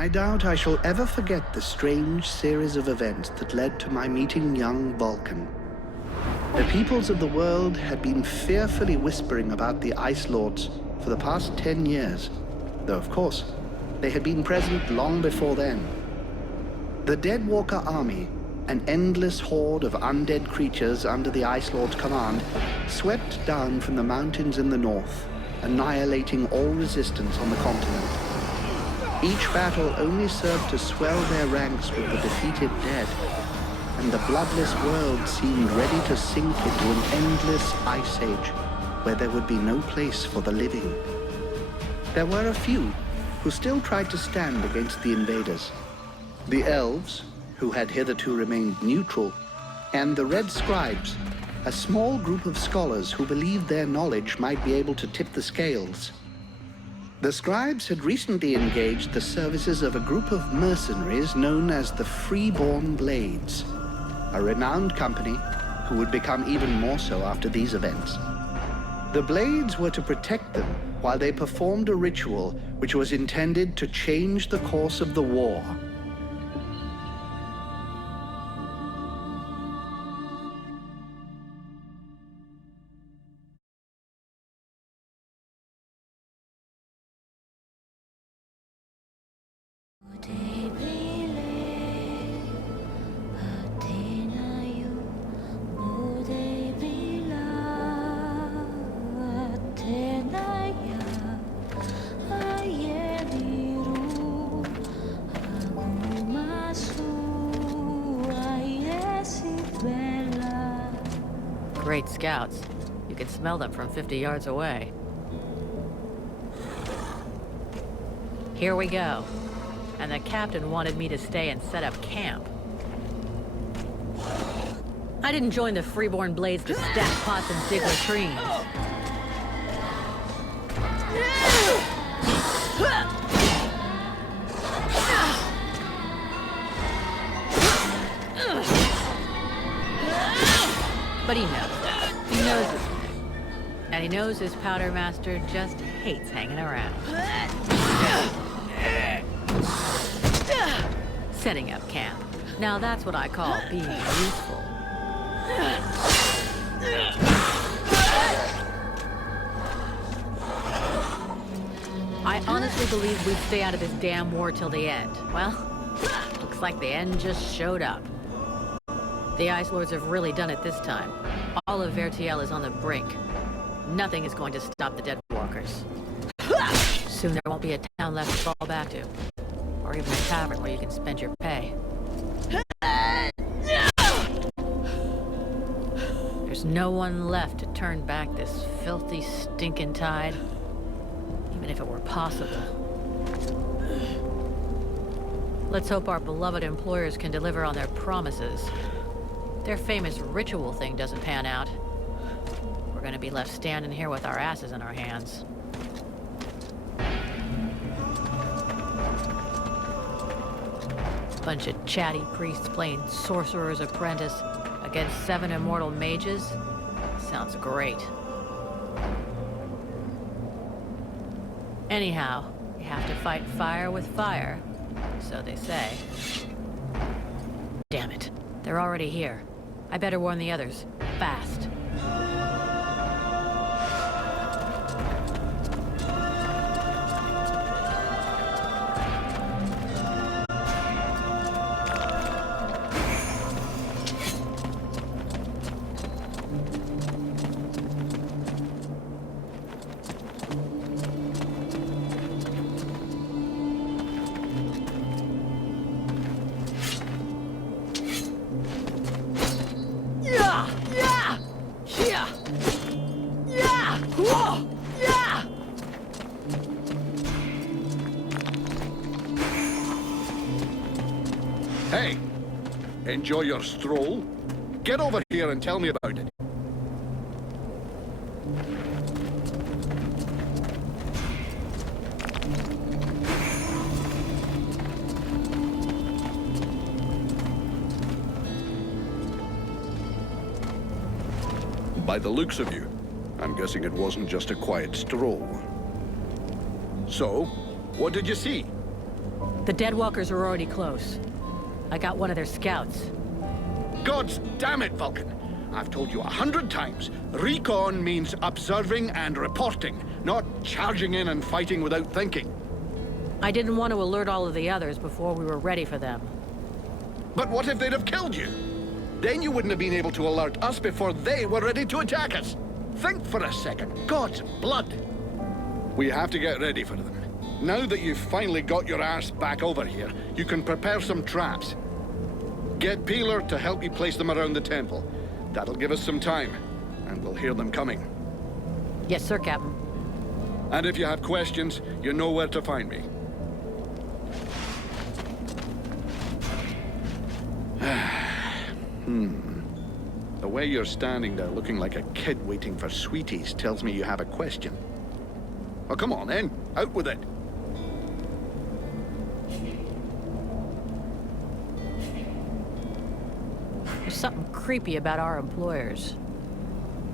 I doubt I shall ever forget the strange series of events that led to my meeting young Vulcan. The peoples of the world had been fearfully whispering about the Ice Lords for the past 10 years, though of course, they had been present long before then. The Deadwalker army, an endless horde of undead creatures under the Ice Lord's command, swept down from the mountains in the north, annihilating all resistance on the continent. Each battle only served to swell their ranks with the defeated dead, and the bloodless world seemed ready to sink into an endless ice age where there would be no place for the living. There were a few who still tried to stand against the invaders. The elves, who had hitherto remained neutral, and the Red Scribes, a small group of scholars who believed their knowledge might be able to tip the scales. The Scribes had recently engaged the services of a group of mercenaries known as the Freeborn Blades, a renowned company who would become even more so after these events. The Blades were to protect them while they performed a ritual which was intended to change the course of the war. Great scouts. You can smell them from 50 yards away. Here we go. And the captain wanted me to stay and set up camp. I didn't join the Freeborn Blades to stack pots and dig latrines. But he knows. He knows his thing. And he knows his powder master just hates hanging around. Setting up camp. Now that's what I call being useful. I honestly believe we'd stay out of this damn war till the end. Well, looks like the end just showed up. The Ice Lords have really done it this time. All of Vertiel is on the brink. Nothing is going to stop the Deadwalkers. Soon there won't be a town left to fall back to. Or even a tavern where you can spend your pay. There's no one left to turn back this filthy, stinking tide. Even if it were possible. Let's hope our beloved employers can deliver on their promises. Their famous ritual thing doesn't pan out. We're gonna be left standing here with our asses in our hands. Bunch of chatty priests playing Sorcerer's Apprentice against 7 immortal mages? Sounds great. Anyhow, you have to fight fire with fire, so they say. Damn it, they're already here. I better warn the others, fast. Hey, enjoy your stroll? Get over here and tell me about it. By the looks of you, I'm guessing it wasn't just a quiet stroll. So, what did you see? The Deadwalkers are already close. I got one of their scouts. Gods damn it, Vulcan! I've told you 100 times. Recon means observing and reporting, not charging in and fighting without thinking. I didn't want to alert all of the others before we were ready for them. But what if they'd have killed you? Then you wouldn't have been able to alert us before they were ready to attack us. Think for a second. God's blood. We have to get ready for them. Now that you've finally got your ass back over here, you can prepare some traps. Get Peeler to help you place them around the temple. That'll give us some time, and we'll hear them coming. Yes, sir, Captain. And if you have questions, you know where to find me. The way you're standing there looking like a kid waiting for sweeties tells me you have a question. Well, come on then. Out with it. There's something creepy about our employers.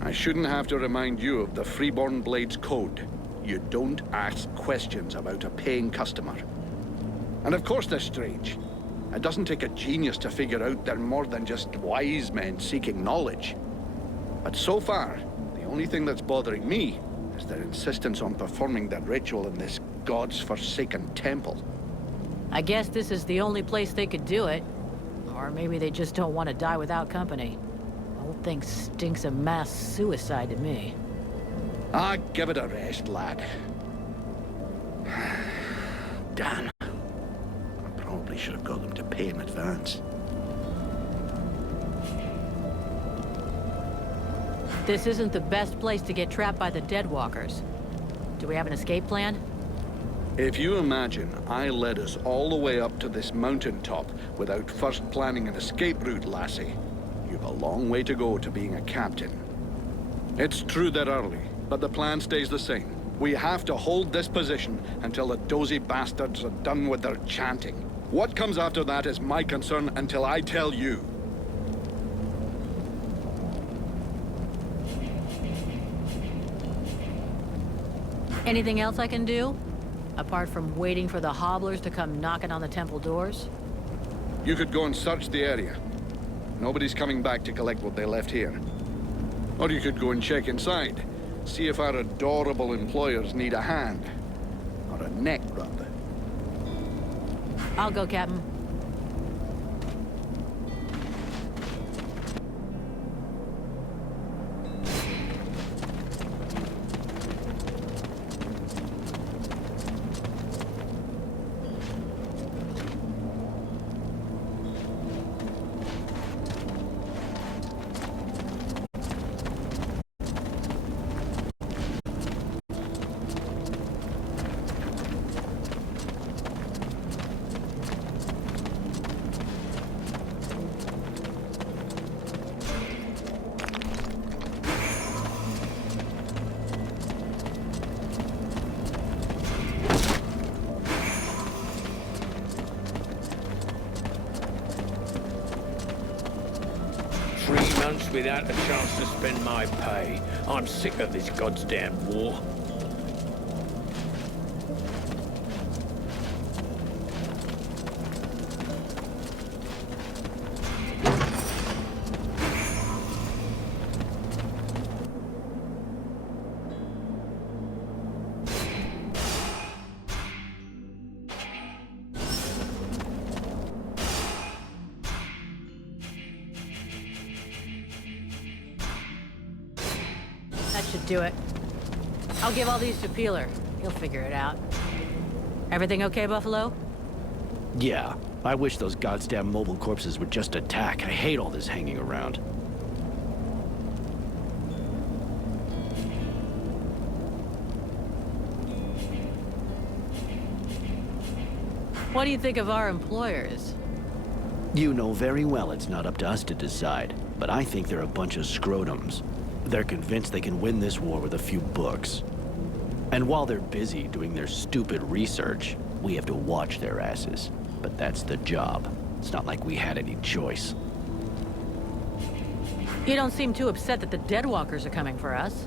I shouldn't have to remind you of the Freeborn Blades Code. You don't ask questions about a paying customer. And of course they're strange. It doesn't take a genius to figure out they're more than just wise men seeking knowledge. But so far, the only thing that's bothering me is their insistence on performing their ritual in this god's forsaken temple. I guess this is the only place they could do it. Or maybe they just don't want to die without company. The whole thing stinks of mass suicide to me. Ah, give it a rest, lad. Damn. I probably should have got them to pay in advance. This isn't the best place to get trapped by the Deadwalkers. Do we have an escape plan? If you imagine I led us all the way up to this mountaintop without first planning an escape route, lassie, you've a long way to go to being a captain. It's true they're early, but the plan stays the same. We have to hold this position until the dozy bastards are done with their chanting. What comes after that is my concern until I tell you. Anything else I can do? Apart from waiting for the hobblers to come knocking on the temple doors? You could go and search the area. Nobody's coming back to collect what they left here. Or you could go and check inside. See if our adorable employers need a hand. Or a neck rub. I'll go, Captain. Without a chance to spend my pay. I'm sick of this goddamn war. That should do it. I'll give all these to Peeler. He'll figure it out. Everything okay, Buffalo? Yeah. I wish those goddamn mobile corpses would just attack. I hate all this hanging around. What do you think of our employers? You know very well it's not up to us to decide, but I think they're a bunch of scrotums. They're convinced they can win this war with a few books. And while they're busy doing their stupid research, we have to watch their asses. But that's the job. It's not like we had any choice. You don't seem too upset that the Deadwalkers are coming for us.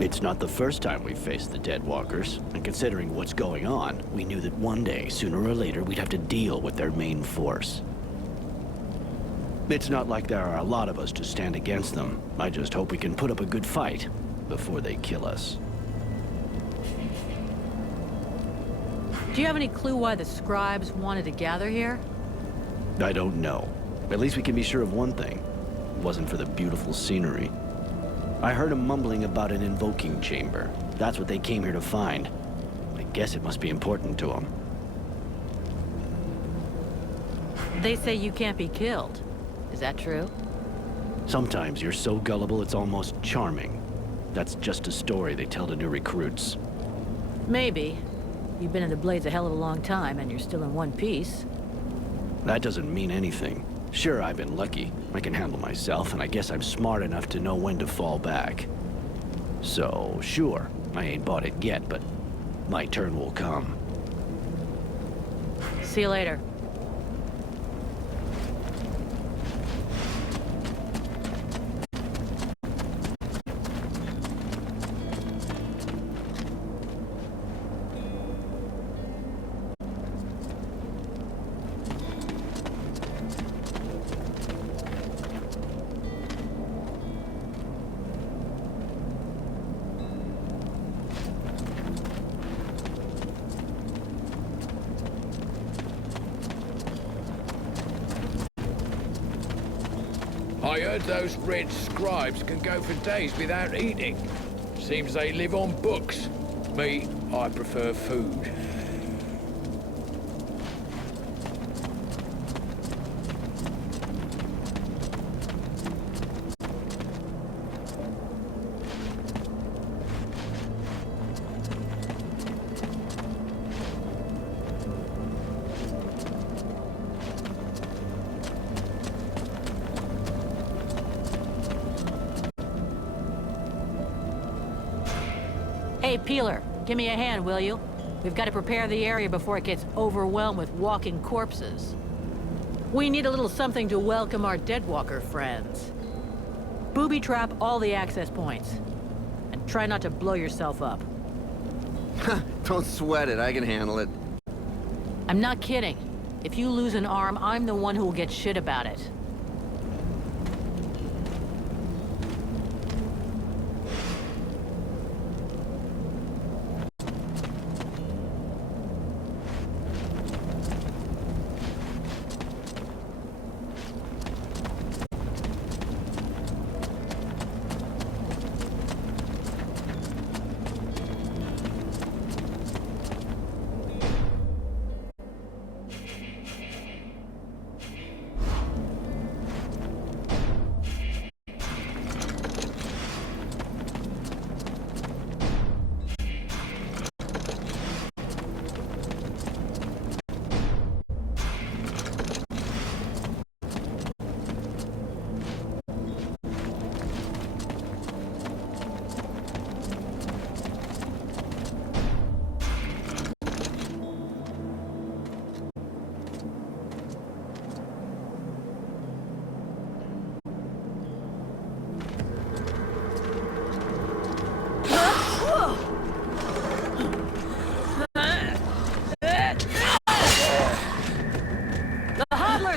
It's not the first time we've faced the Deadwalkers, and considering what's going on, we knew that one day, sooner or later, we'd have to deal with their main force. It's not like there are a lot of us to stand against them. I just hope we can put up a good fight before they kill us. Do you have any clue why the scribes wanted to gather here? I don't know. At least we can be sure of one thing. It wasn't for the beautiful scenery. I heard them mumbling about an invoking chamber. That's what they came here to find. I guess it must be important to them. They say you can't be killed. Is that true? Sometimes you're so gullible it's almost charming. That's just a story they tell to new recruits. Maybe. You've been in the Blades a hell of a long time, and you're still in one piece. That doesn't mean anything. Sure, I've been lucky. I can handle myself, and I guess I'm smart enough to know when to fall back. So, sure, I ain't bought it yet, but my turn will come. See you later. I heard those red scribes can go for days without eating. Seems they live on books. Me, I prefer food. Hey, Peeler, give me a hand, will you? We've got to prepare the area before it gets overwhelmed with walking corpses. We need a little something to welcome our Deadwalker friends. Booby trap all the access points. And try not to blow yourself up. Don't sweat it, I can handle it. I'm not kidding. If you lose an arm, I'm the one who will get shit about it.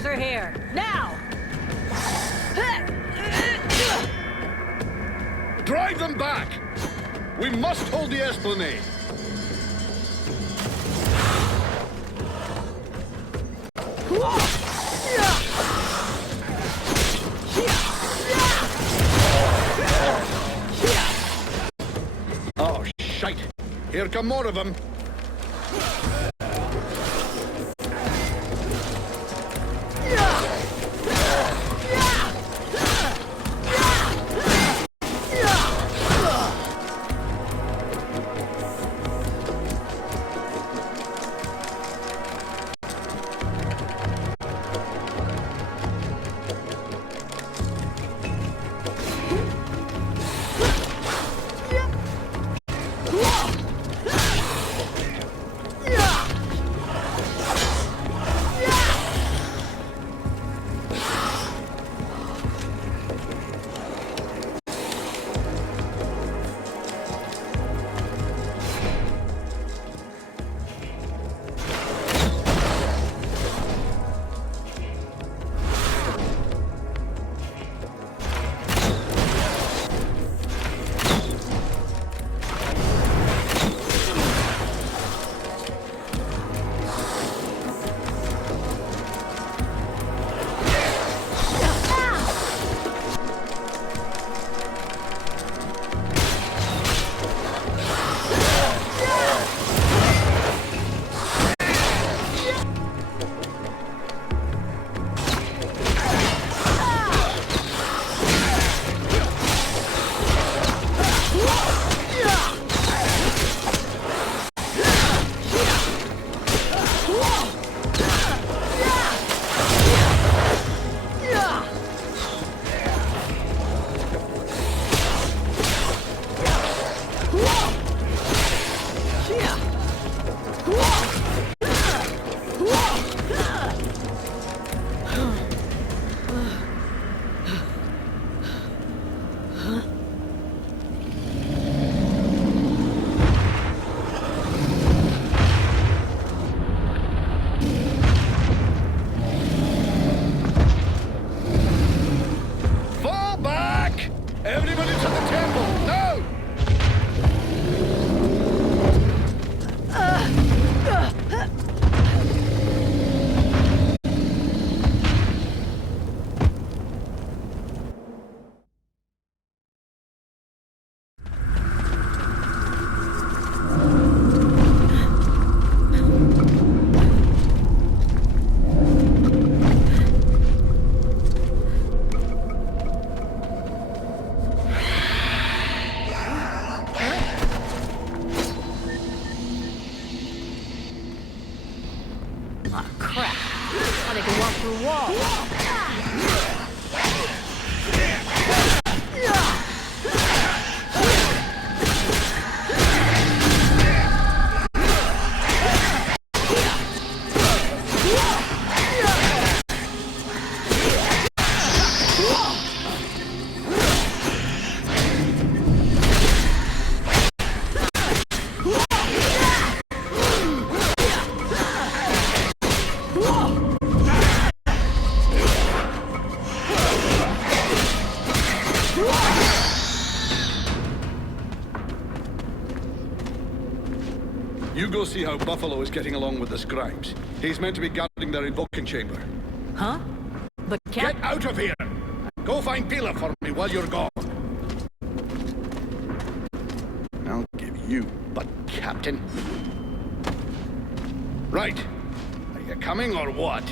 Are here now. Drive them back! We must hold the esplanade! Oh, shite! Here come more of them! Yeah! You go see how Buffalo is getting along with the scribes. He's meant to be guarding their invoking chamber. Huh? But Get out of here! Go find Pila for me while you're gone. I'll give you butt, Captain. Right. Are you coming or what?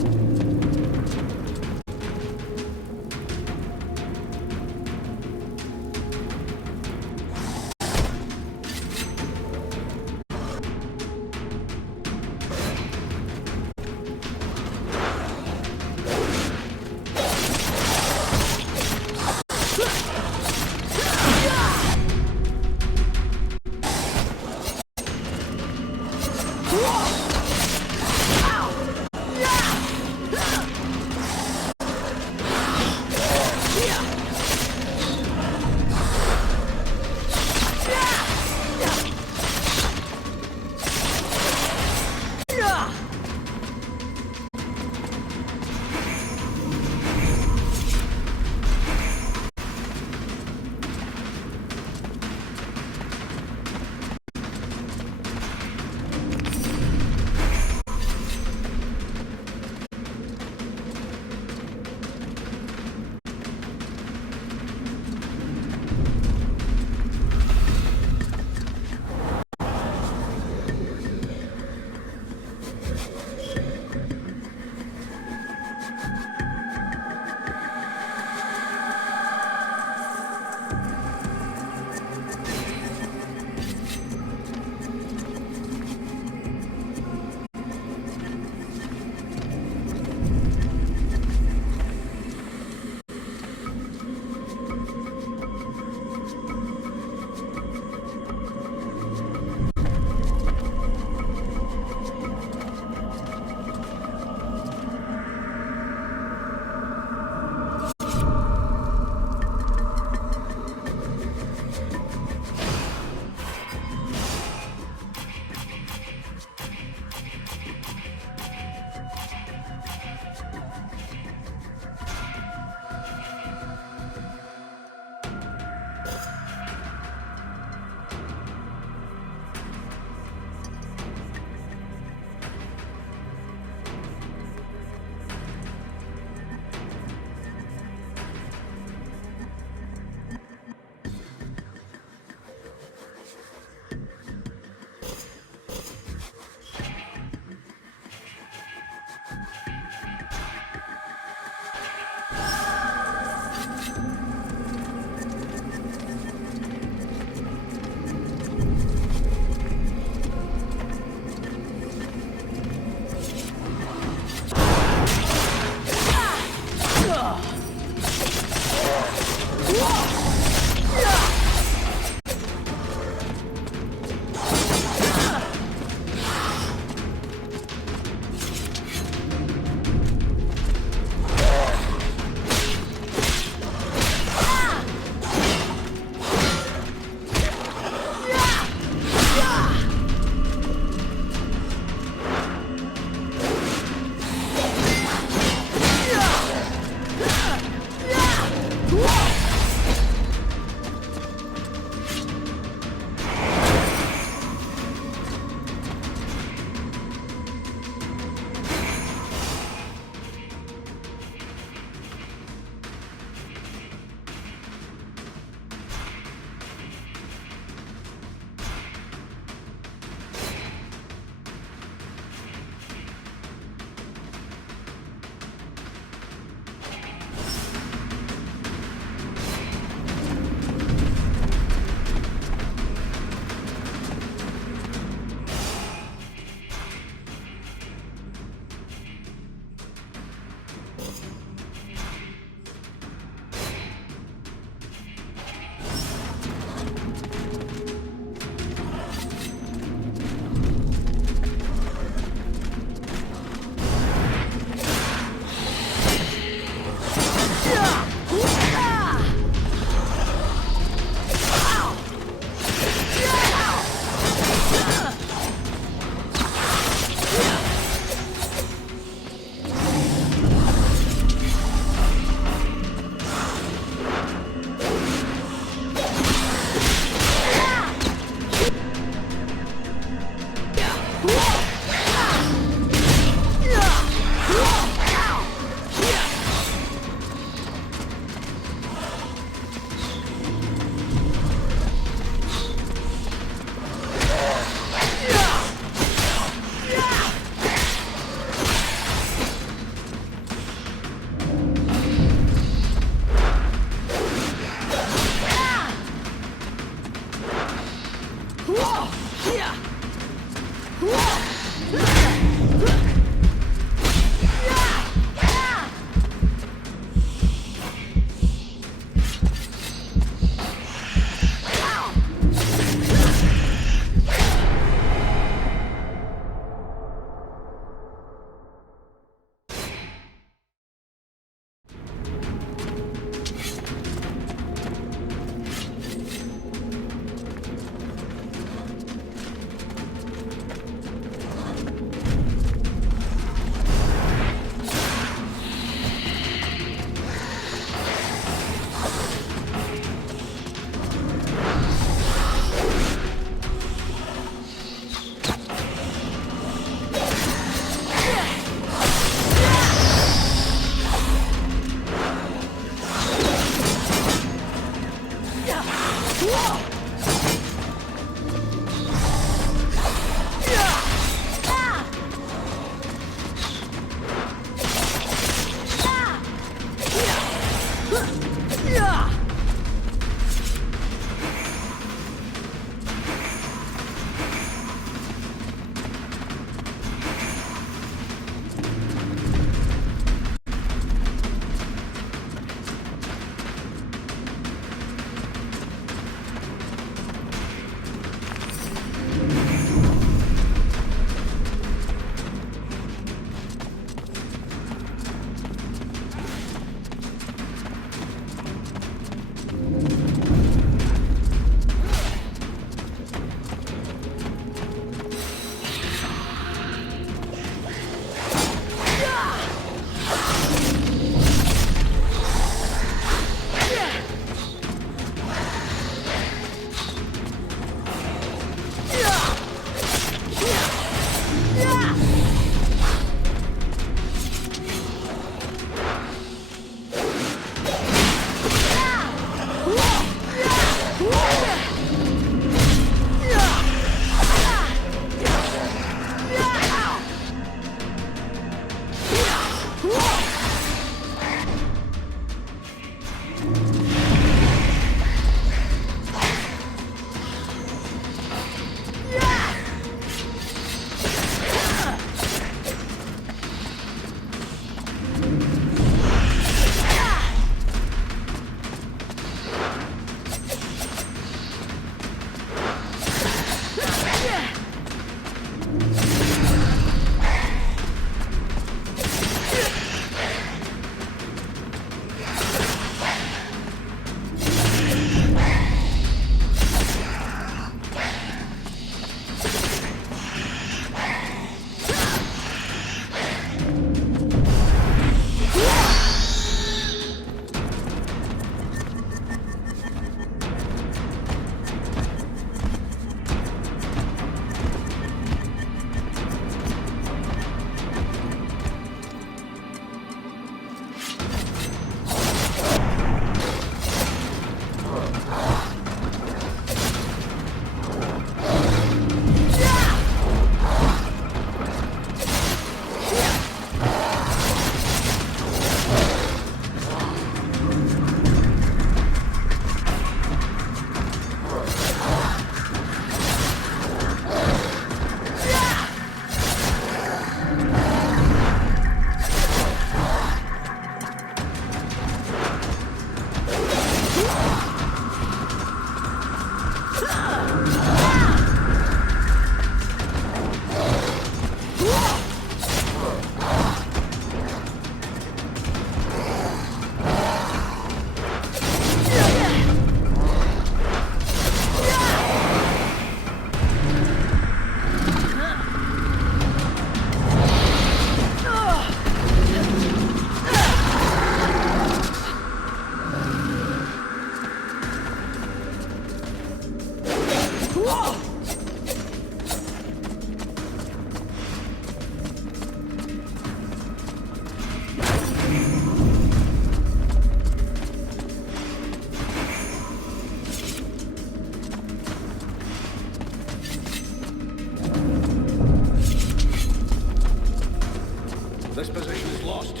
This position is lost.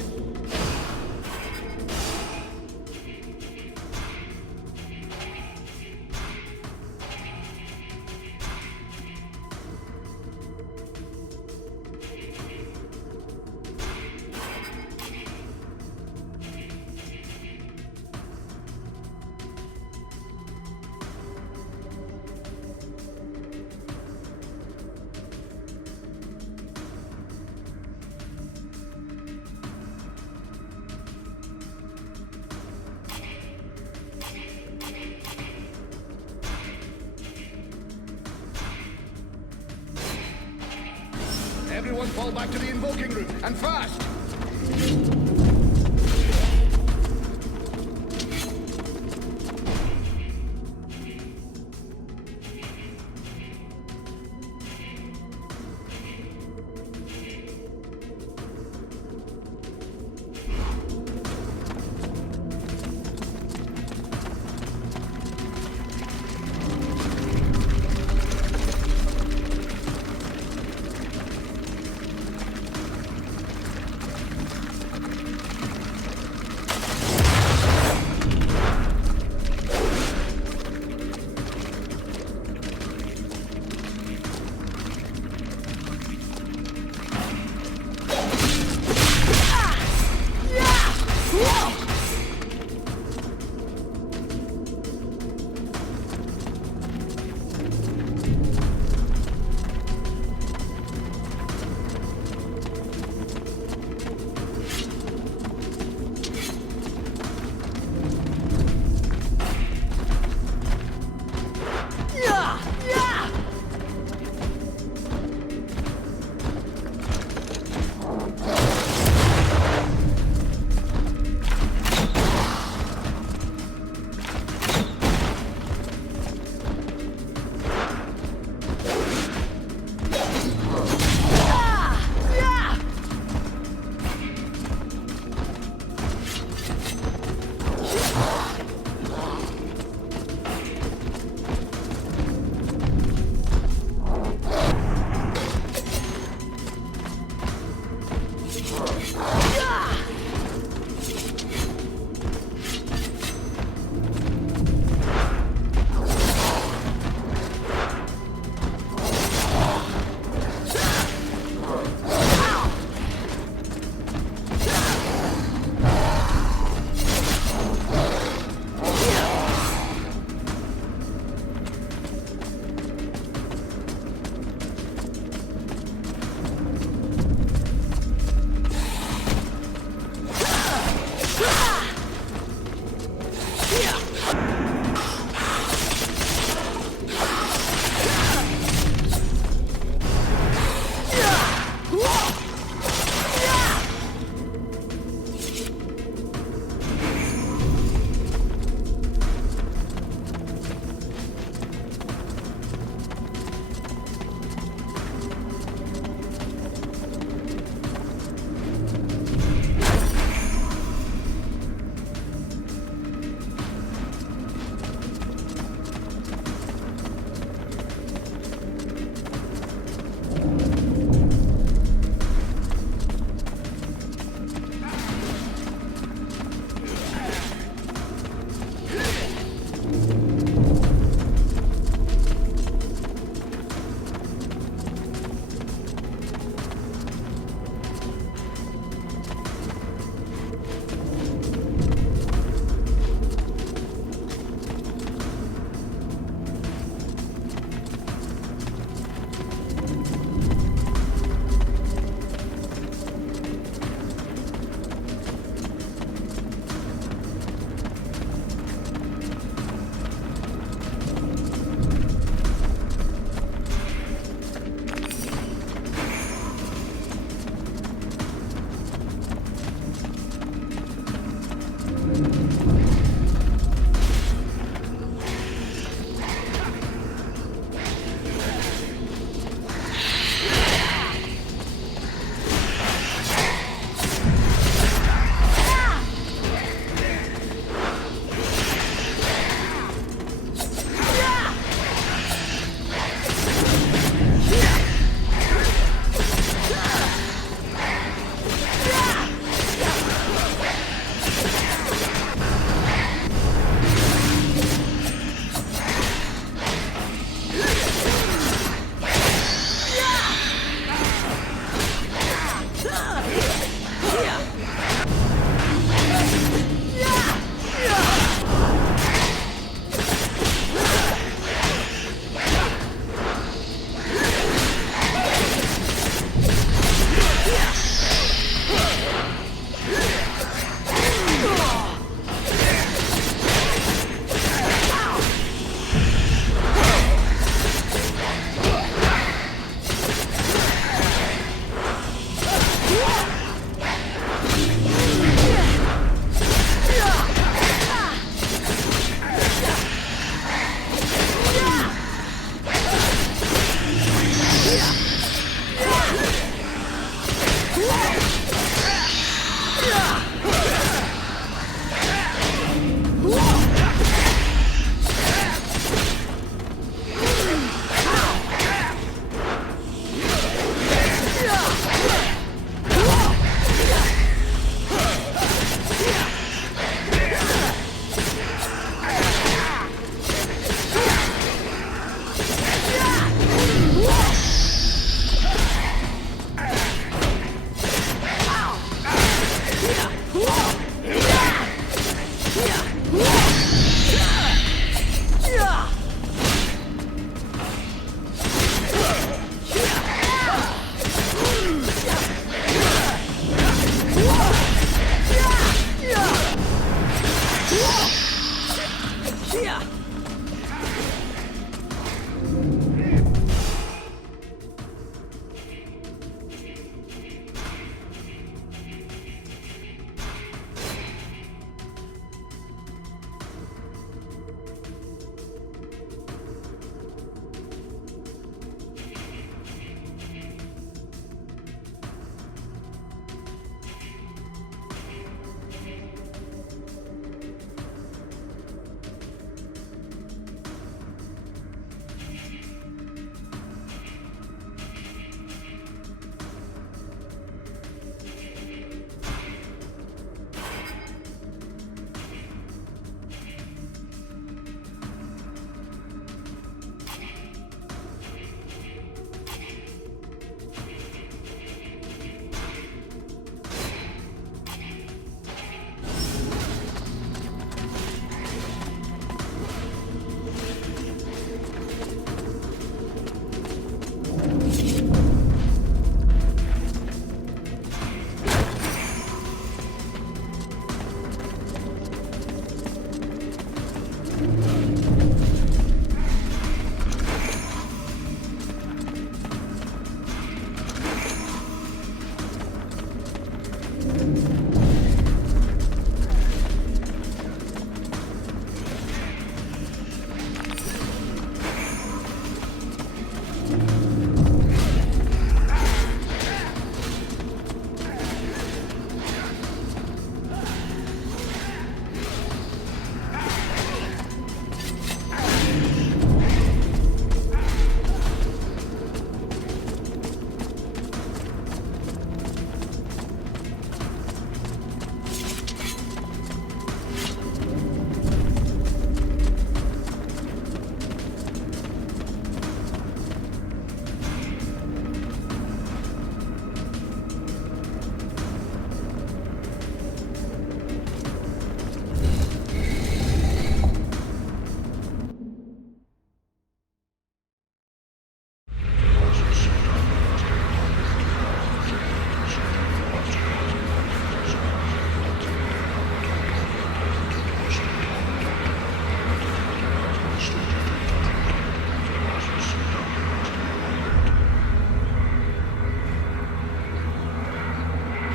Everyone fall back to the invoking room, and fast!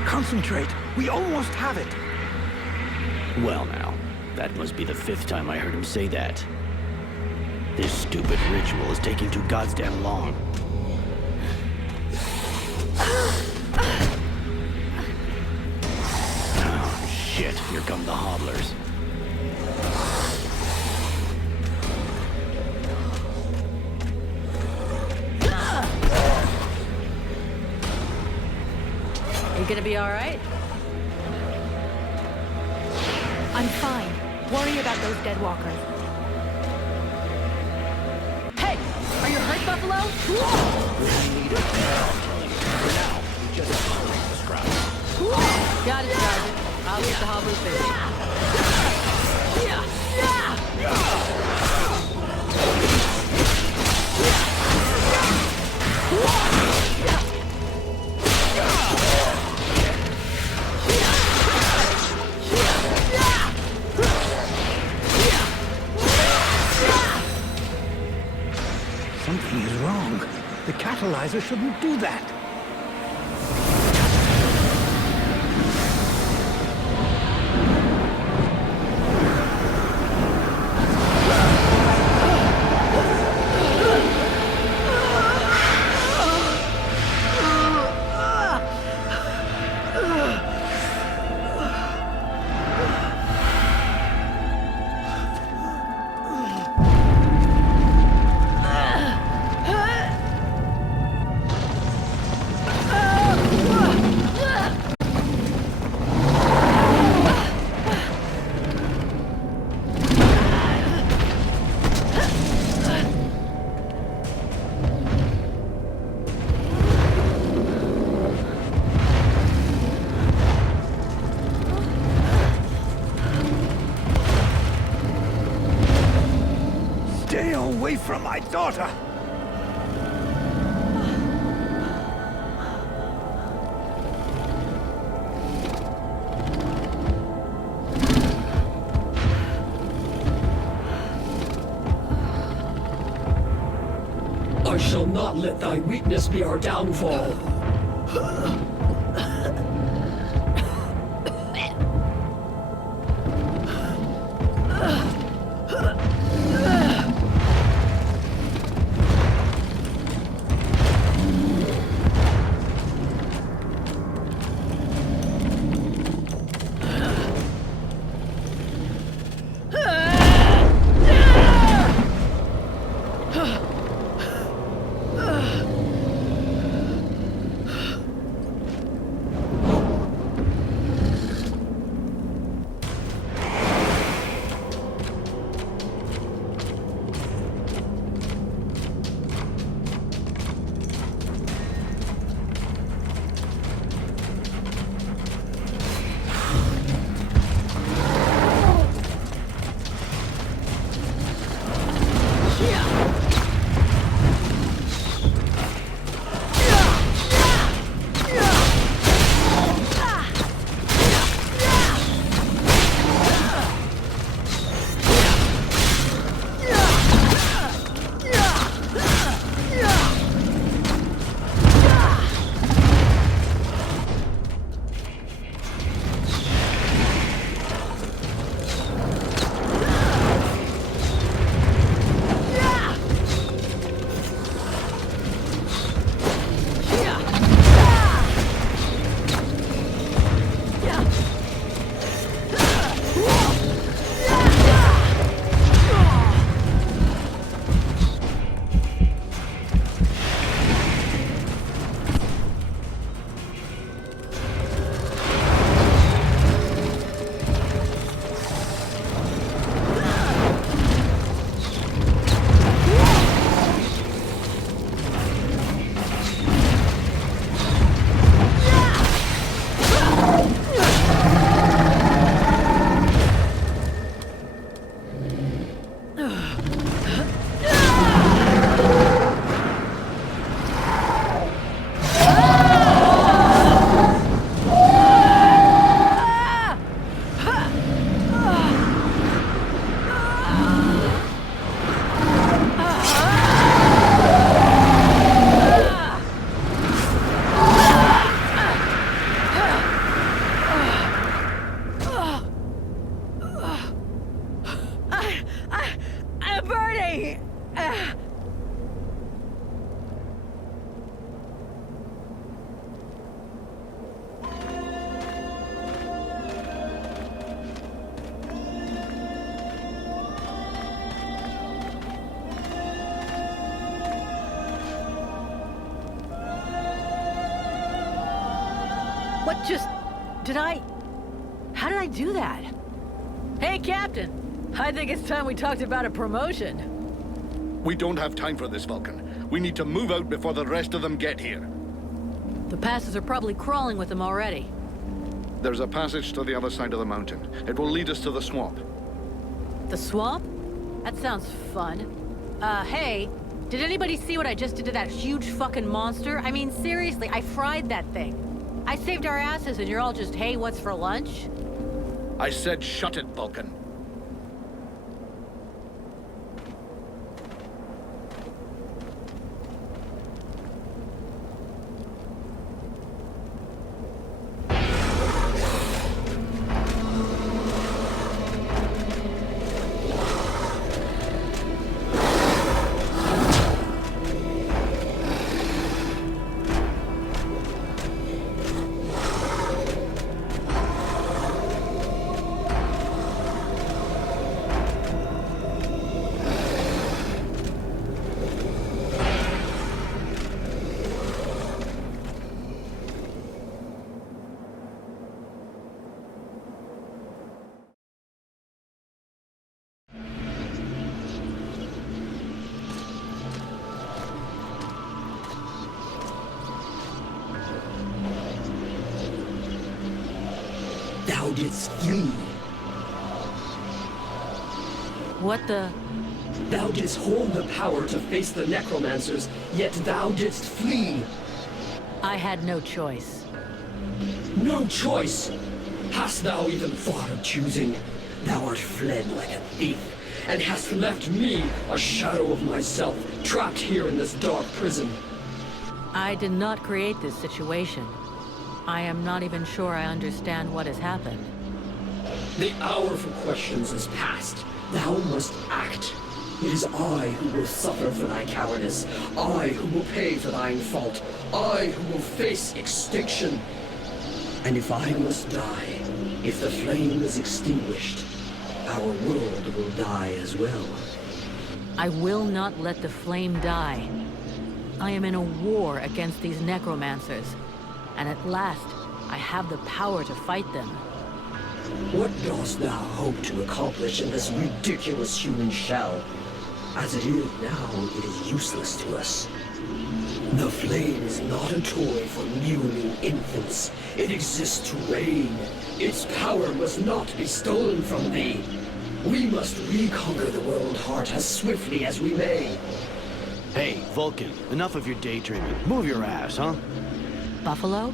Concentrate. We almost have it. Well now, that must be the 5th time I heard him say that. This stupid ritual is taking too goddamn long. Oh, shit. Here come the hobblers. You gonna be all right? I'm fine. Worry about those dead walkers. Hey! Are you hurt, Buffalo? For now, we just tolerate the scraps. Got it, Sergeant. I'll get the hobblers busy. Something is wrong. The catalyzer shouldn't do that. Stay away from my daughter! I shall not let thy weakness be our downfall. What just... How did I do that? Hey, Captain! I think it's time we talked about a promotion. We don't have time for this, Vulcan. We need to move out before the rest of them get here. The passes are probably crawling with them already. There's a passage to the other side of the mountain. It will lead us to the swamp. The swamp? That sounds fun. Hey, did anybody see what I just did to that huge fucking monster? I mean, seriously, I fried that thing. I saved our asses and you're all just, hey, what's for lunch? I said shut it, Vulcan. Thou didst flee. What the... Thou didst hold the power to face the necromancers, yet thou didst flee. I had no choice. No choice! Hast thou even thought of choosing? Thou art fled like a thief, and hast left me, a shadow of myself, trapped here in this dark prison. I did not create this situation. I am not even sure I understand what has happened. The hour for questions is past. Thou must act. It is I who will suffer for thy cowardice. I who will pay for thine fault. I who will face extinction. And if I must die, if the flame is extinguished, our world will die as well. I will not let the flame die. I am in a war against these necromancers, and at last, I have the power to fight them. What dost thou hope to accomplish in this ridiculous human shell? As it is now, it is useless to us. The flame is not a toy for mewling infants. It exists to reign. Its power must not be stolen from thee. We must reconquer the world heart as swiftly as we may. Hey, Vulcan, enough of your daydreaming. Move your ass, huh? Buffalo?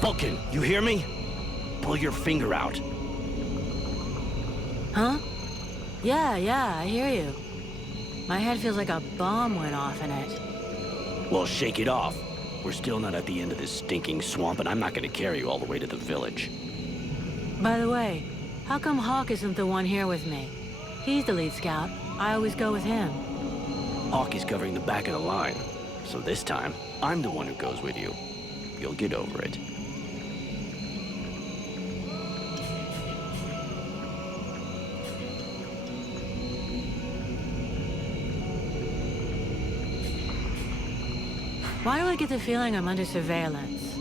Vulcan, you hear me? Pull your finger out. Huh? Yeah, I hear you. My head feels like a bomb went off in it. Well, shake it off. We're still not at the end of this stinking swamp, and I'm not gonna carry you all the way to the village. By the way, how come Hawk isn't the one here with me? He's the lead scout. I always go with him. Hawk is covering the back of the line. So this time, I'm the one who goes with you. You'll get over it. Why do I get the feeling I'm under surveillance?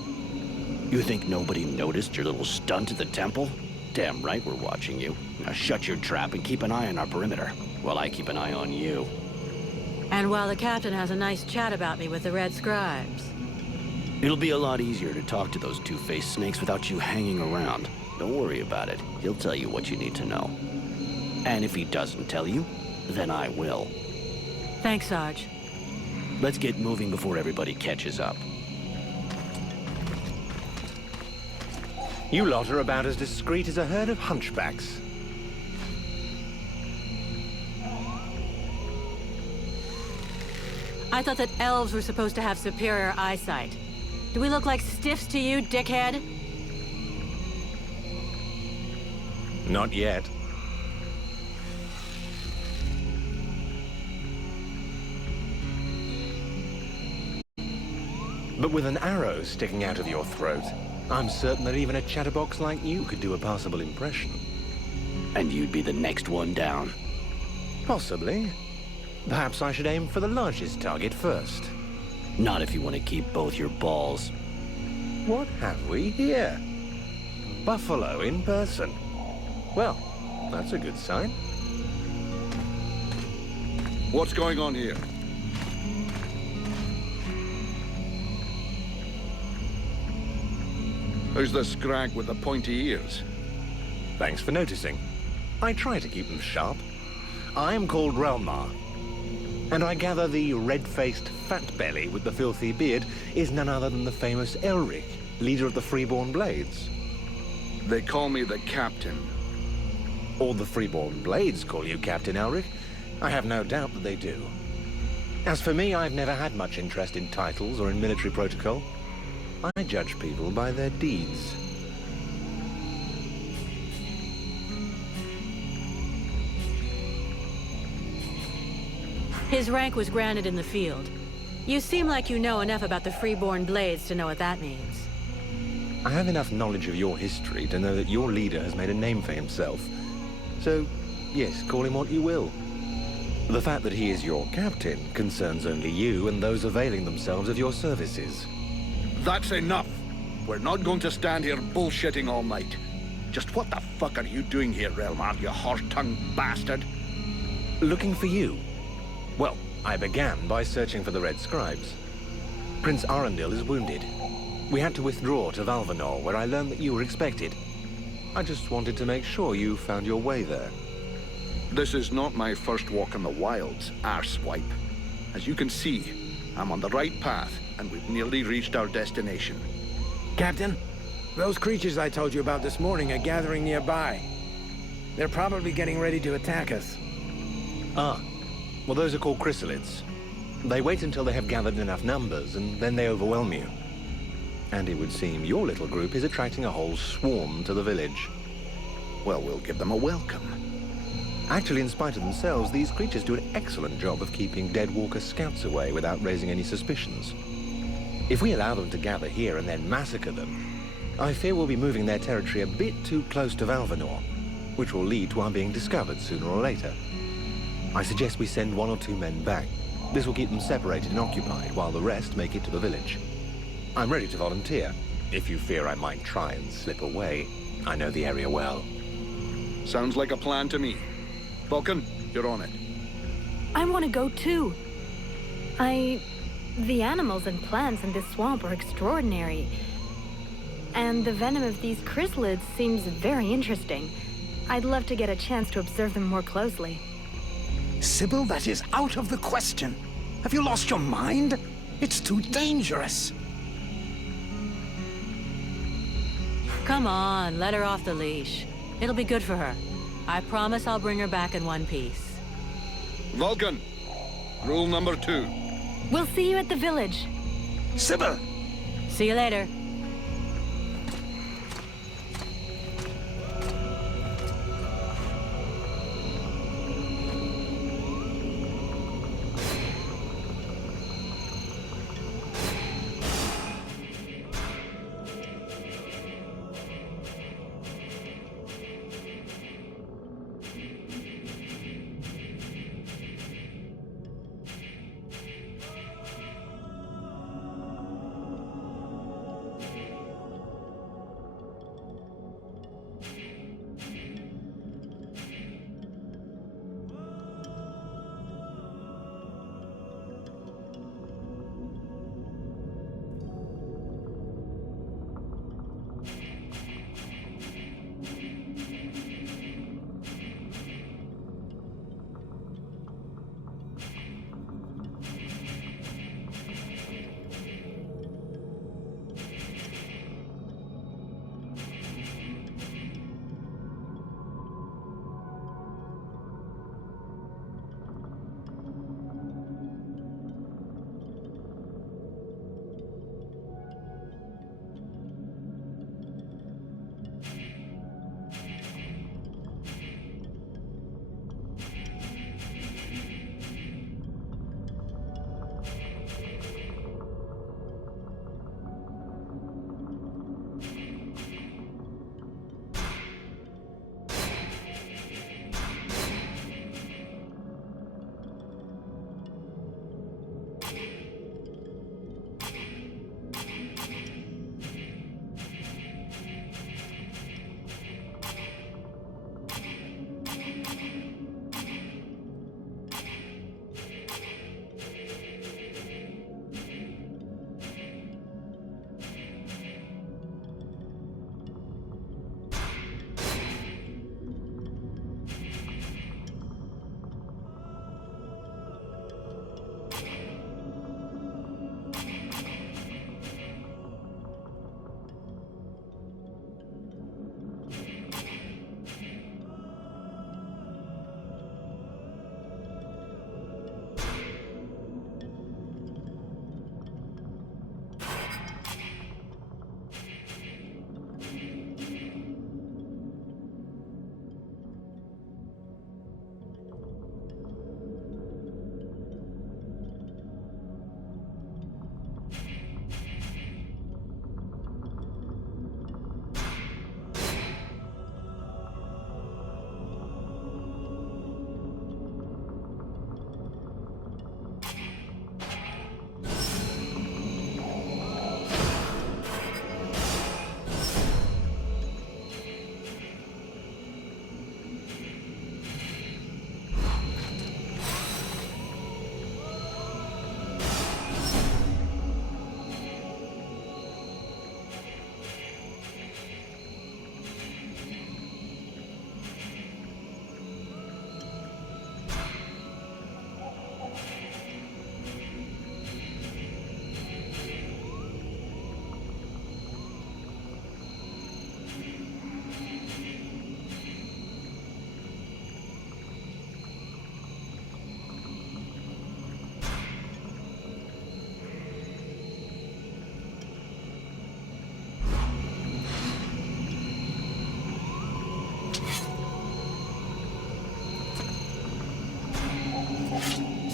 You think nobody noticed your little stunt at the temple? Damn right we're watching you. Now shut your trap and keep an eye on our perimeter, while I keep an eye on you. And while the captain has a nice chat about me with the Red Scribes. It'll be a lot easier to talk to those two-faced snakes without you hanging around. Don't worry about it. He'll tell you what you need to know. And if he doesn't tell you, then I will. Thanks, Sarge. Let's get moving before everybody catches up. You lot are about as discreet as a herd of hunchbacks. I thought that elves were supposed to have superior eyesight. Do we look like stiffs to you, dickhead? Not yet. But with an arrow sticking out of your throat, I'm certain that even a chatterbox like you could do a passable impression. And you'd be the next one down. Possibly. Perhaps I should aim for the largest target first. Not if you want to keep both your balls. What have we here? Buffalo in person. Well, that's a good sign. What's going on here? Who's the scrag with the pointy ears? Thanks for noticing. I try to keep them sharp. I'm called Relmar. And I gather the red-faced fat belly with the filthy beard is none other than the famous Elric, leader of the Freeborn Blades. They call me the Captain. Or the Freeborn Blades call you Captain Elric. I have no doubt that they do. As for me, I've never had much interest in titles or in military protocol. I judge people by their deeds. His rank was granted in the field. You seem like you know enough about the Freeborn Blades to know what that means. I have enough knowledge of your history to know that your leader has made a name for himself. So, yes, call him what you will. The fact that he is your captain concerns only you and those availing themselves of your services. That's enough. We're not going to stand here bullshitting all night. Just what the fuck are you doing here, Relmar, you horse-tongued bastard? Looking for you. Well, I began by searching for the Red Scribes. Prince Arundel is wounded. We had to withdraw to Valvanor, where I learned that you were expected. I just wanted to make sure you found your way there. This is not my first walk in the wilds, arsewipe. As you can see, I'm on the right path, and we've nearly reached our destination. Captain, those creatures I told you about this morning are gathering nearby. They're probably getting ready to attack us. Ah. Well, those are called chrysalids. They wait until they have gathered enough numbers, and then they overwhelm you. And it would seem your little group is attracting a whole swarm to the village. Well, we'll give them a welcome. Actually, in spite of themselves, these creatures do an excellent job of keeping Deadwalker scouts away without raising any suspicions. If we allow them to gather here and then massacre them, I fear we'll be moving their territory a bit too close to Valvanor, which will lead to our being discovered sooner or later. I suggest we send 1 or 2 men back. This will keep them separated and occupied, while the rest make it to the village. I'm ready to volunteer, if you fear I might try and slip away. I know the area well. Sounds like a plan to me. Vulcan, you're on it. I want to go too. The animals and plants in this swamp are extraordinary. And the venom of these chrysalids seems very interesting. I'd love to get a chance to observe them more closely. Sybil, that is out of the question. Have you lost your mind? It's too dangerous. Come on, let her off the leash. It'll be good for her. I promise I'll bring her back in one piece. Vulcan, rule number 2. We'll see you at the village. Sybil! See you later.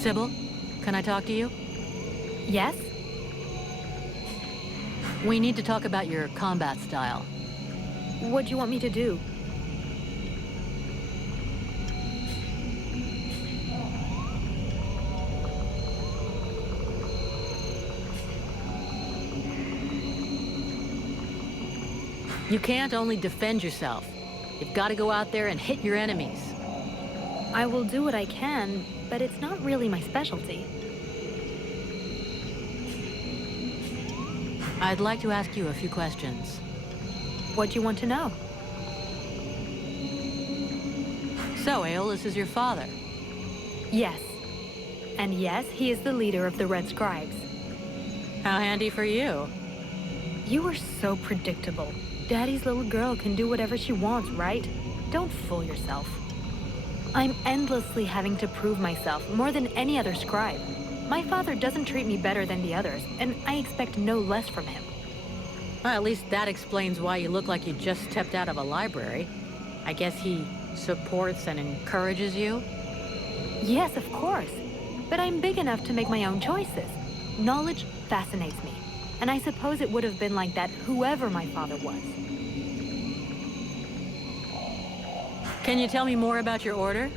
Sybil, can I talk to you? Yes? We need to talk about your combat style. What do you want me to do? You can't only defend yourself. You've got to go out there and hit your enemies. I will do what I can, but it's not really my specialty. I'd like to ask you a few questions. What do you want to know? So, Aeolus is your father. Yes. And yes, he is the leader of the Red Scribes. How handy for you. You are so predictable. Daddy's little girl can do whatever she wants, right? Don't fool yourself. I'm endlessly having to prove myself more than any other scribe. My father doesn't treat me better than the others, and I expect no less from him. Well, at least that explains why you look like you just stepped out of a library. I guess he supports and encourages you? Yes, of course. But I'm big enough to make my own choices. Knowledge fascinates me. And I suppose it would have been like that whoever my father was. Can you tell me more about your order?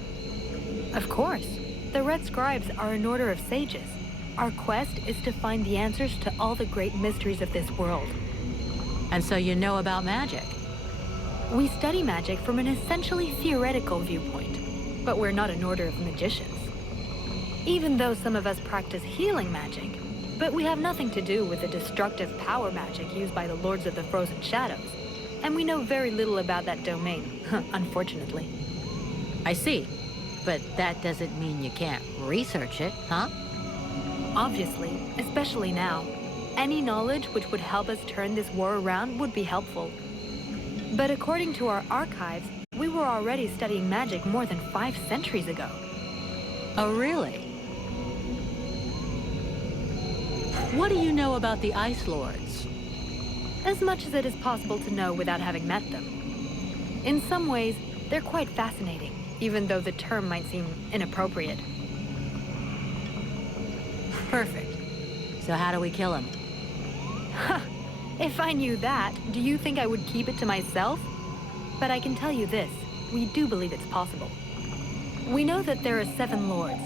Of course. The Red Scribes are an order of sages. Our quest is to find the answers to all the great mysteries of this world. And so you know about magic? We study magic from an essentially theoretical viewpoint, but we're not an order of magicians. Even though some of us practice healing magic, but we have nothing to do with the destructive power magic used by the Lords of the Frozen Shadows. And we know very little about that domain, unfortunately. I see. But that doesn't mean you can't research it, huh? Obviously, especially now. Any knowledge which would help us turn this war around would be helpful. But according to our archives, we were already studying magic more than 5 centuries ago. Oh, really? What do you know about the Ice Lords? As much as it is possible to know without having met them. In some ways, they're quite fascinating, even though the term might seem inappropriate. Perfect. So how do we kill him? If I knew that, do you think I would keep it to myself? But I can tell you this, we do believe it's possible. We know that there are 7 lords.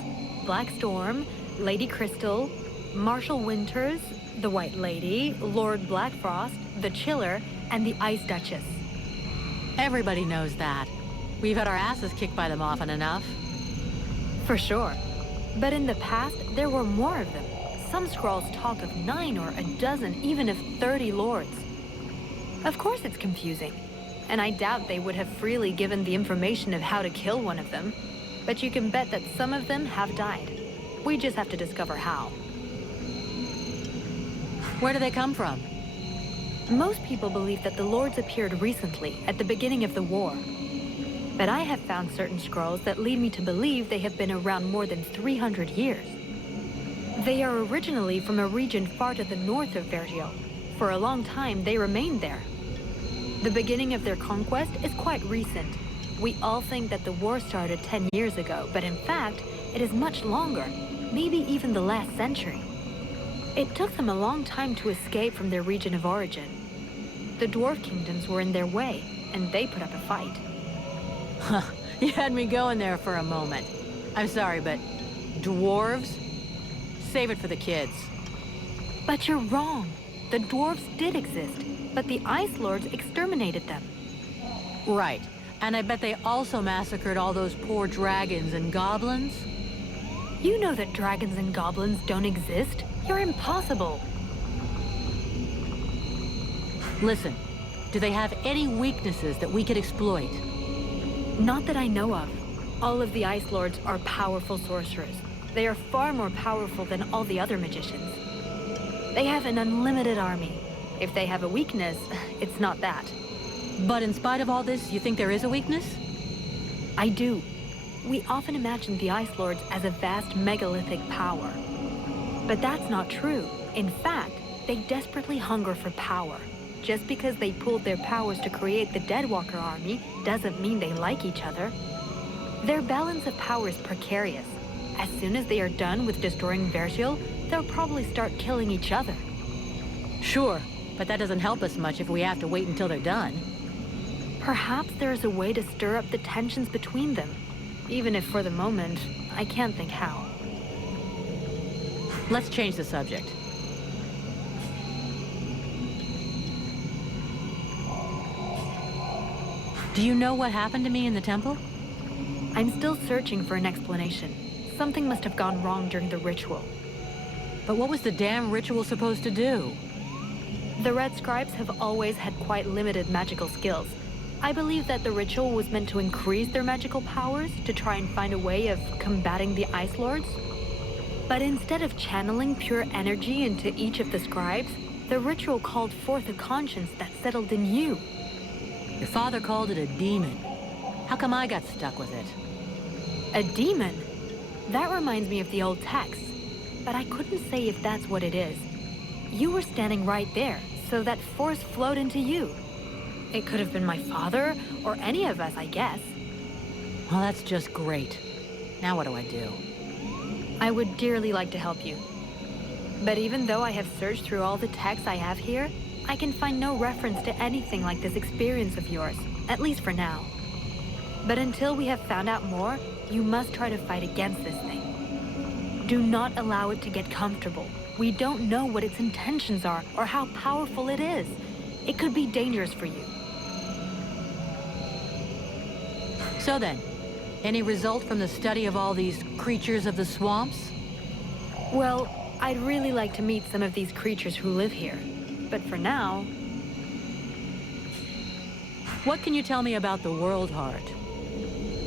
Black Storm, Lady Crystal, Marshal Winters, the White Lady, Lord Blackfrost, the Chiller, and the Ice Duchess. Everybody knows that. We've had our asses kicked by them often enough. For sure. But in the past, there were more of them. Some scrolls talk of 9 or a dozen, even of 30 lords. Of course it's confusing. And I doubt they would have freely given the information of how to kill one of them. But you can bet that some of them have died. We just have to discover how. Where do they come from? Most people believe that the lords appeared recently, at the beginning of the war. But I have found certain scrolls that lead me to believe they have been around more than 300 years. They are originally from a region far to the north of Vergil. For a long time, they remained there. The beginning of their conquest is quite recent. We all think that the war started 10 years ago, but in fact, it is much longer, maybe even the last century. It took them a long time to escape from their region of origin. The dwarf kingdoms were in their way, and they put up a fight. Huh, you had me going there for a moment. I'm sorry, but dwarves? Save it for the kids. But you're wrong. The dwarves did exist, but the Ice Lords exterminated them. Right. And I bet they also massacred all those poor dragons and goblins? You know that dragons and goblins don't exist. You're impossible. Listen, do they have any weaknesses that we could exploit? Not that I know of. All of the Ice Lords are powerful sorcerers. They are far more powerful than all the other magicians. They have an unlimited army. If they have a weakness, it's not that. But in spite of all this, you think there is a weakness? I do. We often imagine the Ice Lords as a vast megalithic power. But that's not true. In fact, they desperately hunger for power. Just because they pooled their powers to create the Deadwalker army doesn't mean they like each other. Their balance of power is precarious. As soon as they are done with destroying Vertial, they'll probably start killing each other. Sure, but that doesn't help us much if we have to wait until they're done. Perhaps there is a way to stir up the tensions between them, even if for the moment, I can't think how. Let's change the subject. Do you know what happened to me in the temple? I'm still searching for an explanation. Something must have gone wrong during the ritual. But what was the damn ritual supposed to do? The Red Scribes have always had quite limited magical skills. I believe that the ritual was meant to increase their magical powers to try and find a way of combating the Ice Lords. But instead of channeling pure energy into each of the scribes, the ritual called forth a conscience that settled in you. Your father called it a demon. How come I got stuck with it? A demon? That reminds me of the old text, but I couldn't say if that's what it is. You were standing right there, so that force flowed into you. It could have been my father, or any of us, I guess. Well, that's just great. Now what do I do? I would dearly like to help you. But even though I have searched through all the texts I have here, I can find no reference to anything like this experience of yours, at least for now. But until we have found out more, you must try to fight against this thing. Do not allow it to get comfortable. We don't know what its intentions are or how powerful it is. It could be dangerous for you. So then, any result from the study of all these creatures of the swamps? Well, I'd really like to meet some of these creatures who live here. But for now... What can you tell me about the World Heart?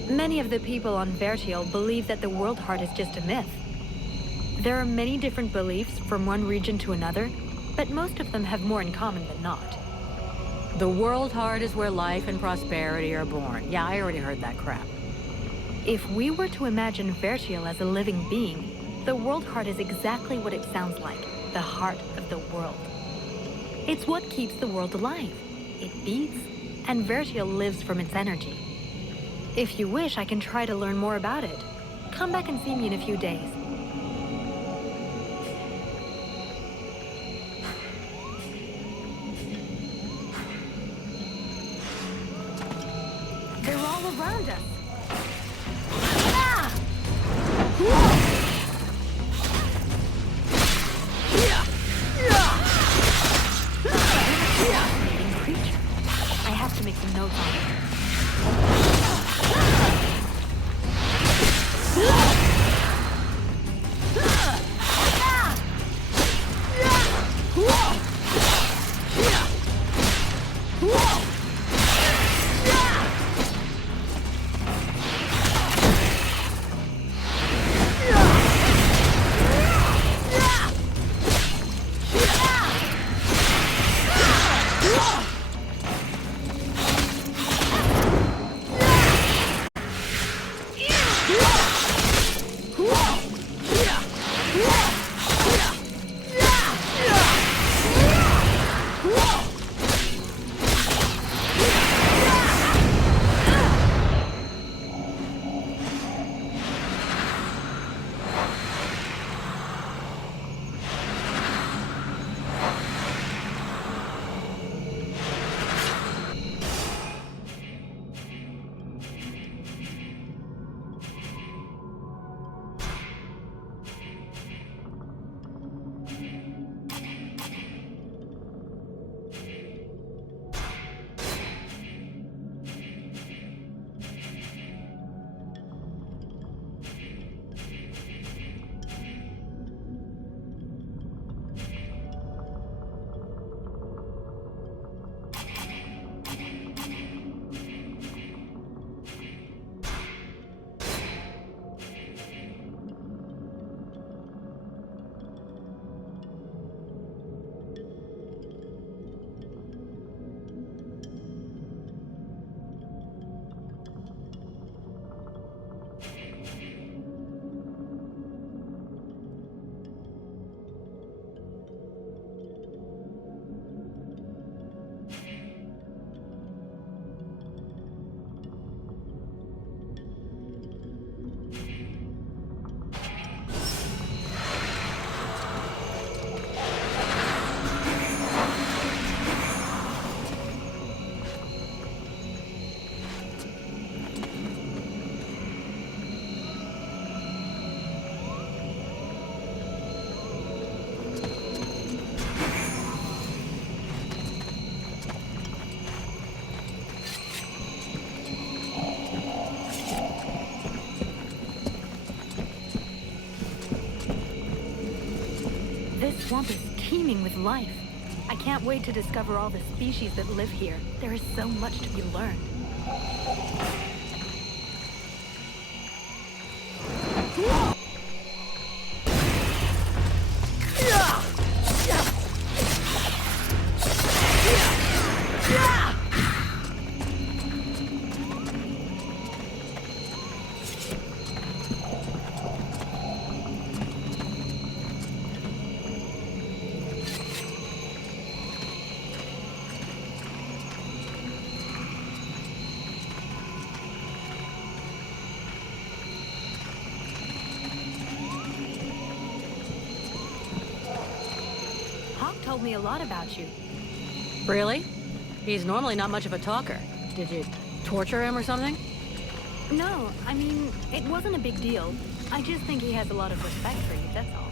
Many of the people on Vertial believe that the World Heart is just a myth. There are many different beliefs from one region to another, but most of them have more in common than not. The World Heart is where life and prosperity are born. Yeah, I already heard that crap. If we were to imagine Vertial as a living being, the World Heart is exactly what it sounds like, the heart of the world. It's what keeps the world alive. It beats, and Vertial lives from its energy. If you wish, I can try to learn more about it. Come back and see me in a few days. They're all around us. Ah! Fascinating creature. I have to make some notes on it. swamp is teeming with life. I can't wait to discover all the species that live here. There is so much to be learned. Told me a lot about you. Really? He's normally not much of a talker. Did you torture him or something? No, I mean, it wasn't a big deal. I just think he has a lot of respect for you, that's all.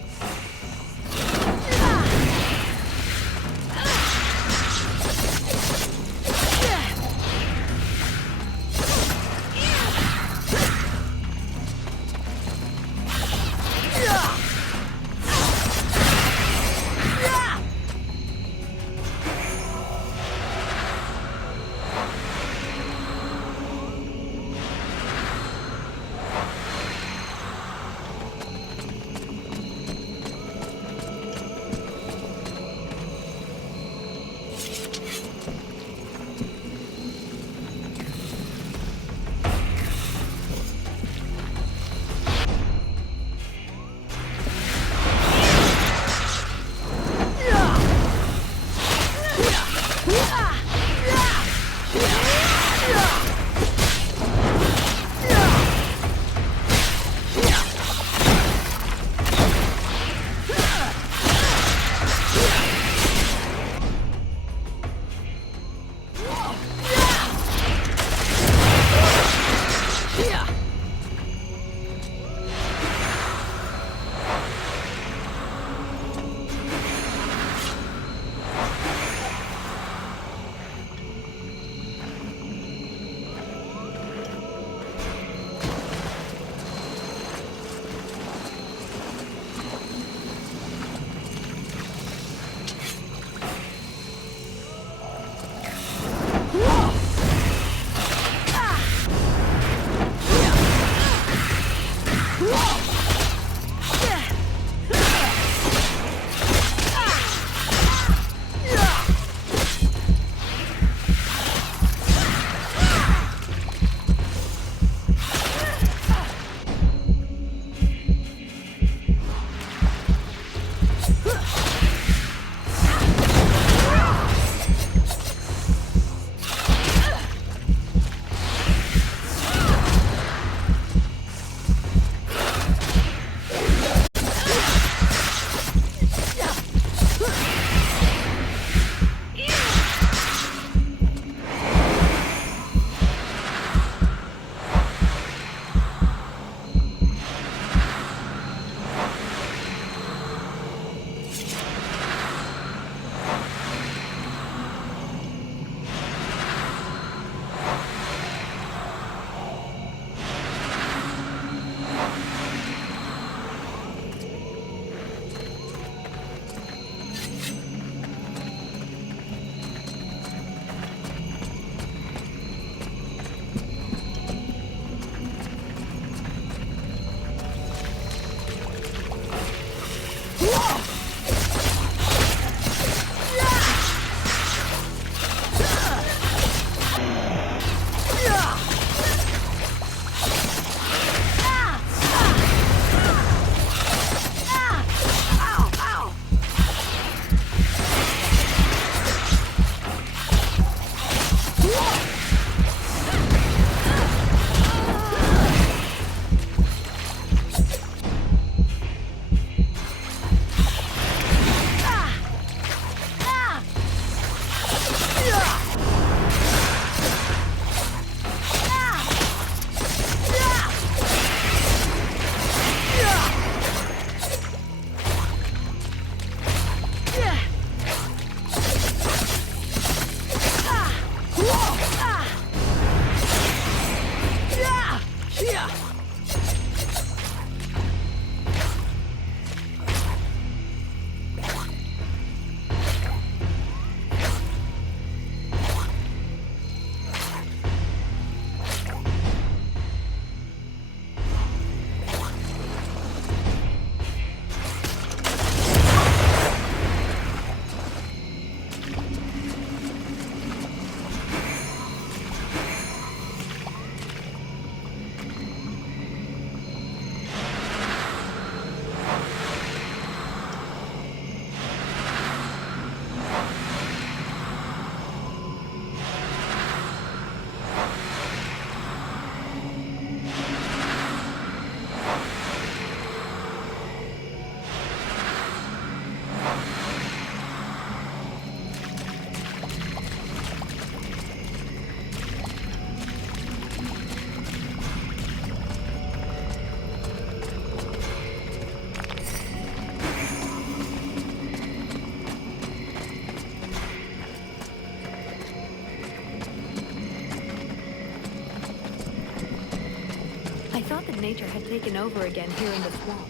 I thought that nature had taken over again here in the swamp,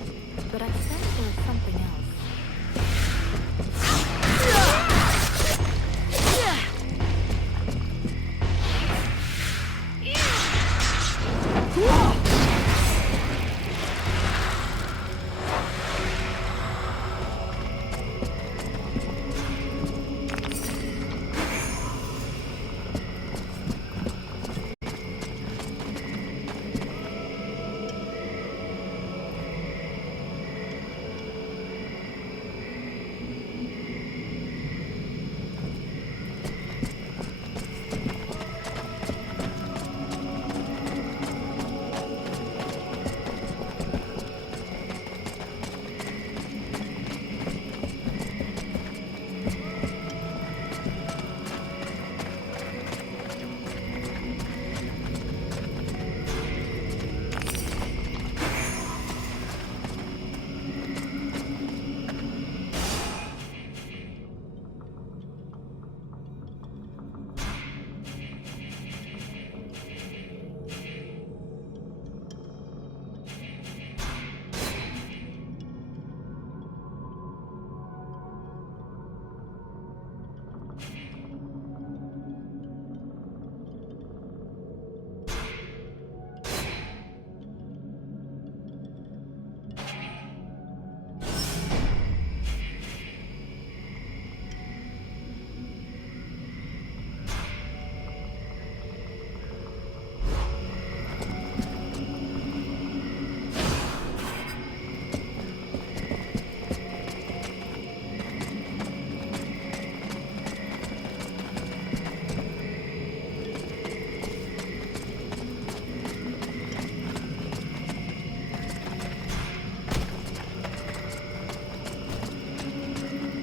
but I sensed there was something else.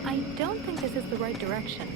I don't think this is the right direction.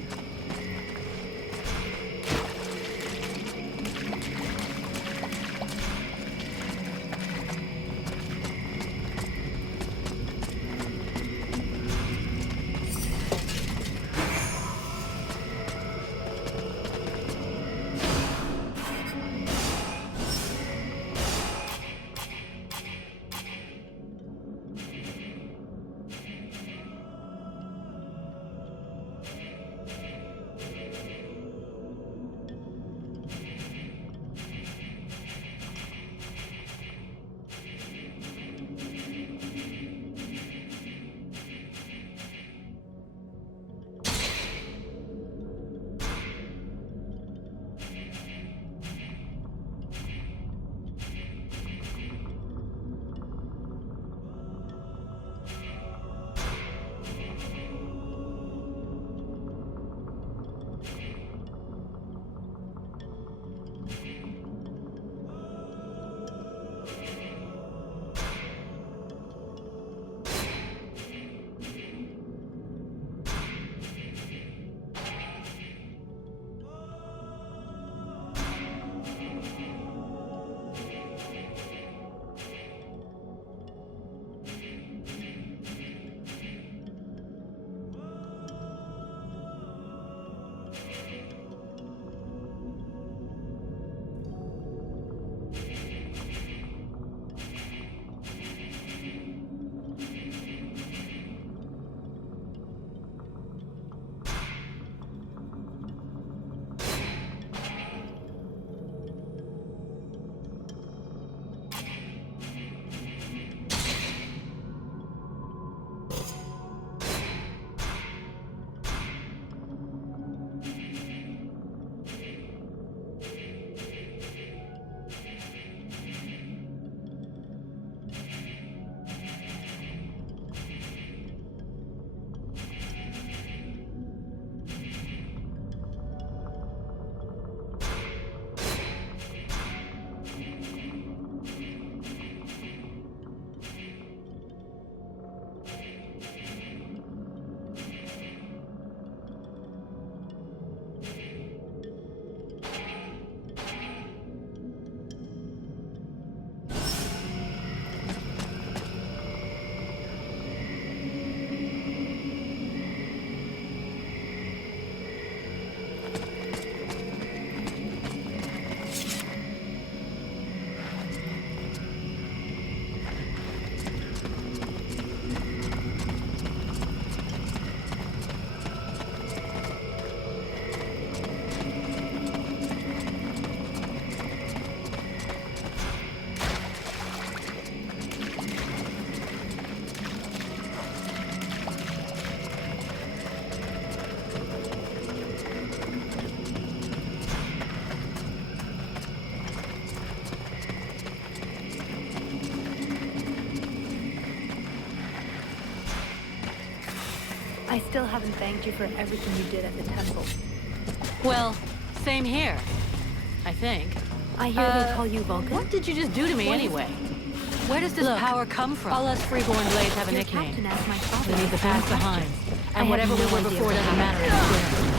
I still haven't thanked you for everything you did at the temple. Well, same here. I think. I hear they call you Vulcan. What did you just do to me anyway? Where does this power come from? All us freeborn blades have a Your nickname. captain asked my father. We need the past behind. I And have whatever we no were idea before what doesn't matter happened. anymore.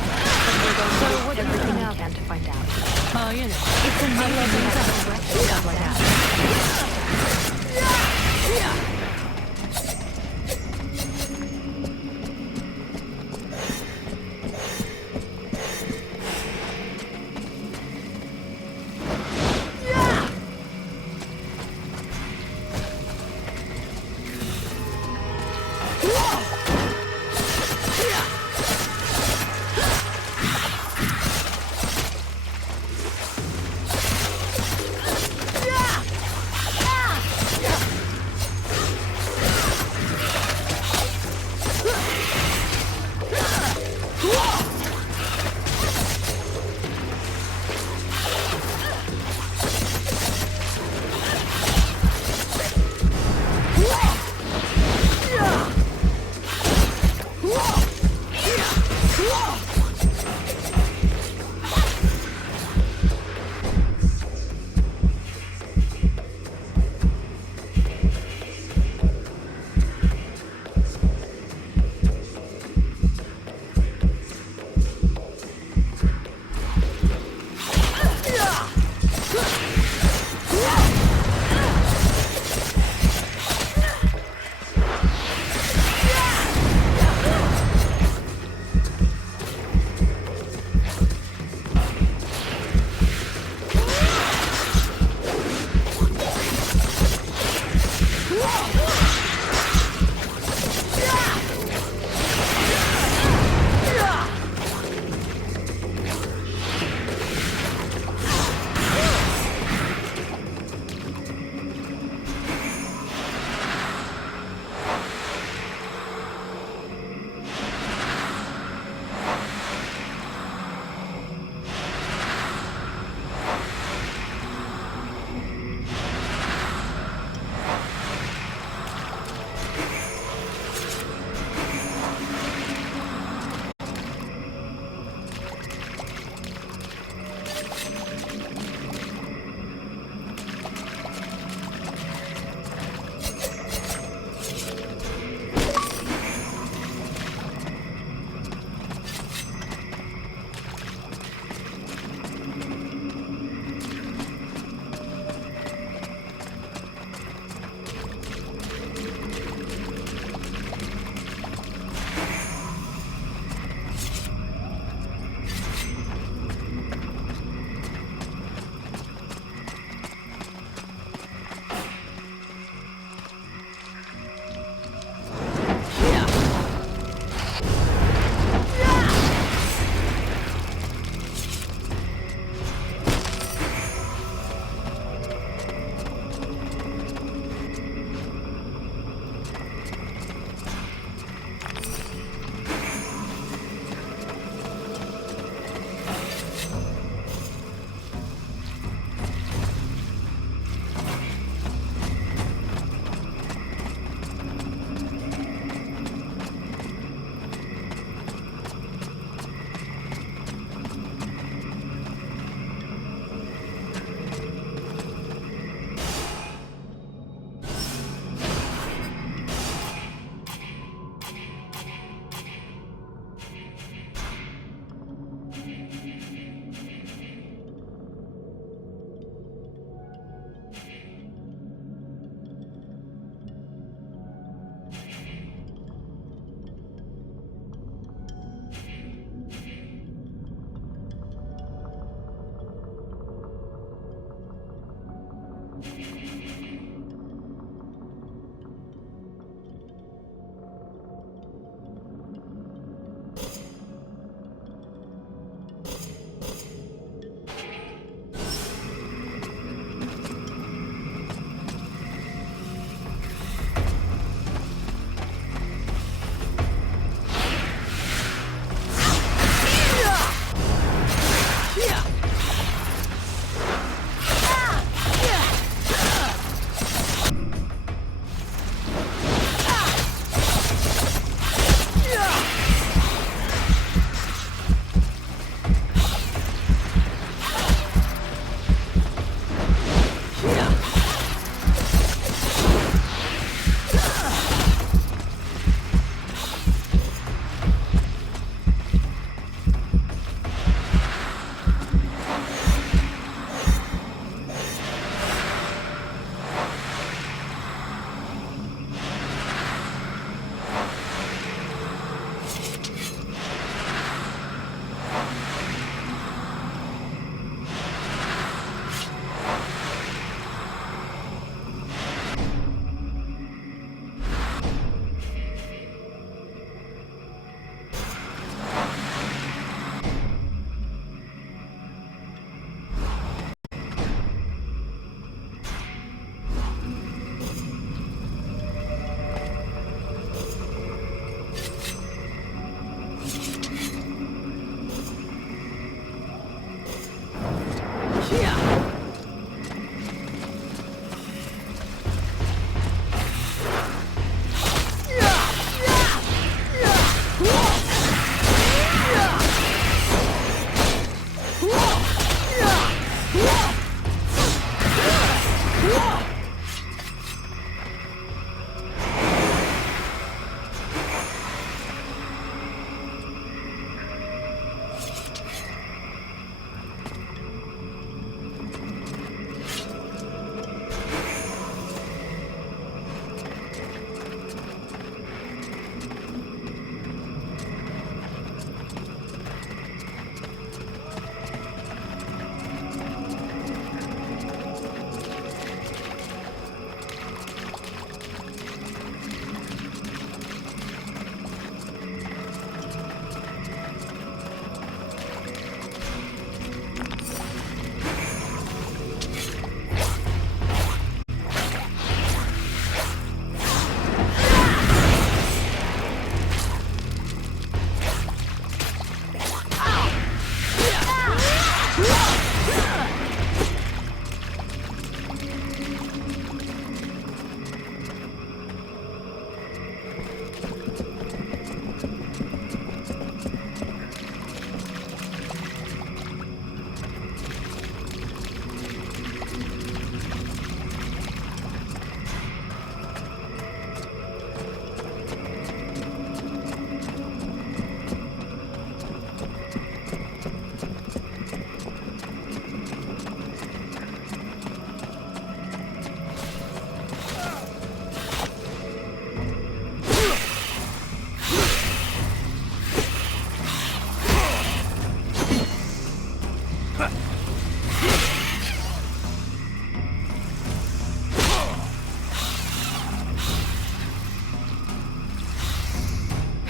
So what everything you can to find out. Oh, you know. It's amazing you have a record Stuff like that.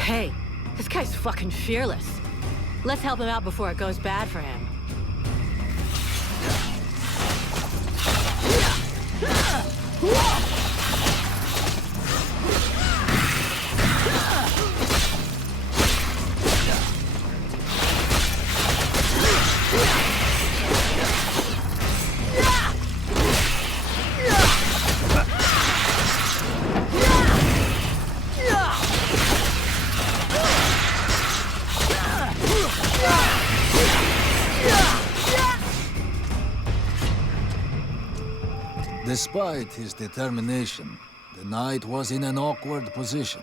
Hey, this guy's fucking fearless. Let's help him out before it goes bad for him. Despite his determination, the knight was in an awkward position.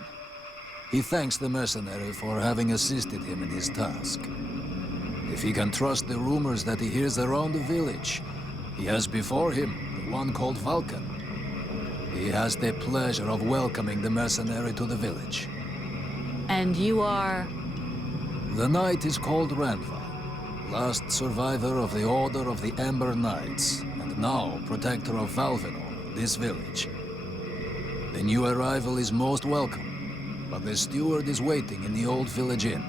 He thanks the mercenary for having assisted him in his task. If he can trust the rumors that he hears around the village, he has before him the one called Vulcan. He has the pleasure of welcoming the mercenary to the village. And you are? The knight is called Ranval, last survivor of the Order of the Ember Knights, and now protector of Valvenor, this village. The new arrival is most welcome, but the steward is waiting in the old village inn.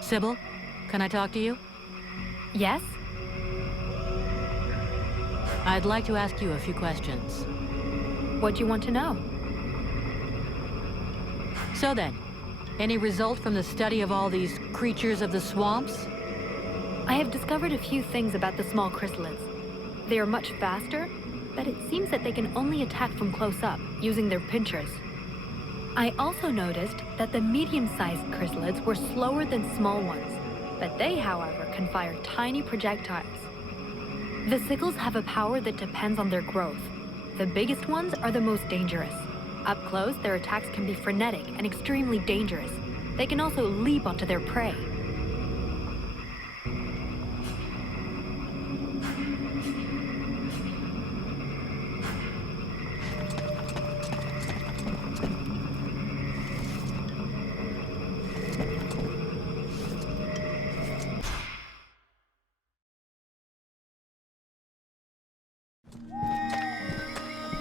Sybil, can I talk to you? Yes? I'd like to ask you a few questions. What do you want to know? So then, any result from the study of all these creatures of the swamps? I have discovered a few things about the small chrysalids. They are much faster, but it seems that they can only attack from close up, using their pinchers. I also noticed that the medium-sized chrysalids were slower than small ones, but they, however, can fire tiny projectiles. The sickles have a power that depends on their growth. The biggest ones are the most dangerous. Up close, their attacks can be frenetic and extremely dangerous. They can also leap onto their prey.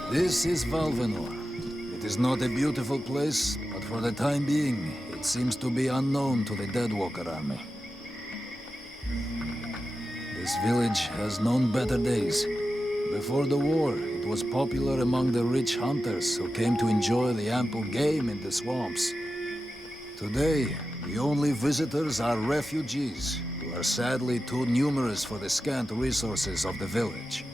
This is Valvenor. It is not a beautiful place, but for the time being, it seems to be unknown to the Deadwalker army. This village has known better days. Before the war, it was popular among the rich hunters who came to enjoy the ample game in the swamps. Today, the only visitors are refugees, who are sadly too numerous for the scant resources of the village.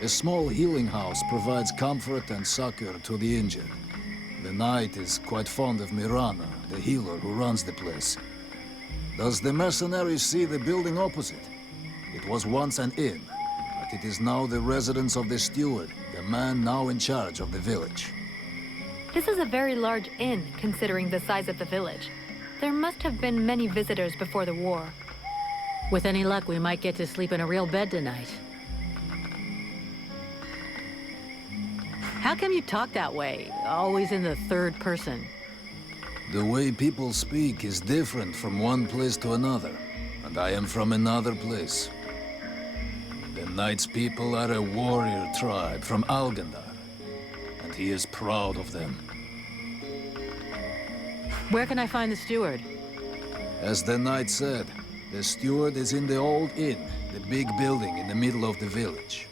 A small healing house provides comfort and succor to the injured. The knight is quite fond of Mirana, the healer who runs the place. Does the mercenary see the building opposite? It was once an inn, but it is now the residence of the steward, the man now in charge of the village. This is a very large inn, considering the size of the village. There must have been many visitors before the war. With any luck, we might get to sleep in a real bed tonight. How come you talk that way? Always in the third person. The way people speak is different from one place to another, and I am from another place. The Knight's people are a warrior tribe from Algandar, and he is proud of them. Where can I find the steward? As the Knight said, the steward is in the old inn, the big building in the middle of the village.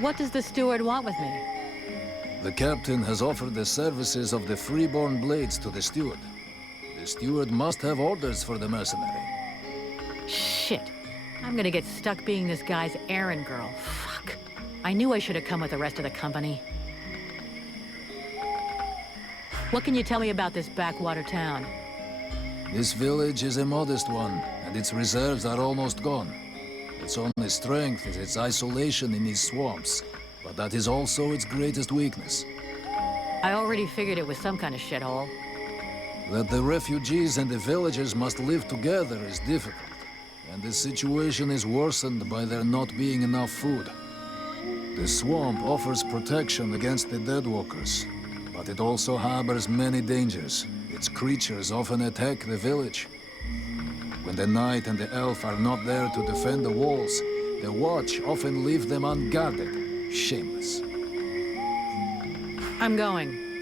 What does the steward want with me? The captain has offered the services of the freeborn blades to the steward. The steward must have orders for the mercenary. Shit. I'm gonna get stuck being this guy's errand girl. Fuck. I knew I should have come with the rest of the company. What can you tell me about this backwater town? This village is a modest one, and its reserves are almost gone. Its only strength is its isolation in these swamps, but that is also its greatest weakness. I already figured it was some kind of shithole. That the refugees and the villagers must live together is difficult, and the situation is worsened by there not being enough food. The swamp offers protection against the Deadwalkers, but it also harbors many dangers. Its creatures often attack the village. When the Knight and the Elf are not there to defend the walls, the Watch often leave them unguarded. Shameless. I'm going.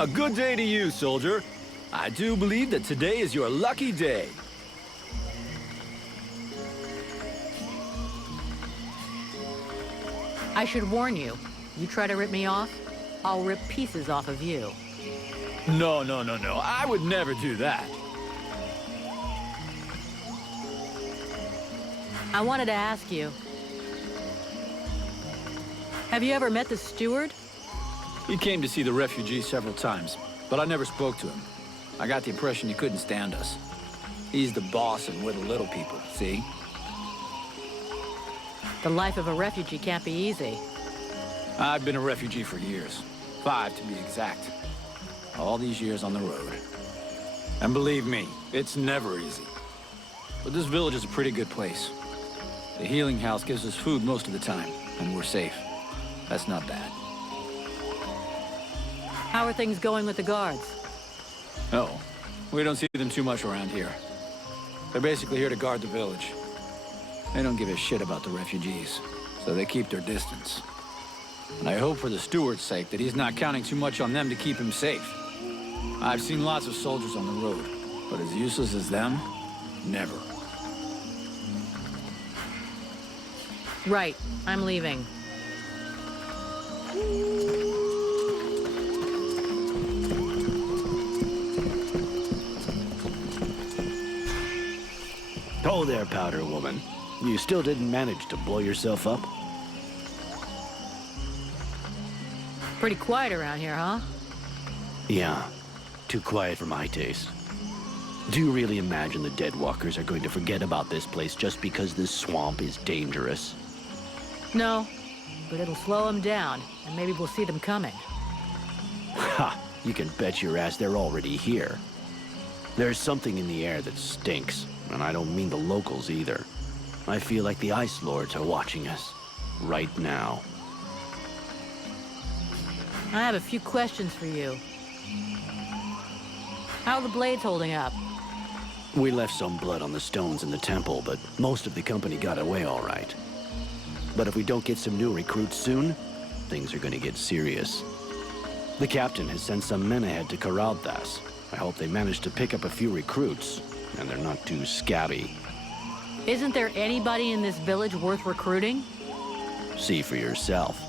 A good day to you, soldier. I do believe that today is your lucky day. I should warn you. You try to rip me off, I'll rip pieces off of you. No. I would never do that. I wanted to ask you. Have you ever met the steward? He came to see the refugees several times, but I never spoke to him. I got the impression he couldn't stand us. He's the boss and we're the little people, see? The life of a refugee can't be easy. I've been a refugee for years. 5 to be exact. All these years on the road. And believe me, it's never easy. But this village is a pretty good place. The healing house gives us food most of the time, and we're safe. That's not bad. How are things going with the guards? Oh, we don't see them too much around here. They're basically here to guard the village. They don't give a shit about the refugees, so they keep their distance. And I hope for the steward's sake that he's not counting too much on them to keep him safe. I've seen lots of soldiers on the road, but as useless as them, never. Right, I'm leaving. Oh there, Powder Woman. You still didn't manage to blow yourself up? Pretty quiet around here, huh? Yeah, too quiet for my taste. Do you really imagine the Deadwalkers are going to forget about this place just because this swamp is dangerous? No, but it'll slow them down, and maybe we'll see them coming. Ha! You can bet your ass they're already here. There's something in the air that stinks, and I don't mean the locals either. I feel like the Ice Lords are watching us, right now. I have a few questions for you. How are the blades holding up? We left some blood on the stones in the temple, but most of the company got away all right. But if we don't get some new recruits soon, things are gonna get serious. The captain has sent some men ahead to Karalthas. I hope they manage to pick up a few recruits, and they're not too scabby. Isn't there anybody in this village worth recruiting? See for yourself.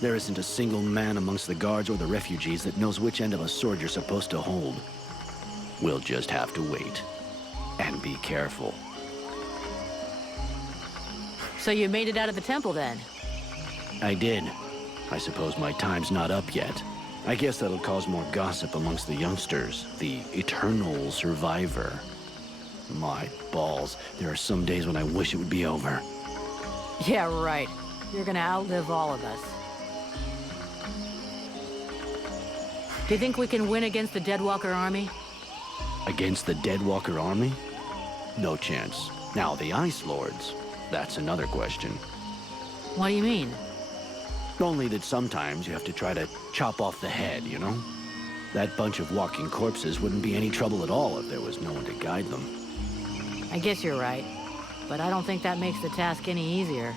There isn't a single man amongst the guards or the refugees that knows which end of a sword you're supposed to hold. We'll just have to wait. And be careful. So you made it out of the temple then? I did. I suppose my time's not up yet. I guess that'll cause more gossip amongst the youngsters. The eternal survivor. My balls. There are some days when I wish it would be over. Yeah, right. You're gonna outlive all of us. Do you think we can win against the Deadwalker army? Against the Deadwalker army? No chance. Now, the Ice Lords, that's another question. What do you mean? Only that sometimes you have to try to chop off the head, you know? That bunch of walking corpses wouldn't be any trouble at all if there was no one to guide them. I guess you're right. But I don't think that makes the task any easier.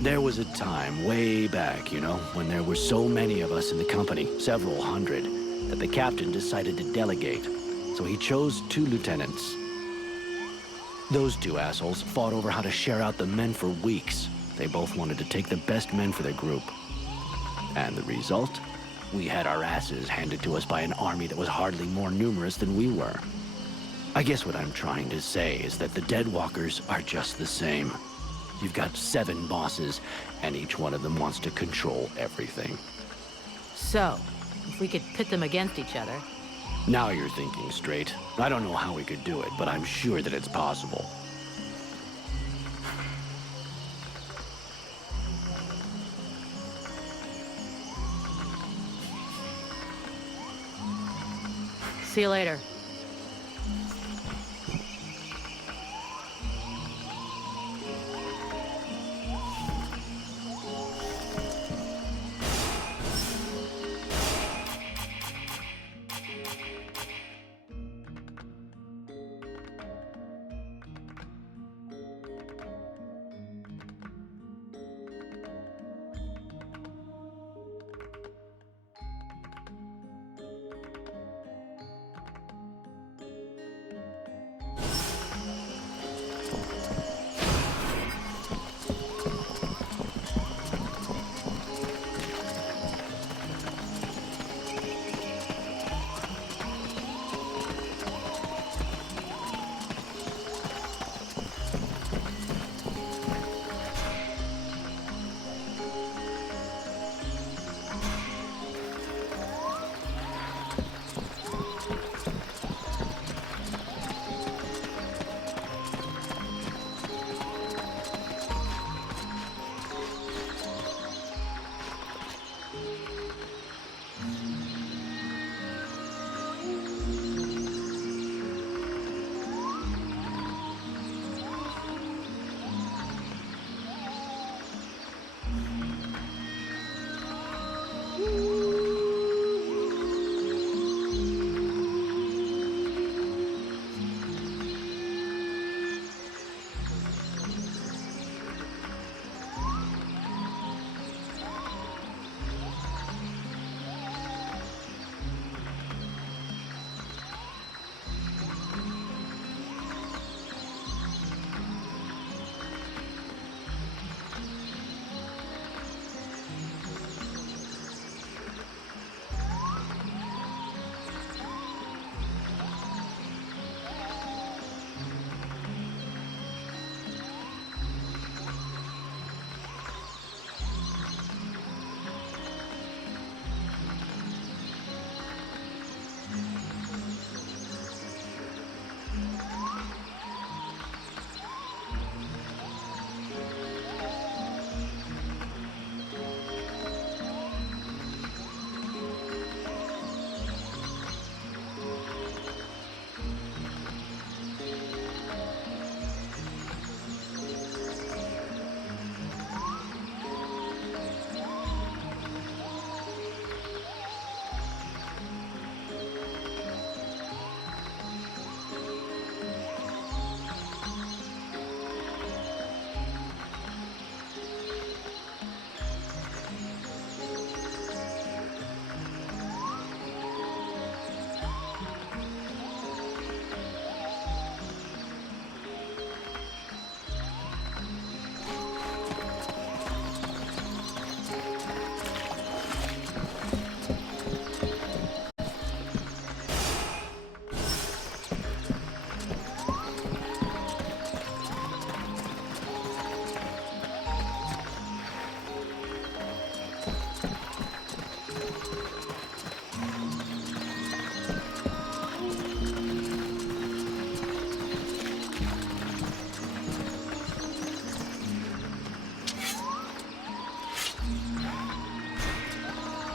There was a time, way back, you know, when there were so many of us in the company, several hundred, that the captain decided to delegate. So he chose 2 lieutenants. Those 2 assholes fought over how to share out the men for weeks. They both wanted to take the best men for their group. And the result? We had our asses handed to us by an army that was hardly more numerous than we were. I guess what I'm trying to say is that the Deadwalkers are just the same. You've got 7 bosses, and each one of them wants to control everything. So, if we could pit them against each other... Now you're thinking straight. I don't know how we could do it, but I'm sure that it's possible. See you later.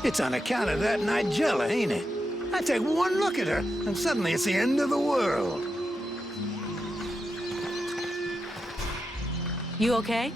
It's on account of that Nigella, ain't it? I take one look at her, and suddenly it's the end of the world. You okay?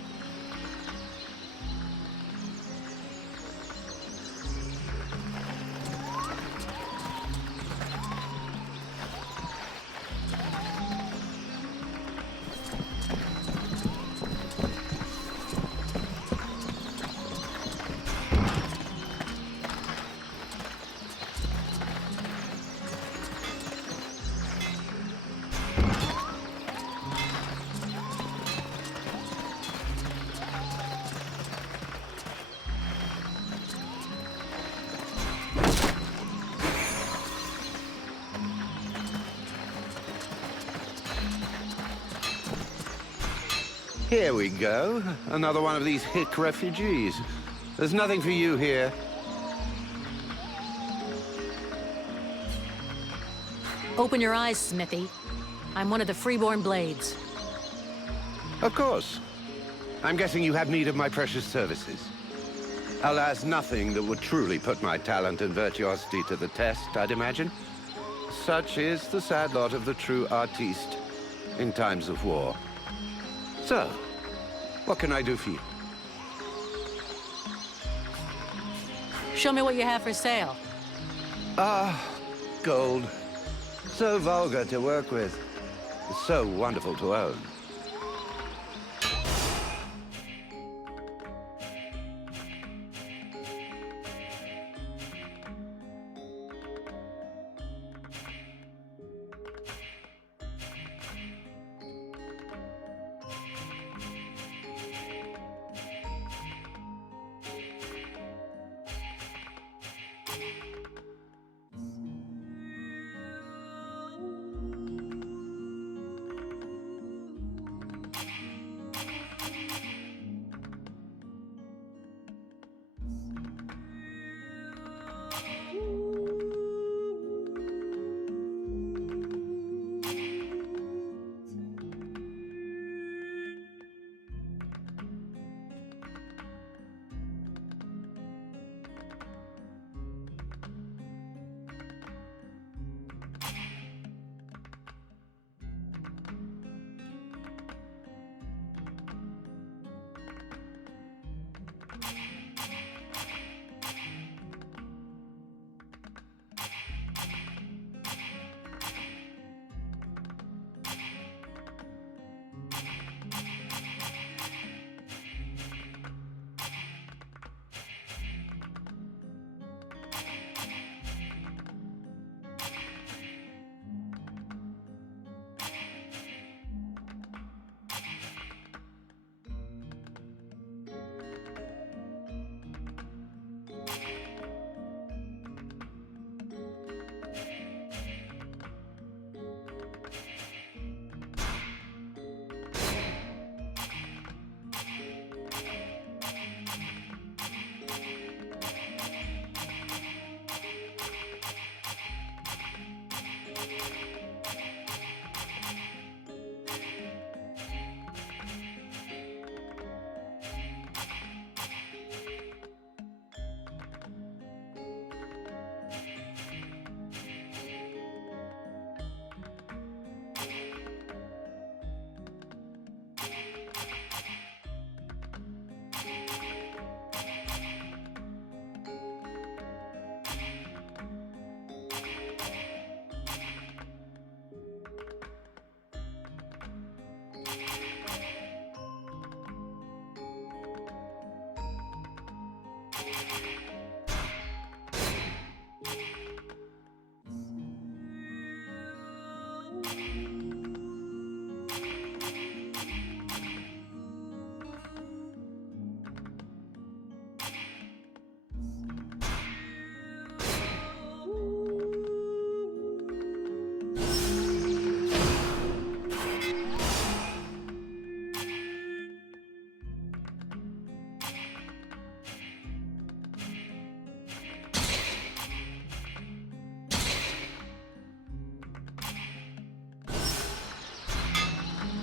Here we go. Another one of these hick refugees. There's nothing for you here. Open your eyes, Smithy. I'm one of the freeborn blades. Of course. I'm guessing you have need of my precious services. Alas, nothing that would truly put my talent and virtuosity to the test, I'd imagine. Such is the sad lot of the true artiste in times of war. So, what can I do for you? Show me what you have for sale. Gold. So vulgar to work with. So wonderful to own.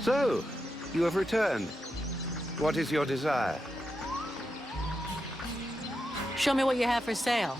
So, you have returned. What is your desire? Show me what you have for sale.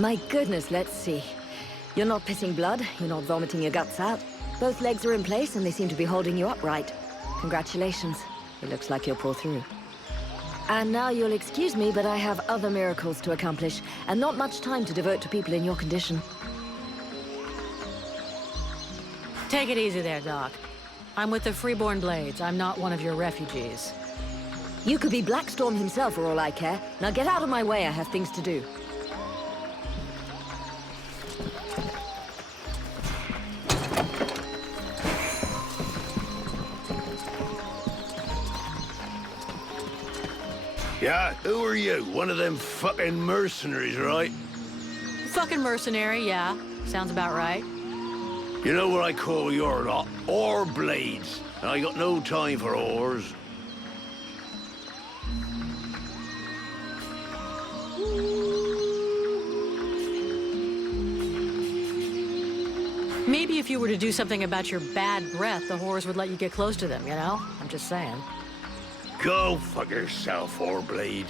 My goodness, let's see. You're not pissing blood, you're not vomiting your guts out. Both legs are in place and they seem to be holding you upright. Congratulations. It looks like you'll pull through. And now you'll excuse me, but I have other miracles to accomplish, and not much time to devote to people in your condition. Take it easy there, Doc. I'm with the Freeborn Blades. I'm not one of your refugees. You could be Blackstorm himself for all I care. Now get out of my way, I have things to do. Yeah, who are you? One of them fucking mercenaries, right? Fucking mercenary, yeah. Sounds about right. You know what I call your lot? Ore blades. And I got no time for ores. Maybe if you were to do something about your bad breath, the whores would let you get close to them, you know? I'm just saying. Go fuck yourself, ore blade.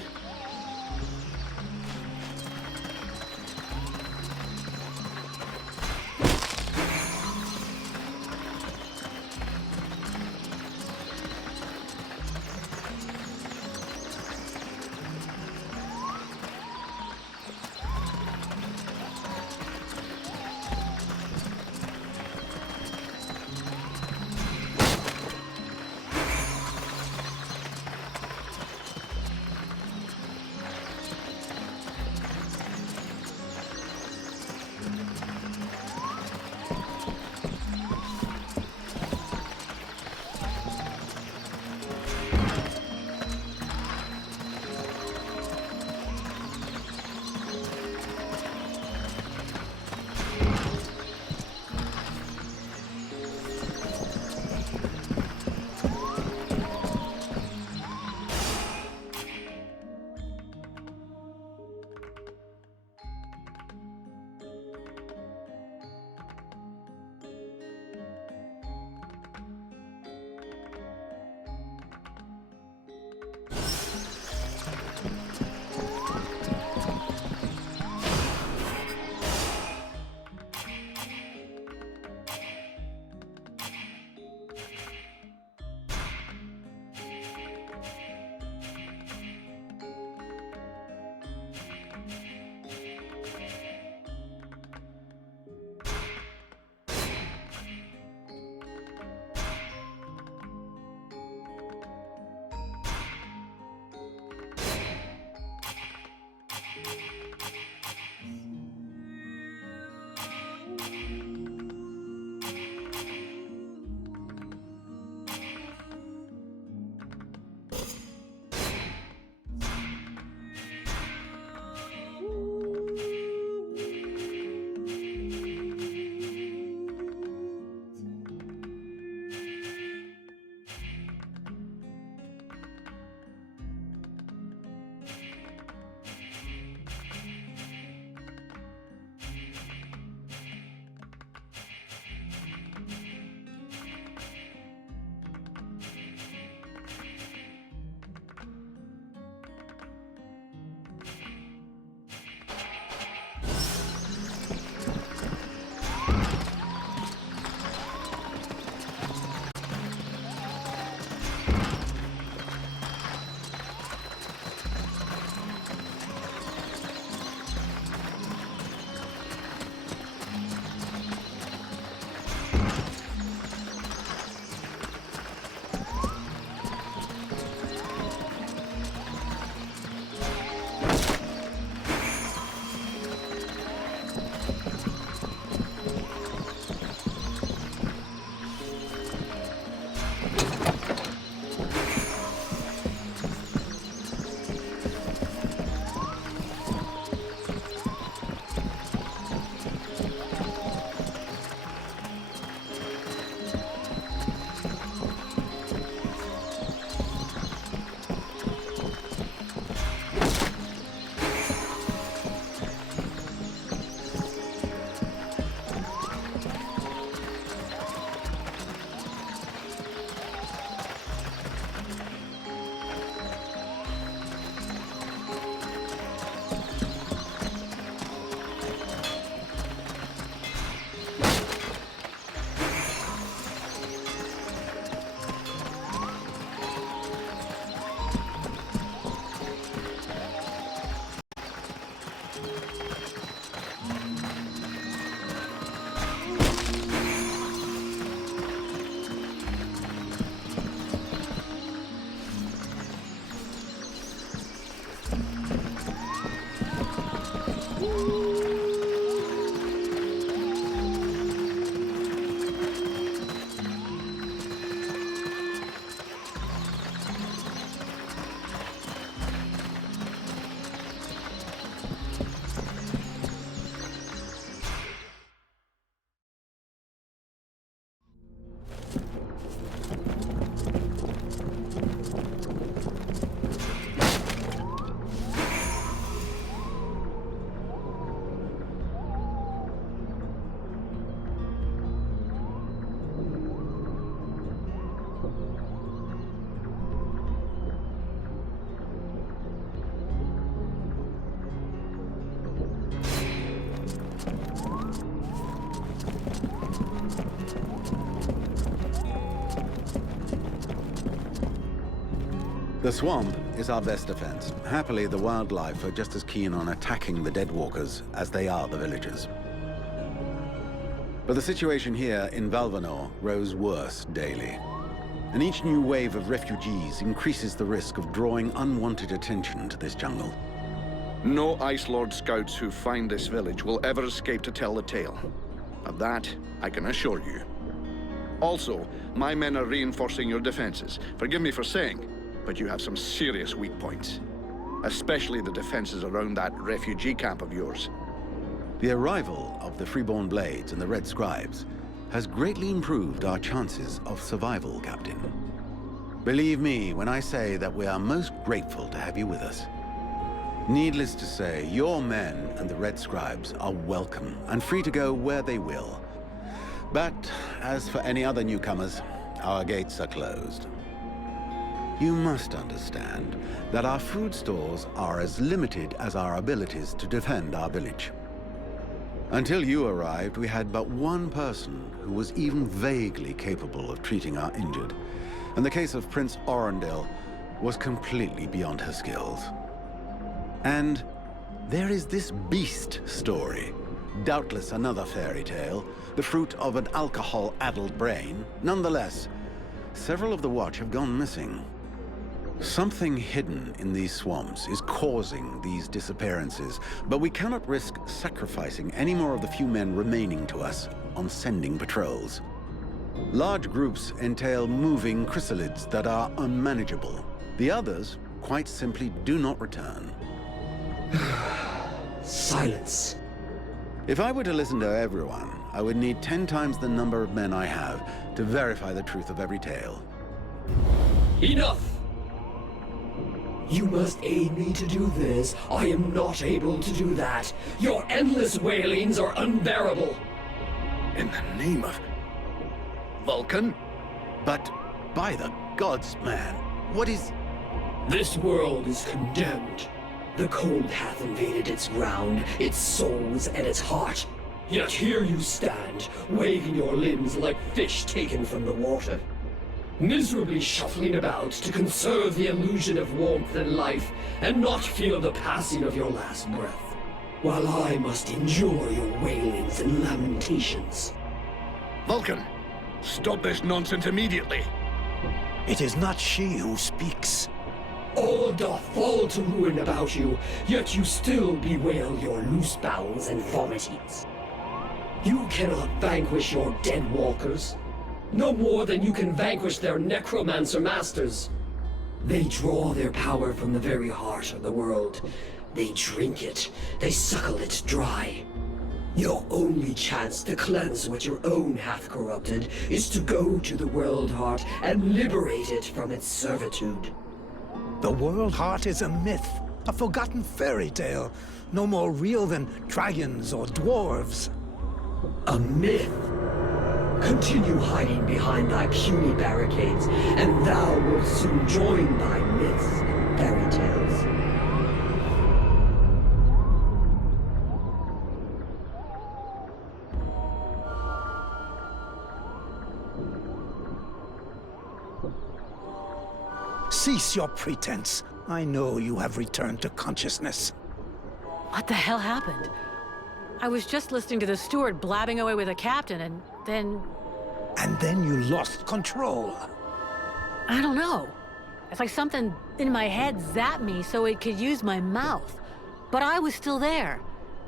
The swamp is our best defense. Happily, the wildlife are just as keen on attacking the Deadwalkers as they are the villagers. But the situation here in Valvanor grows worse daily. And each new wave of refugees increases the risk of drawing unwanted attention to this jungle. No Ice Lord scouts who find this village will ever escape to tell the tale. Of that, I can assure you. Also, my men are reinforcing your defenses. Forgive me for saying, but you have some serious weak points. Especially the defenses around that refugee camp of yours. The arrival of the Freeborn Blades and the Red Scribes has greatly improved our chances of survival, Captain. Believe me when I say that we are most grateful to have you with us. Needless to say, your men and the Red Scribes are welcome and free to go where they will. But as for any other newcomers, our gates are closed. You must understand that our food stores are as limited as our abilities to defend our village. Until you arrived, we had but one person who was even vaguely capable of treating our injured, and the case of Prince Orendil was completely beyond her skills. And there is this beast story, doubtless another fairy tale, the fruit of an alcohol-addled brain. Nonetheless, several of the Watch have gone missing. Something hidden in these swamps is causing these disappearances, but we cannot risk sacrificing any more of the few men remaining to us on sending patrols. Large groups entail moving chrysalids that are unmanageable. The others quite simply do not return. Silence. If I were to listen to everyone, I would need 10 times the number of men I have to verify the truth of every tale. Enough! You must aid me to do this. I am not able to do that. Your endless wailings are unbearable. In the name of Vulcan? But by the gods, man, what is... This world is condemned. The cold hath invaded its ground, its souls, and its heart. Yet here you stand, waving your limbs like fish taken from the water. Miserably shuffling about to conserve the illusion of warmth and life, and not feel the passing of your last breath, while I must endure your wailings and lamentations. Vulcan, stop this nonsense immediately. It is not she who speaks. All doth fall to ruin about you, yet you still bewail your loose bowels and vomitings. You cannot vanquish your dead walkers, no more than you can vanquish their necromancer masters. They draw their power from the very heart of the world. They drink it, they suckle it dry. Your only chance to cleanse what your own hath corrupted is to go to the World Heart and liberate it from its servitude. The World Heart is a myth, a forgotten fairy tale, no more real than dragons or dwarves. A myth? Continue hiding behind thy puny barricades, and thou wilt soon join thy myths and fairy tales. Cease your pretense. I know you have returned to consciousness. What the hell happened? I was just listening to the steward blabbing away with the captain, and then... And then you lost control. I don't know. It's like something in my head zapped me so it could use my mouth. But I was still there,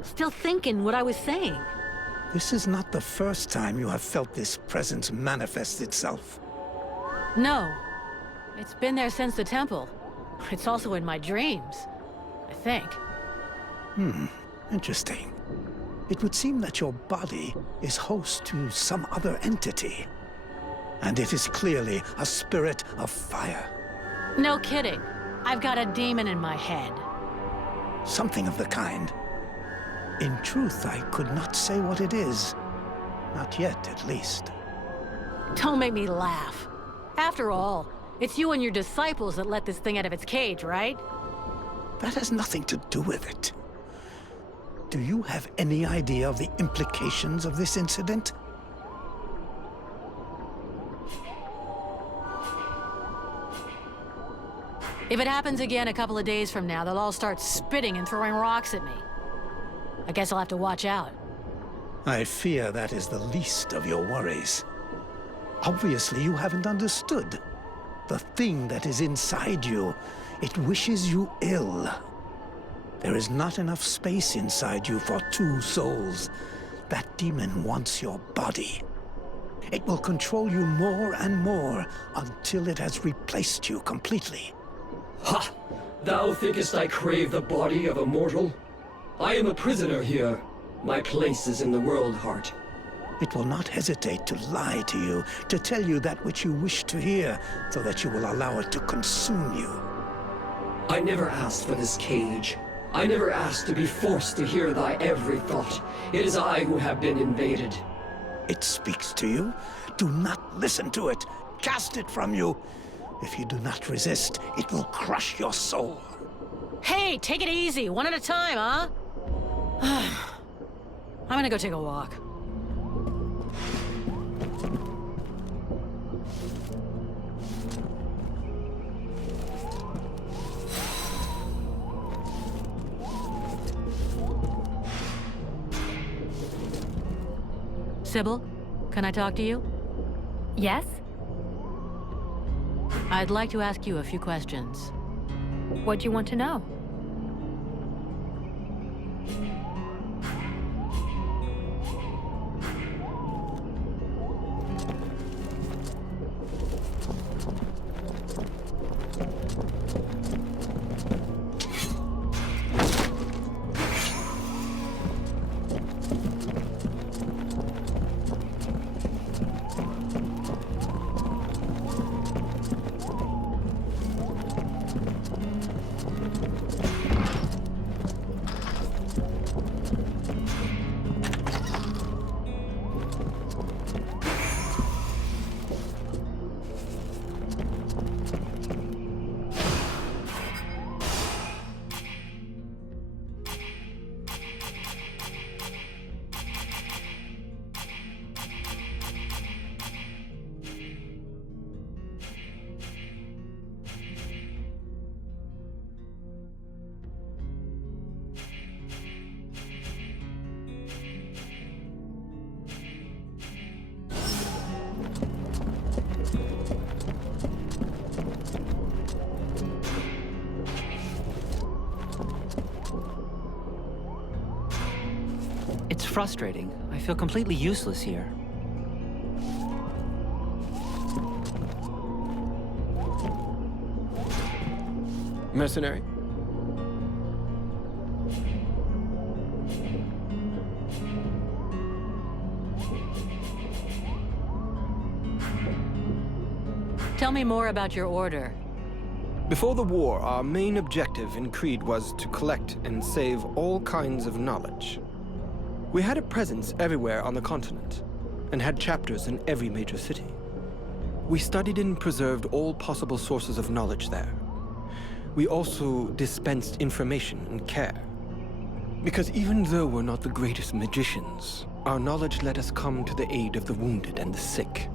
still thinking what I was saying. This is not the first time you have felt this presence manifest itself. No. It's been there since the temple. It's also in my dreams, I think. Interesting. It would seem that your body is host to some other entity. And it is clearly a spirit of fire. No kidding. I've got a demon in my head. Something of the kind. In truth, I could not say what it is. Not yet, at least. Don't make me laugh. After all, it's you and your disciples that let this thing out of its cage, right? That has nothing to do with it. Do you have any idea of the implications of this incident? If it happens again a couple of days from now, they'll all start spitting and throwing rocks at me. I guess I'll have to watch out. I fear that is the least of your worries. Obviously, you haven't understood. The thing that is inside you, it wishes you ill. There is not enough space inside you for two souls. That demon wants your body. It will control you more and more until it has replaced you completely. Ha! Thou thinkest I crave the body of a mortal? I am a prisoner here. My place is in the world heart. It will not hesitate to lie to you, to tell you that which you wish to hear, so that you will allow it to consume you. I never asked for this cage. I never asked to be forced to hear thy every thought. It is I who have been invaded. It speaks to you. Do not listen to it. Cast it from you. If you do not resist, it will crush your soul. Hey, take it easy, one at a time, huh? I'm gonna go take a walk. Sybil, can I talk to you? Yes? I'd like to ask you a few questions. What do you want to know? It's frustrating. I feel completely useless here. Mercenary? Tell me more about your order. Before the war, our main objective in Creed was to collect and save all kinds of knowledge. We had a presence everywhere on the continent, and had chapters in every major city. We studied and preserved all possible sources of knowledge there. We also dispensed information and care. Because even though we're not the greatest magicians, our knowledge let us come to the aid of the wounded and the sick.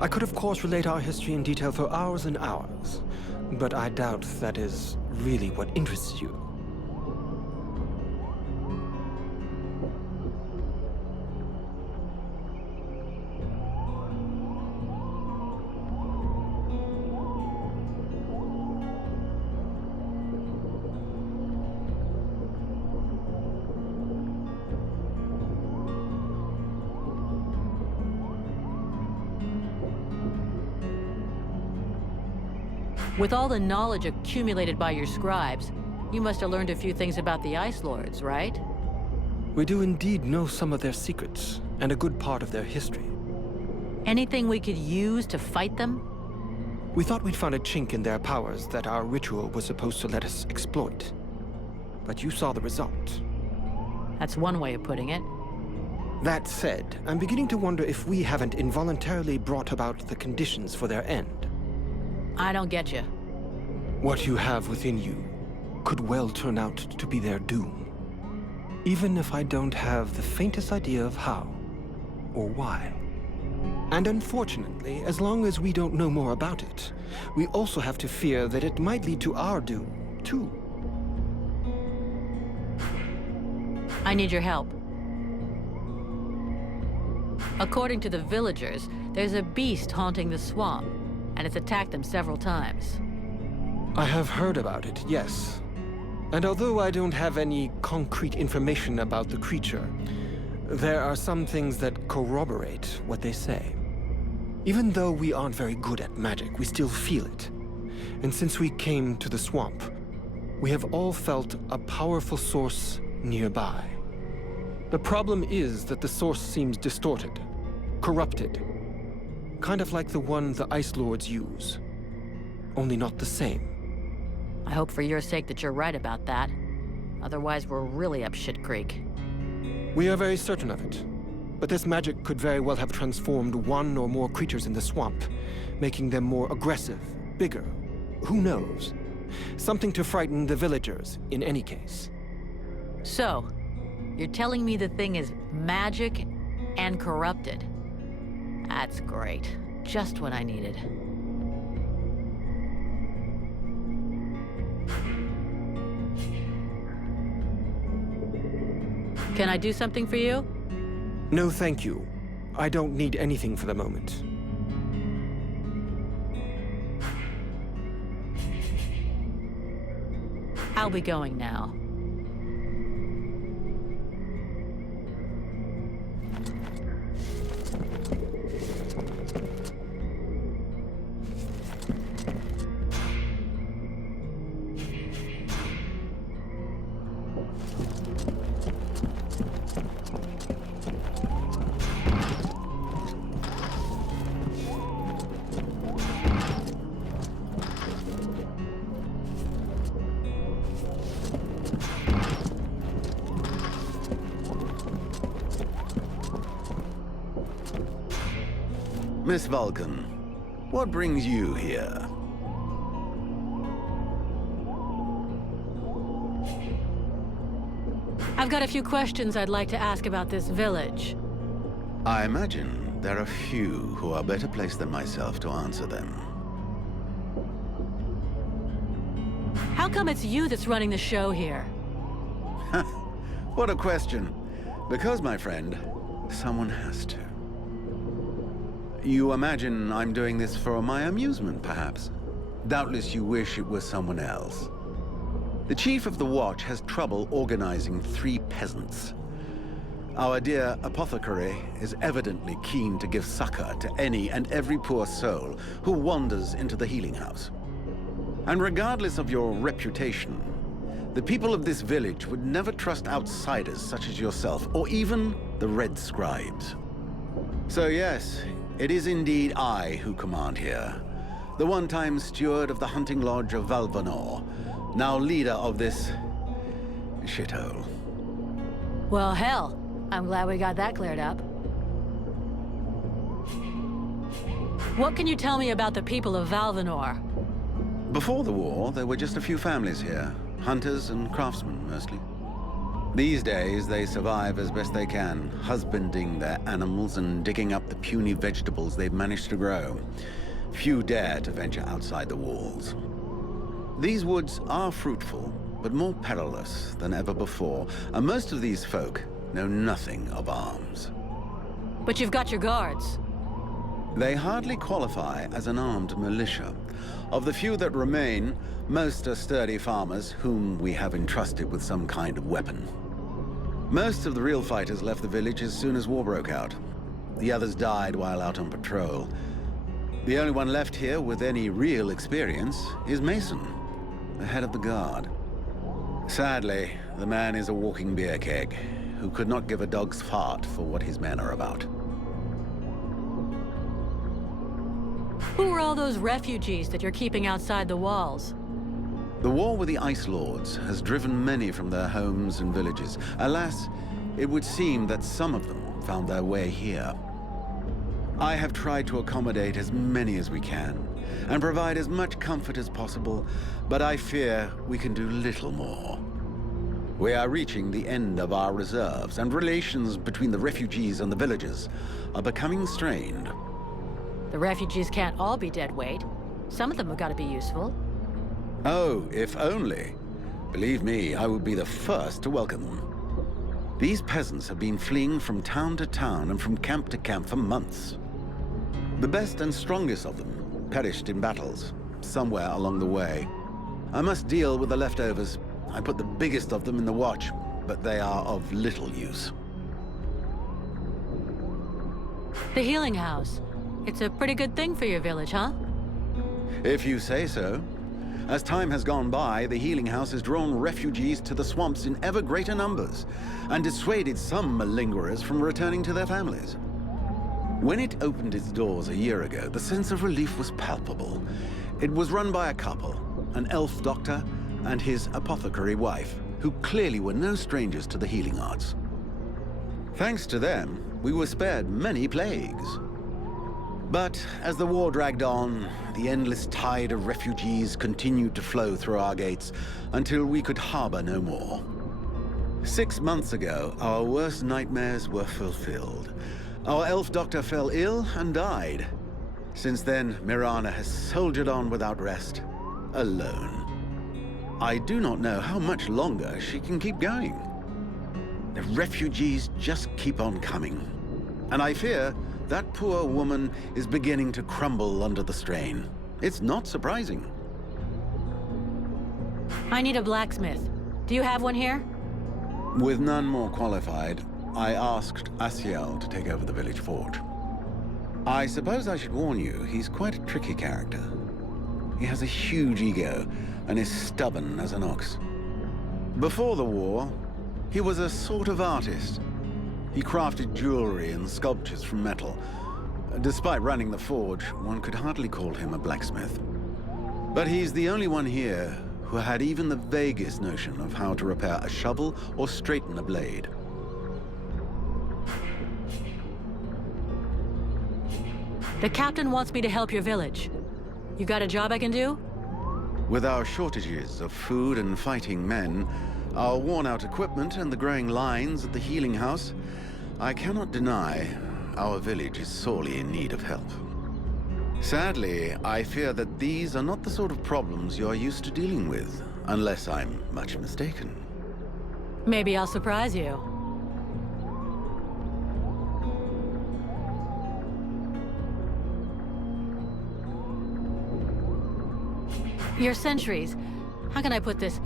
I could of course relate our history in detail for hours and hours, but I doubt that is really what interests you. With all the knowledge accumulated by your scribes, you must have learned a few things about the Ice Lords, right? We do indeed know some of their secrets, and a good part of their history. Anything we could use to fight them? We thought we'd found a chink in their powers that our ritual was supposed to let us exploit. But you saw the result. That's one way of putting it. That said, I'm beginning to wonder if we haven't involuntarily brought about the conditions for their end. I don't get you. What you have within you could well turn out to be their doom. Even if I don't have the faintest idea of how or why. And unfortunately, as long as we don't know more about it, we also have to fear that it might lead to our doom, too. I need your help. According to the villagers, there's a beast haunting the swamp, and it's attacked them several times. I have heard about it, yes. And although I don't have any concrete information about the creature, there are some things that corroborate what they say. Even though we aren't very good at magic, we still feel it. And since we came to the swamp, we have all felt a powerful source nearby. The problem is that the source seems distorted, corrupted. Kind of like the one the Ice Lords use. Only not the same. I hope for your sake that you're right about that. Otherwise, we're really up shit creek. We are very certain of it. But this magic could very well have transformed one or more creatures in the swamp, making them more aggressive, bigger. Who knows? Something to frighten the villagers, in any case. So, you're telling me the thing is magic and corrupted? That's great. Just what I needed. Can I do something for you? No, thank you. I don't need anything for the moment. I'll be going now. Miss Vulcan, what brings you here? I've got a few questions I'd like to ask about this village. I imagine there are few who are better placed than myself to answer them. How come it's you that's running the show here? What a question. Because, my friend, someone has to. You imagine I'm doing this for my amusement, perhaps? Doubtless you wish it was someone else. The chief of the watch has trouble organizing 3 peasants. Our dear apothecary is evidently keen to give succor to any and every poor soul who wanders into the healing house. And regardless of your reputation, the people of this village would never trust outsiders such as yourself, or even the Red Scribes. So yes, it is indeed I who command here. The one-time steward of the hunting lodge of Valvanor, now leader of this shithole. Well, hell, I'm glad we got that cleared up. What can you tell me about the people of Valvanor? Before the war, there were just a few families here. Hunters and craftsmen, mostly. These days, they survive as best they can, husbanding their animals and digging up the puny vegetables they've managed to grow. Few dare to venture outside the walls. These woods are fruitful, but more perilous than ever before, and most of these folk know nothing of arms. But you've got your guards. They hardly qualify as an armed militia. Of the few that remain, most are sturdy farmers whom we have entrusted with some kind of weapon. Most of the real fighters left the village as soon as war broke out. The others died while out on patrol. The only one left here with any real experience is Mason, the head of the guard. Sadly, the man is a walking beer keg, who could not give a dog's fart for what his men are about. Who are all those refugees that you're keeping outside the walls? The war with the Ice Lords has driven many from their homes and villages. Alas, it would seem that some of them found their way here. I have tried to accommodate as many as we can, and provide as much comfort as possible, but I fear we can do little more. We are reaching the end of our reserves, and relations between the refugees and the villagers are becoming strained. The refugees can't all be dead weight. Some of them have got to be useful. Oh, if only. Believe me, I would be the first to welcome them. These peasants have been fleeing from town to town and from camp to camp for months. The best and strongest of them perished in battles, somewhere along the way. I must deal with the leftovers. I put the biggest of them in the watch, but they are of little use. The healing house. It's a pretty good thing for your village, huh? If you say so. As time has gone by, the healing house has drawn refugees to the swamps in ever greater numbers, and dissuaded some malingerers from returning to their families. When it opened its doors a year ago, the sense of relief was palpable. It was run by a couple, an elf doctor and his apothecary wife, who clearly were no strangers to the healing arts. Thanks to them, we were spared many plagues. But as the war dragged on, the endless tide of refugees continued to flow through our gates until we could harbor no more. 6 months ago, our worst nightmares were fulfilled. Our elf doctor fell ill and died. Since then, Mirana has soldiered on without rest, alone. I do not know how much longer she can keep going. The refugees just keep on coming. And I fear that poor woman is beginning to crumble under the strain. It's not surprising. I need a blacksmith. Do you have one here? With none more qualified, I asked Asiel to take over the village forge. I suppose I should warn you, he's quite a tricky character. He has a huge ego and is stubborn as an ox. Before the war, he was a sort of artist. He crafted jewelry and sculptures from metal. Despite running the forge, one could hardly call him a blacksmith. But he's the only one here who had even the vaguest notion of how to repair a shovel or straighten a blade. The captain wants me to help your village. You got a job I can do? With our shortages of food and fighting men, our worn-out equipment and the growing lines at the healing house, I cannot deny our village is sorely in need of help. Sadly, I fear that these are not the sort of problems you are used to dealing with, unless I'm much mistaken. Maybe I'll surprise you. Your sentries, how can I put this?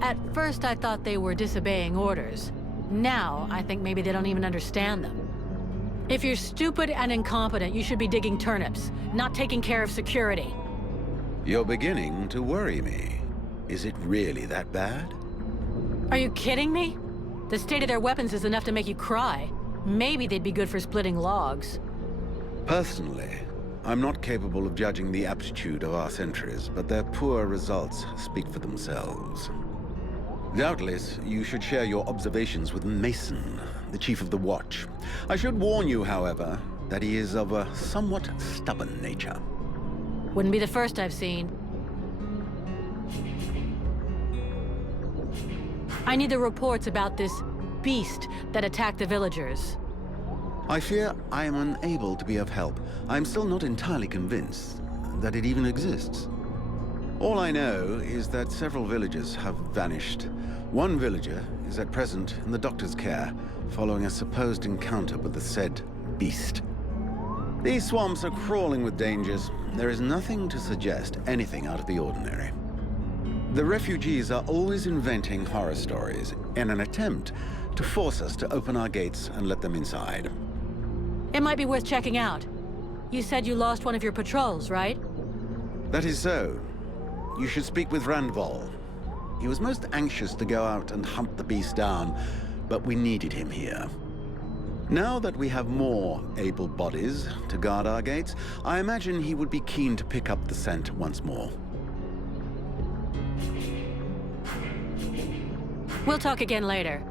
At first I thought they were disobeying orders. Now I think maybe they don't even understand them. If you're stupid and incompetent, you should be digging turnips, not taking care of security. You're beginning to worry me. Is it really that bad? Are you kidding me? The state of their weapons is enough to make you cry. Maybe they'd be good for splitting logs. Personally, I'm not capable of judging the aptitude of our sentries, but their poor results speak for themselves. Doubtless, you should share your observations with Mason, the chief of the watch. I should warn you, however, that he is of a somewhat stubborn nature. Wouldn't be the first I've seen. I need the reports about this beast that attacked the villagers. I fear I am unable to be of help. I'm still not entirely convinced that it even exists. All I know is that several villagers have vanished. One villager is at present in the doctor's care, following a supposed encounter with the said beast. These swamps are crawling with dangers. There is nothing to suggest anything out of the ordinary. The refugees are always inventing horror stories in an attempt to force us to open our gates and let them inside. It might be worth checking out. You said you lost one of your patrols, right? That is so. You should speak with Randval. He was most anxious to go out and hunt the beast down, but we needed him here. Now that we have more able bodies to guard our gates, I imagine he would be keen to pick up the scent once more. We'll talk again later.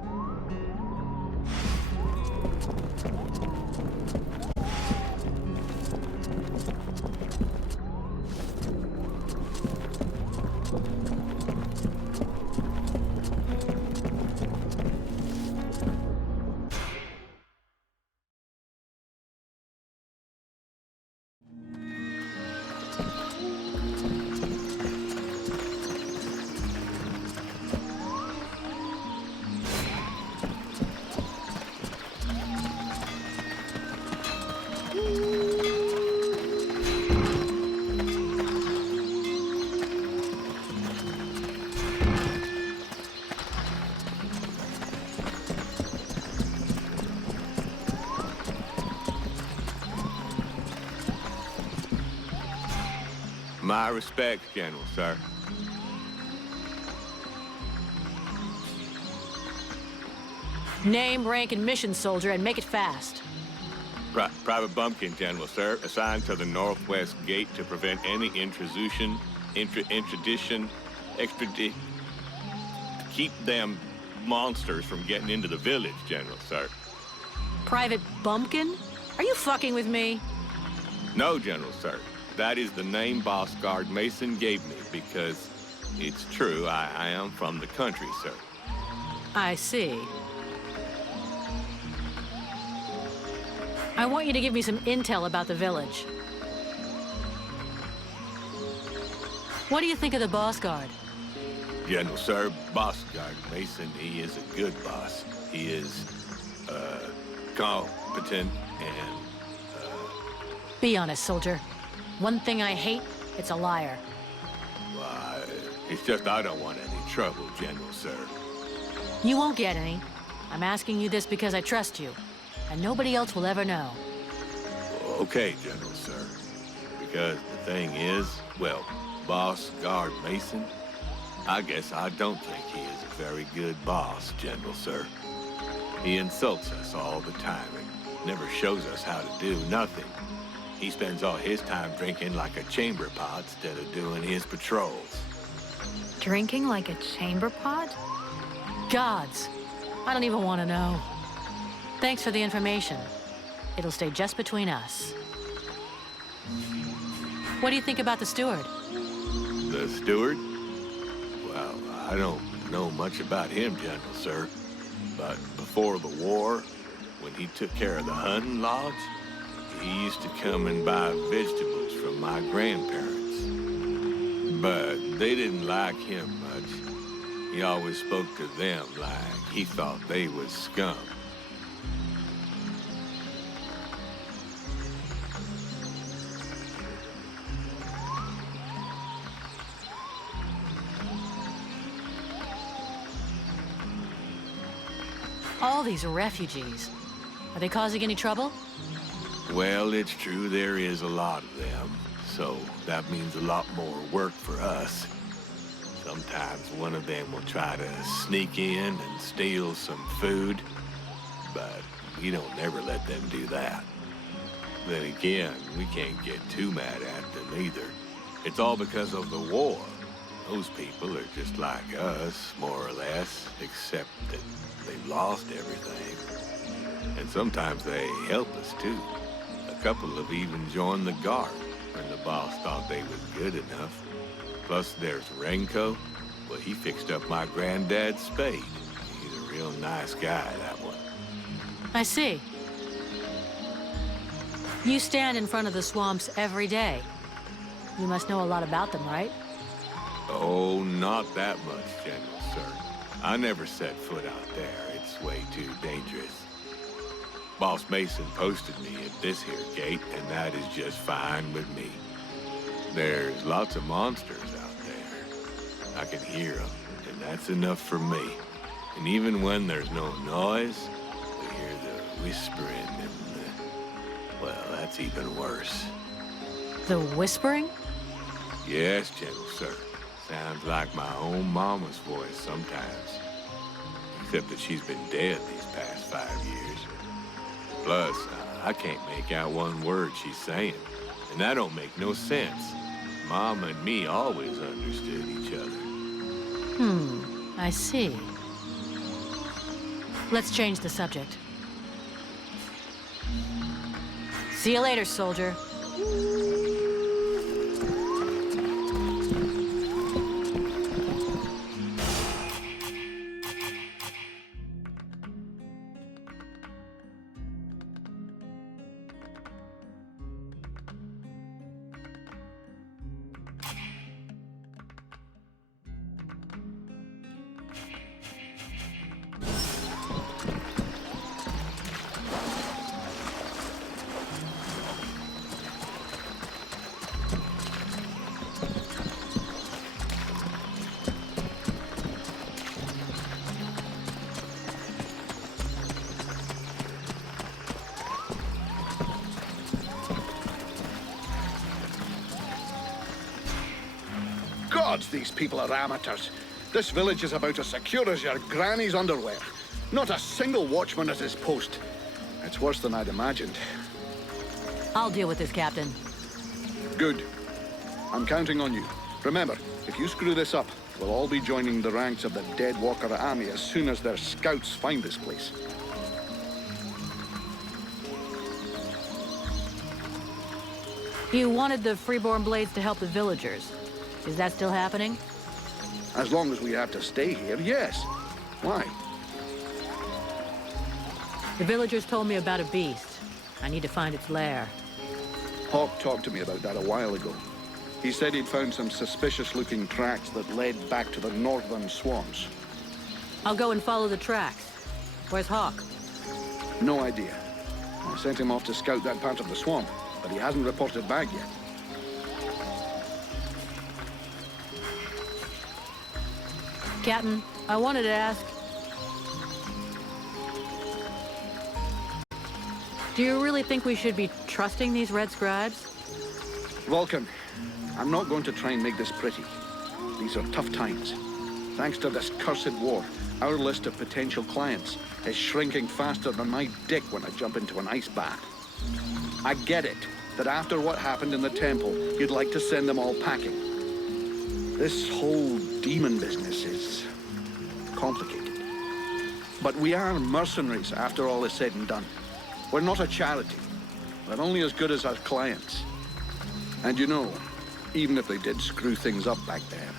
My respects, General, sir. Name, rank, and mission, soldier, and make it fast. Private Bumpkin, General, sir. Assigned to the northwest gate to prevent any intrusion, to keep them monsters from getting into the village, General, sir. Private Bumpkin? Are you fucking with me? No, General, sir. That is the name Boss Guard Mason gave me because it's true, I am from the country, sir. I see. I want you to give me some intel about the village. What do you think of the Boss Guard? General, sir, Boss Guard Mason, he is a good boss. He is, competent and, Be honest, soldier. One thing I hate, it's a liar. Why, it's just I don't want any trouble, General, sir. You won't get any. I'm asking you this because I trust you, and nobody else will ever know. Okay, General, sir. Because the thing is, well, Boss Guard Mason, I guess I don't think he is a very good boss, General, sir. He insults us all the time and never shows us how to do nothing. He spends all his time drinking like a chamber pot instead of doing his patrols. Drinking like a chamber pot? Gods, I don't even want to know. Thanks for the information. It'll stay just between us. What do you think about the steward? The steward? Well, I don't know much about him, General, sir. But before the war, when he took care of the hunting lodge, he used to come and buy vegetables from my grandparents. But they didn't like him much. He always spoke to them like he thought they was scum. All these refugees. Are they causing any trouble? Well, it's true there is a lot of them, so that means a lot more work for us. Sometimes one of them will try to sneak in and steal some food, but we don't never let them do that. Then again, we can't get too mad at them either. It's all because of the war. Those people are just like us, more or less, except that they've lost everything. And sometimes they help us, too. A couple have even joined the guard when the boss thought they was good enough. Plus, there's Renko. Well, he fixed up my granddad's spade. He's a real nice guy, that one. I see. You stand in front of the swamps every day. You must know a lot about them, right? Oh, not that much, General, sir. I never set foot out there. It's way too dangerous. Boss Mason posted me at this here gate, and that is just fine with me. There's lots of monsters out there. I can hear them, and that's enough for me. And even when there's no noise, we hear the whispering and the... Well, that's even worse. The whispering? Yes, General, sir. Sounds like my own mama's voice sometimes. Except that she's been dead these past 5 years. Plus, I can't make out one word she's saying. And that don't make no sense. Mama and me always understood each other. I see. Let's change the subject. See you later, soldier. Gods, these people are amateurs. This village is about as secure as your granny's underwear. Not a single watchman at his post. It's worse than I'd imagined. I'll deal with this, Captain. Good. I'm counting on you. Remember, if you screw this up, we'll all be joining the ranks of the Dead Walker army as soon as their scouts find this place. You wanted the Freeborn Blades to help the villagers. Is that still happening? As long as we have to stay here, yes. Why? The villagers told me about a beast. I need to find its lair. Hawk talked to me about that a while ago. He said he'd found some suspicious-looking tracks that led back to the northern swamps. I'll go and follow the tracks. Where's Hawk? No idea. I sent him off to scout that part of the swamp, but he hasn't reported back yet. Captain, I wanted to ask... Do you really think we should be trusting these Red Scribes? Vulcan, I'm not going to try and make this pretty. These are tough times. Thanks to this cursed war, our list of potential clients is shrinking faster than my dick when I jump into an ice bath. I get it, that after what happened in the temple, you'd like to send them all packing. This whole demon business is complicated. But we are mercenaries after all is said and done. We're not a charity. We're only as good as our clients. And you know, even if they did screw things up back there,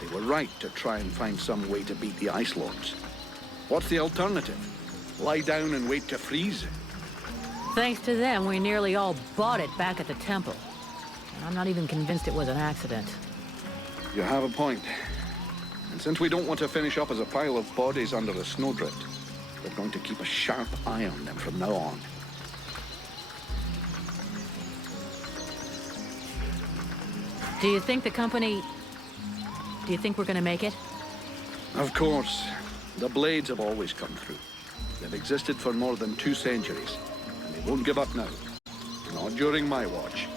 they were right to try and find some way to beat the Ice Lords. What's the alternative? Lie down and wait to freeze? Thanks to them, we nearly all bought it back at the temple. And I'm not even convinced it was an accident. You have a point. And since we don't want to finish up as a pile of bodies under a snowdrift, we're going to keep a sharp eye on them from now on. Do you think the company... Do you think we're gonna make it? Of course. The Blades have always come through. They've existed for more than 2 centuries, and they won't give up now. Not during my watch.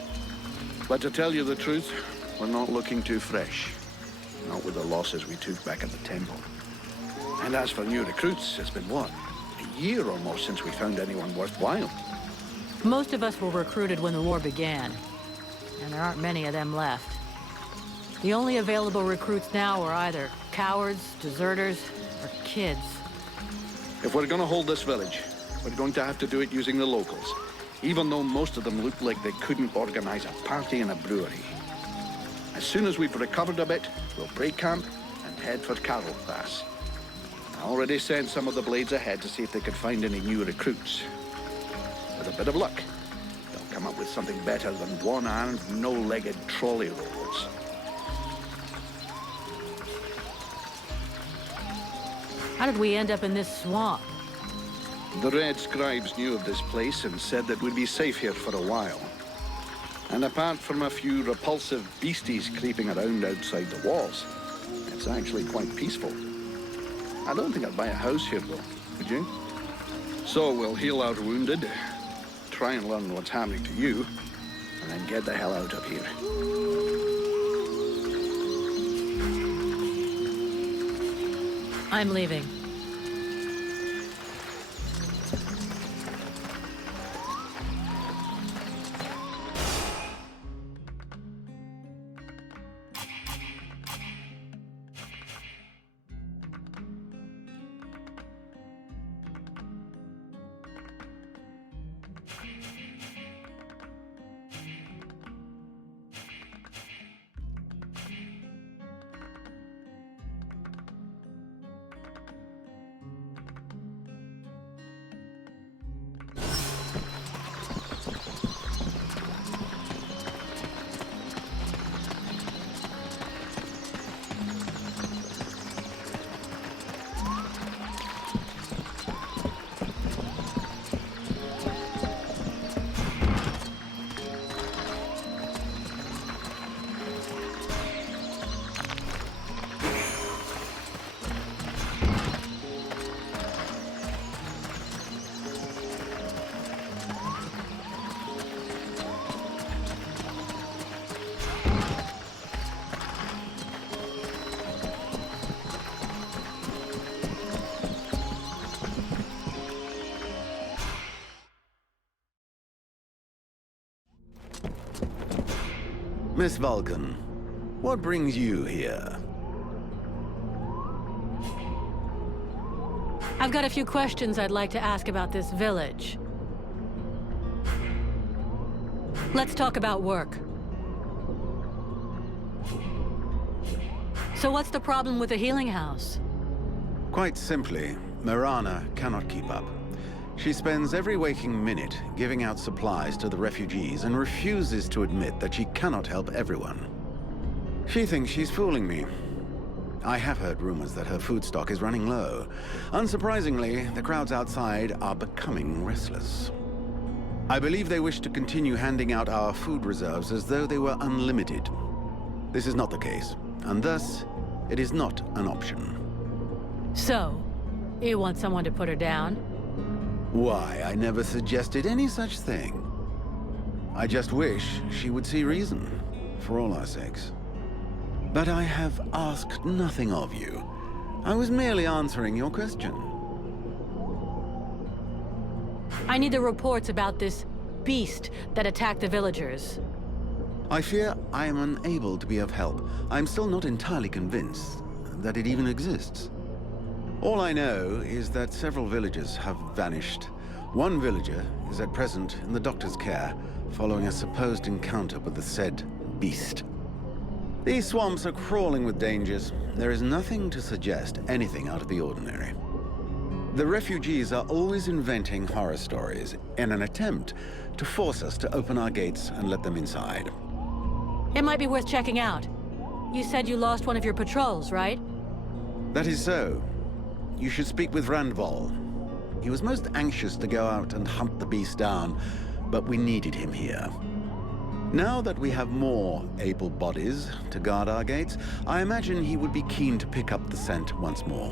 But to tell you the truth, we're not looking too fresh. Not with the losses we took back at the temple. And as for new recruits, it's been what? A year or more since we found anyone worthwhile. Most of us were recruited when the war began, and there aren't many of them left. The only available recruits now are either cowards, deserters, or kids. If we're gonna hold this village, we're going to have to do it using the locals, even though most of them looked like they couldn't organize a party in a brewery. As soon as we've recovered a bit, we'll break camp and head for Carroll Pass. I already sent some of the Blades ahead to see if they could find any new recruits. With a bit of luck, they'll come up with something better than one-armed, no-legged trolley rollers. How did we end up in this swamp? The Red Scribes knew of this place and said that we'd be safe here for a while. And apart from a few repulsive beasties creeping around outside the walls, it's actually quite peaceful. I don't think I'd buy a house here, though, would you? So we'll heal our wounded, try and learn what's happening to you, and then get the hell out of here. I'm leaving. Miss Vulcan, what brings you here? I've got a few questions I'd like to ask about this village. Let's talk about work. So what's the problem with the healing house? Quite simply, Mirana cannot keep up. She spends every waking minute giving out supplies to the refugees and refuses to admit that she cannot help everyone. She thinks she's fooling me. I have heard rumors that her food stock is running low. Unsurprisingly, the crowds outside are becoming restless. I believe they wish to continue handing out our food reserves as though they were unlimited. This is not the case, and thus, it is not an option. So, you want someone to put her down? Why, I never suggested any such thing. I just wish she would see reason, for all our sakes. But I have asked nothing of you. I was merely answering your question. I need the reports about this beast that attacked the villagers. I fear I am unable to be of help. I'm still not entirely convinced that it even exists. All I know is that several villagers have vanished. One villager is at present in the doctor's care, following a supposed encounter with the said beast. These swamps are crawling with dangers. There is nothing to suggest anything out of the ordinary. The refugees are always inventing horror stories in an attempt to force us to open our gates and let them inside. It might be worth checking out. You said you lost one of your patrols, right? That is so. You should speak with Randval. He was most anxious to go out and hunt the beast down, but we needed him here. Now that we have more able bodies to guard our gates, I imagine he would be keen to pick up the scent once more.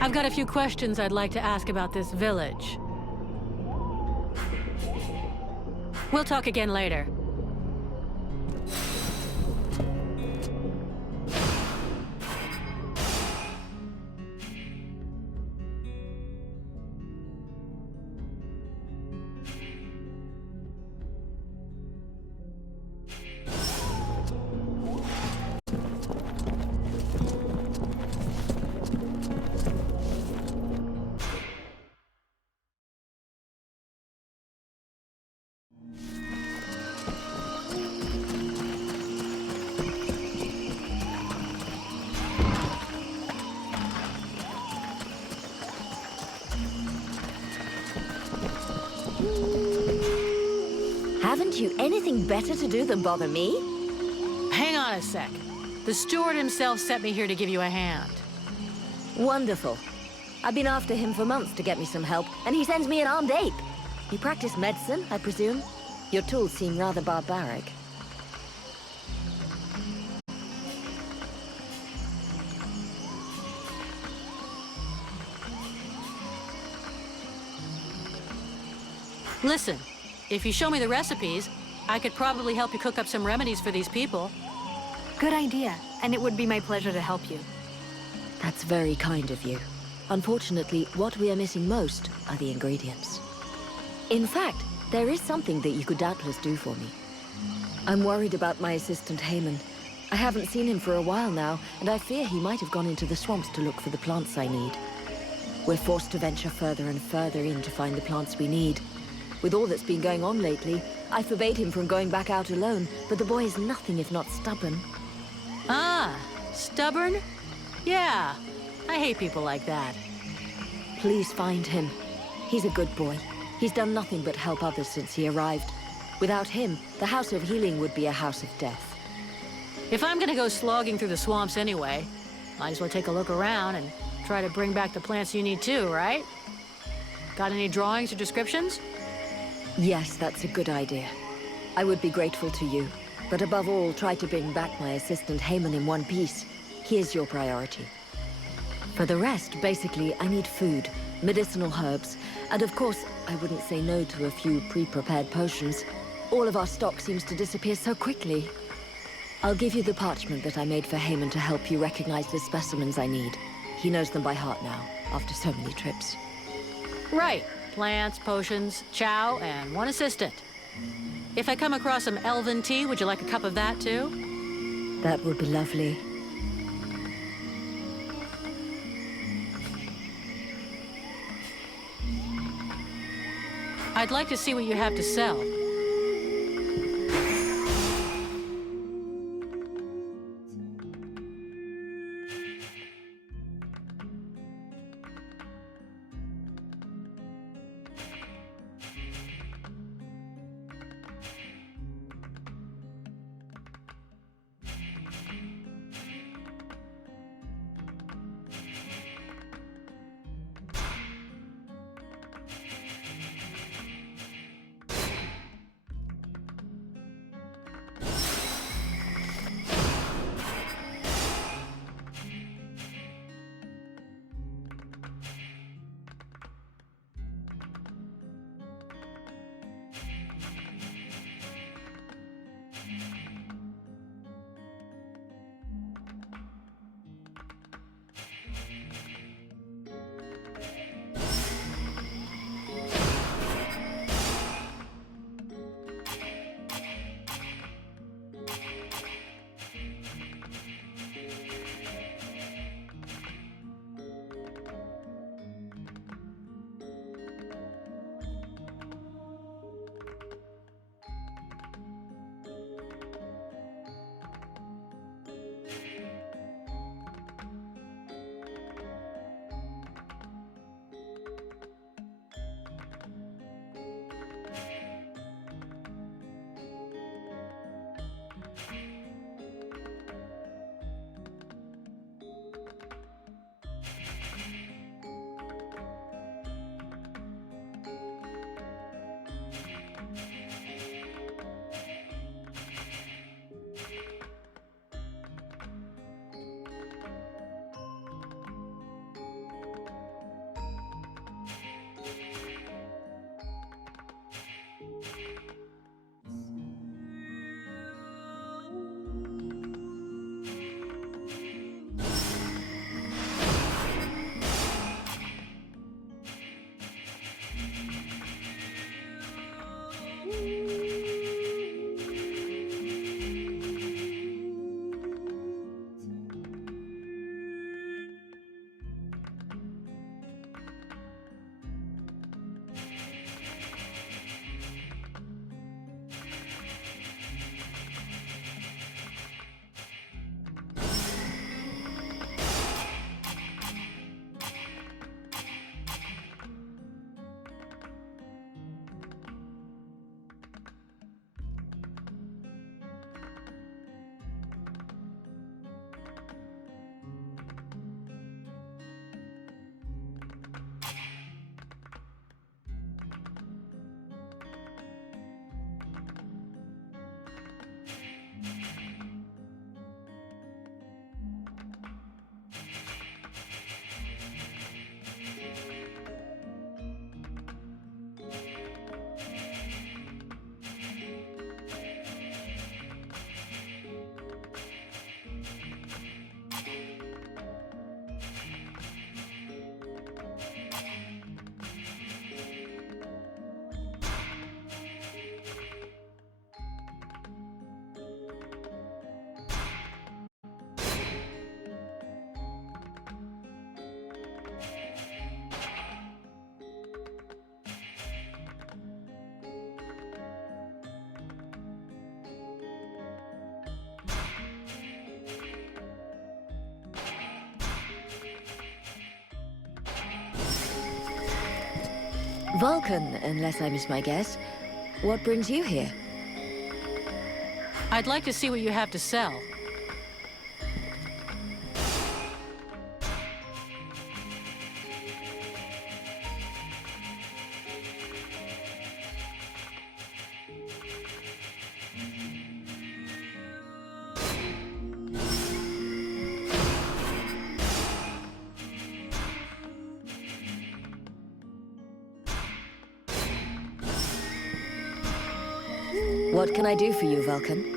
I've got a few questions I'd like to ask about this village. We'll talk again later. Haven't you anything better to do than bother me? Hang on a sec. The steward himself sent me here to give you a hand. Wonderful. I've been after him for months to get me some help, and he sends me an armed ape. You practice medicine, I presume? Your tools seem rather barbaric. Listen, if you show me the recipes, I could probably help you cook up some remedies for these people. Good idea, and it would be my pleasure to help you. That's very kind of you. Unfortunately, what we are missing most are the ingredients. In fact, there is something that you could doubtless do for me. I'm worried about my assistant Heyman. I haven't seen him for a while now, and I fear he might have gone into the swamps to look for the plants I need. We're forced to venture further and further in to find the plants we need. With all that's been going on lately, I forbade him from going back out alone, but the boy is nothing if not stubborn. Ah, stubborn? Yeah, I hate people like that. Please find him. He's a good boy. He's done nothing but help others since he arrived. Without him, the House of Healing would be a house of death. If I'm gonna go slogging through the swamps anyway, might as well take a look around and try to bring back the plants you need too, right? Got any drawings or descriptions? Yes, that's a good idea. I would be grateful to you. But above all, try to bring back my assistant Heyman in one piece. He is your priority. For the rest, basically, I need food, medicinal herbs, and of course, I wouldn't say no to a few pre-prepared potions. All of our stock seems to disappear so quickly. I'll give you the parchment that I made for Haman to help you recognize the specimens I need. He knows them by heart now, after so many trips. Right. Plants, potions, chow, and one assistant. If I come across some elven tea, would you like a cup of that too? That would be lovely. I'd like to see what you have to sell. Vulcan, unless I miss my guess. What brings you here? I'd like to see what you have to sell. What can I do for you, Vulcan?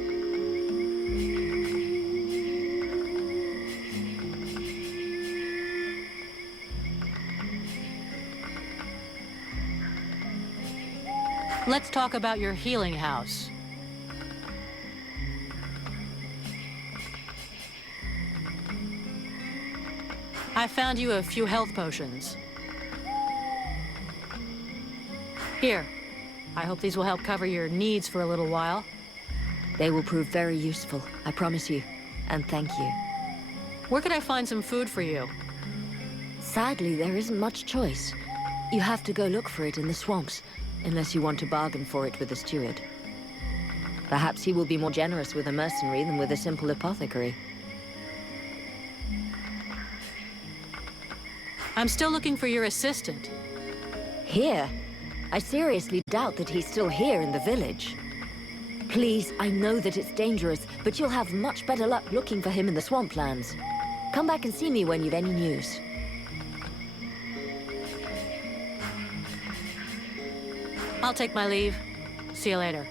Let's talk about your healing house. I found you a few health potions. Here. I hope these will help cover your needs for a little while. They will prove very useful, I promise you. And thank you. Where can I find some food for you? Sadly, there isn't much choice. You have to go look for it in the swamps, unless you want to bargain for it with the steward. Perhaps he will be more generous with a mercenary than with a simple apothecary. I'm still looking for your assistant. Here? I seriously doubt that he's still here in the village. Please, I know that it's dangerous, but you'll have much better luck looking for him in the swamplands. Come back and see me when you've any news. I'll take my leave. See you later.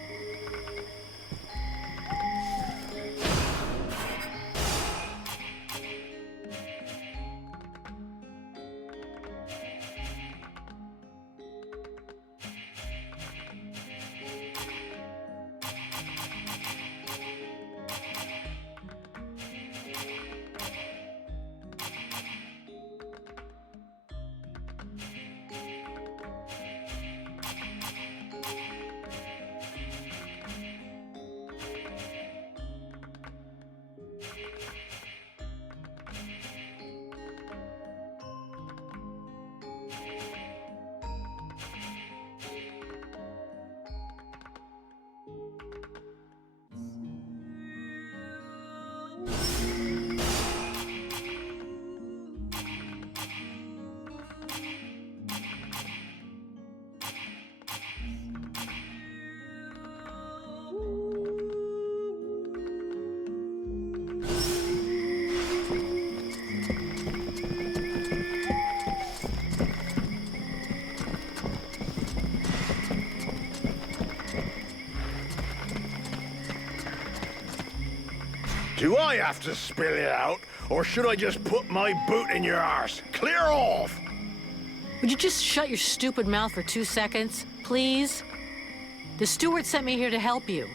Do I have to spill it out, or should I just put my boot in your arse? Clear off! Would you just shut your stupid mouth for 2 seconds, please? The steward sent me here to help you.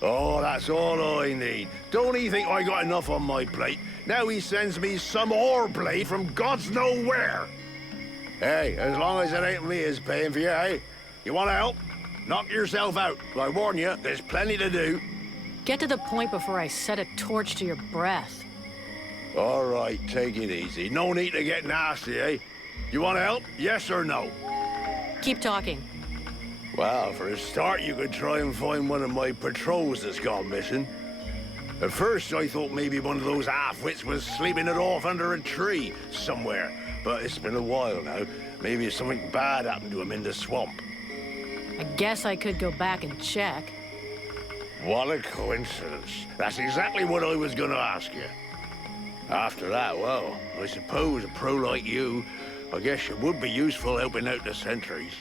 Oh, that's all I need. Don't he think I got enough on my plate? Now he sends me some ore blade from God's nowhere. Hey, as long as it ain't me is paying for you, hey? You want to help? Knock yourself out. I warn you, there's plenty to do. Get to the point before I set a torch to your breath. All right, take it easy. No need to get nasty, eh? You want to help? Yes or no? Keep talking. Well, for a start, you could try and find one of my patrols that's gone missing. At first, I thought maybe one of those half-wits was sleeping it off under a tree somewhere. But it's been a while now. Maybe something bad happened to him in the swamp. I guess I could go back and check. What a coincidence. That's exactly what I was gonna ask you. After that, well, I suppose a pro like you, I guess it would be useful helping out the sentries.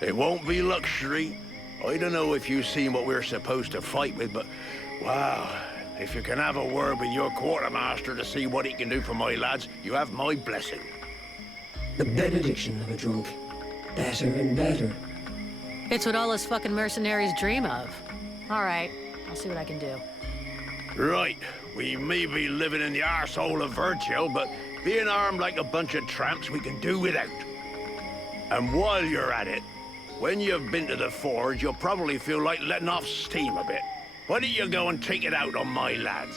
It won't be luxury. I don't know if you've seen what we're supposed to fight with, but, wow, if you can have a word with your quartermaster to see what he can do for my lads, you have my blessing. The benediction of a drunk. Better and better. It's what all us fucking mercenaries dream of. All right, I'll see what I can do. Right, we may be living in the arsehole of Virgil, but being armed like a bunch of tramps, we can do without. And while you're at it, when you've been to the forge, you'll probably feel like letting off steam a bit. Why don't you go and take it out on my lads?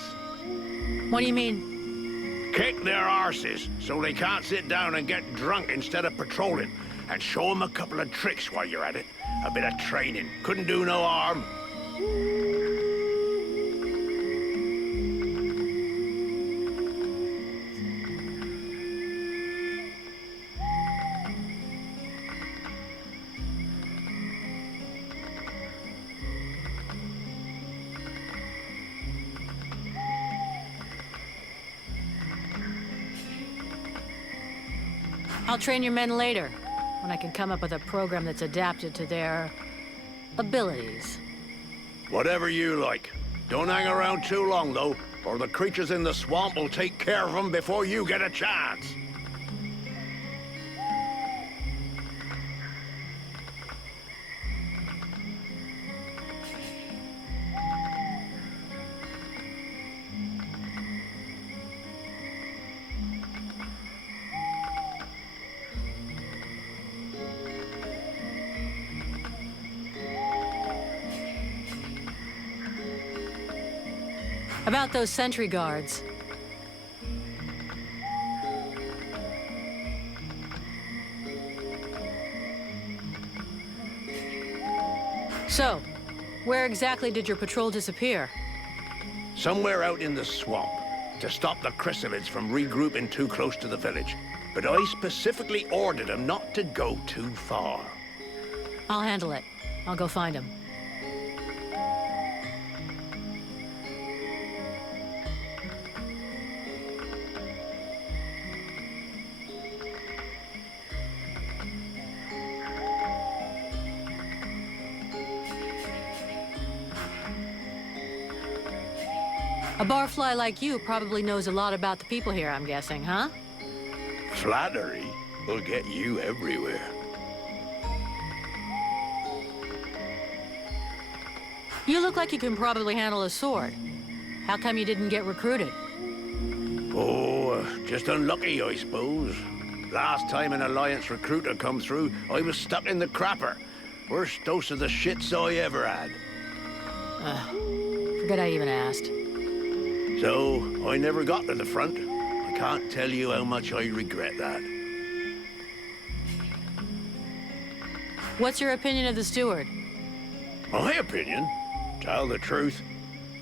What do you mean? Kick their arses so they can't sit down and get drunk instead of patrolling. And show them a couple of tricks while you're at it. A bit of training. Couldn't do no harm. I'll train your men later, when I can come up with a program that's adapted to their abilities. Whatever you like. Don't hang around too long, though, or the creatures in the swamp will take care of them before you get a chance. About those sentry guards. So, where exactly did your patrol disappear? Somewhere out in the swamp, to stop the chrysalids from regrouping too close to the village. But I specifically ordered them not to go too far. I'll handle it. I'll go find him. A barfly like you probably knows a lot about the people here, I'm guessing, huh? Flattery will get you everywhere. You look like you can probably handle a sword. How come you didn't get recruited? Oh, just unlucky, I suppose. Last time an Alliance recruiter come through, I was stuck in the crapper. Worst dose of the shits I ever had. Forget I even asked. So, I never got to the front. I can't tell you how much I regret that. What's your opinion of the steward? My opinion? Tell the truth,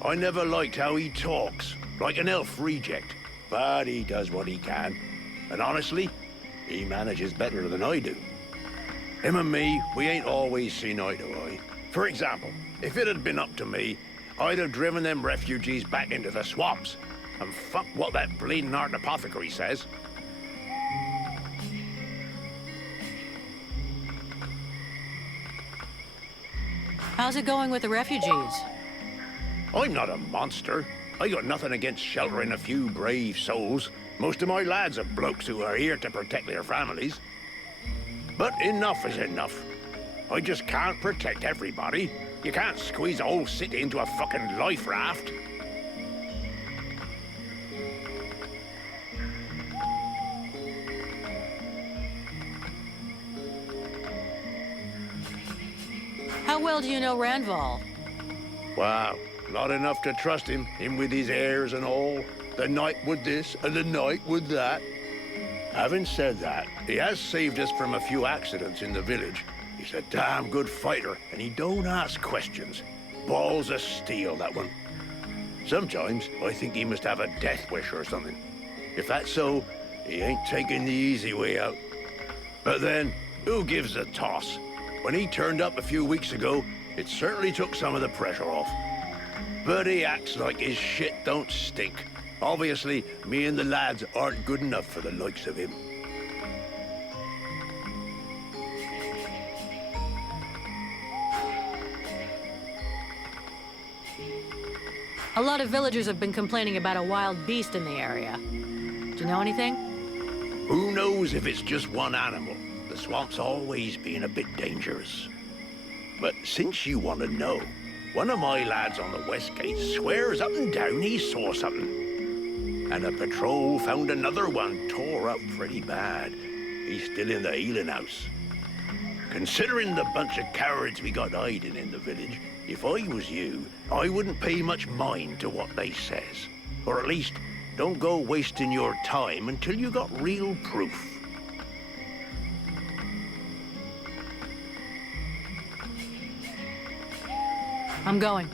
I never liked how he talks, like an elf reject. But he does what he can. And honestly, he manages better than I do. Him and me, we ain't always seen eye to eye. For example, if it had been up to me, I'd have driven them refugees back into the swamps. And fuck what that bleeding art apothecary says. How's it going with the refugees? I'm not a monster. I got nothing against sheltering a few brave souls. Most of my lads are blokes who are here to protect their families. But enough is enough. I just can't protect everybody. You can't squeeze a whole city into a fucking life raft. How well do you know Randval? Wow, not enough to trust him with his airs and all. The night with this and the night with that. Having said that, he has saved us from a few accidents in the village. He's a damn good fighter, and he don't ask questions. Balls of steel, that one. Sometimes I think he must have a death wish or something. If that's so, he ain't taking the easy way out. But then, who gives a toss? When he turned up a few weeks ago, it certainly took some of the pressure off. But he acts like his shit don't stink. Obviously, me and the lads aren't good enough for the likes of him. A lot of villagers have been complaining about a wild beast in the area. Do you know anything? Who knows if it's just one animal? The swamp's always been a bit dangerous. But since you want to know, one of my lads on the west gate swears up and down he saw something. And a patrol found another one tore up pretty bad. He's still in the healing house. Considering the bunch of cowards we got hiding in the village, if I was you, I wouldn't pay much mind to what they says. Or at least, don't go wasting your time until you got real proof. I'm going.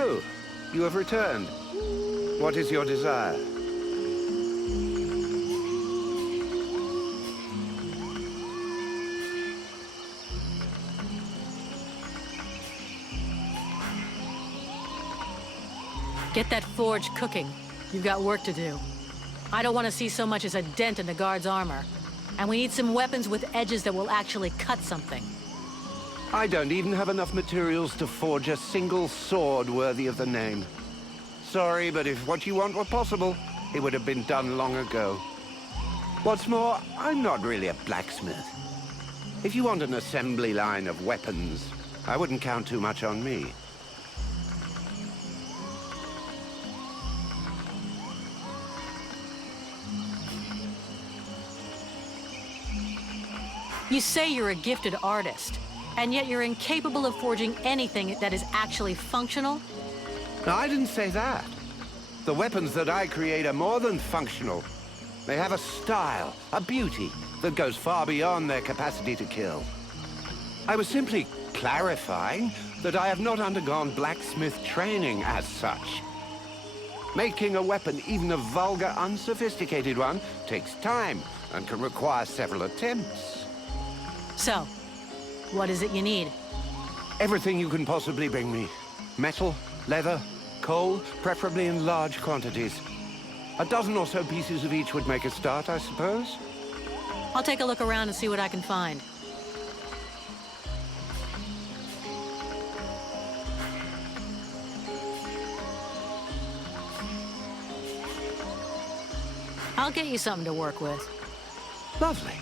So, you have returned. What is your desire? Get that forge cooking. You've got work to do. I don't want to see so much as a dent in the guard's armor. And we need some weapons with edges that will actually cut something. I don't even have enough materials to forge a single sword worthy of the name. Sorry, but if what you want were possible, it would have been done long ago. What's more, I'm not really a blacksmith. If you want an assembly line of weapons, I wouldn't count too much on me. You say you're a gifted artist, and yet you're incapable of forging anything that is actually functional? No, I didn't say that. The weapons that I create are more than functional. They have a style, a beauty, that goes far beyond their capacity to kill. I was simply clarifying that I have not undergone blacksmith training as such. Making a weapon, even a vulgar, unsophisticated one, takes time and can require several attempts. So, what is it you need? Everything you can possibly bring me. Metal, leather, coal, preferably in large quantities. A dozen or so pieces of each would make a start, I suppose. I'll take a look around and see what I can find. I'll get you something to work with. Lovely.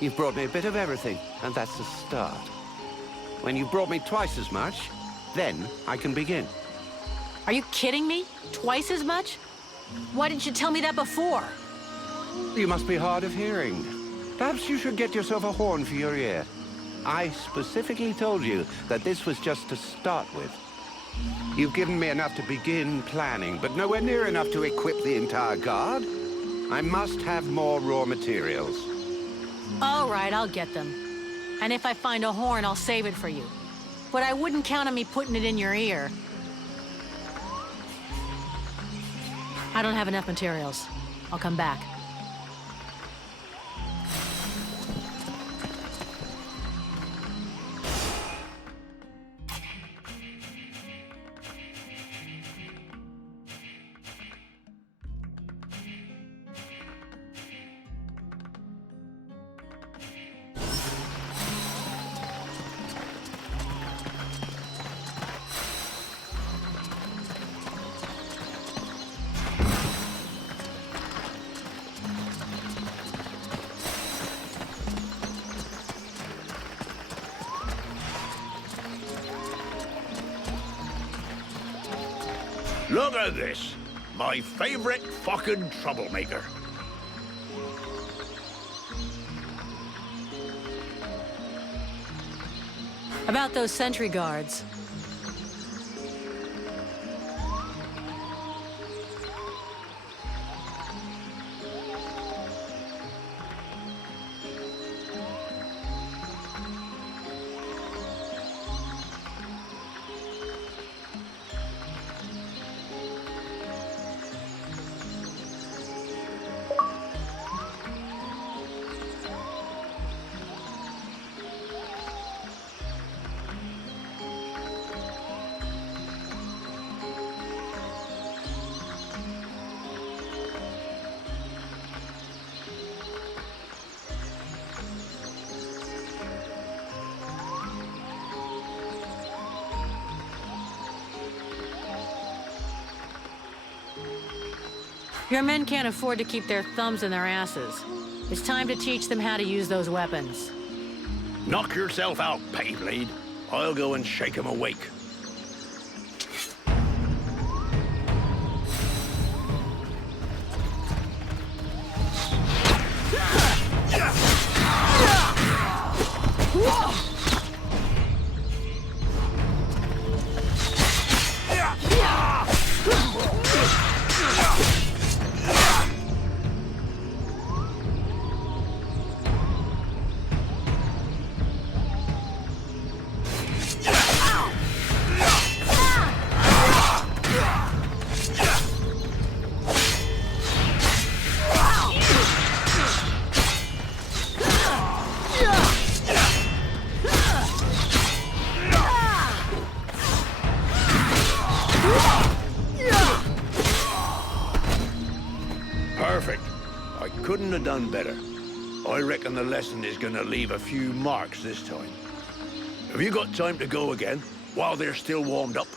You've brought me a bit of everything, and that's a start. When you've brought me twice as much, then I can begin. Are you kidding me? Twice as much? Why didn't you tell me that before? You must be hard of hearing. Perhaps you should get yourself a horn for your ear. I specifically told you that this was just to start with. You've given me enough to begin planning, but nowhere near enough to equip the entire guard. I must have more raw materials. All right, I'll get them. And if I find a horn, I'll save it for you. But I wouldn't count on me putting it in your ear. I don't have enough materials. I'll come back. Look at this. My favorite fucking troublemaker. About those sentry guards. Your men can't afford to keep their thumbs in their asses. It's time to teach them how to use those weapons. Knock yourself out, Payblade. I'll go and shake him awake. couldn't have done better. I reckon the lesson is gonna leave a few marks this time. Have you got time to go again, while they're still warmed up?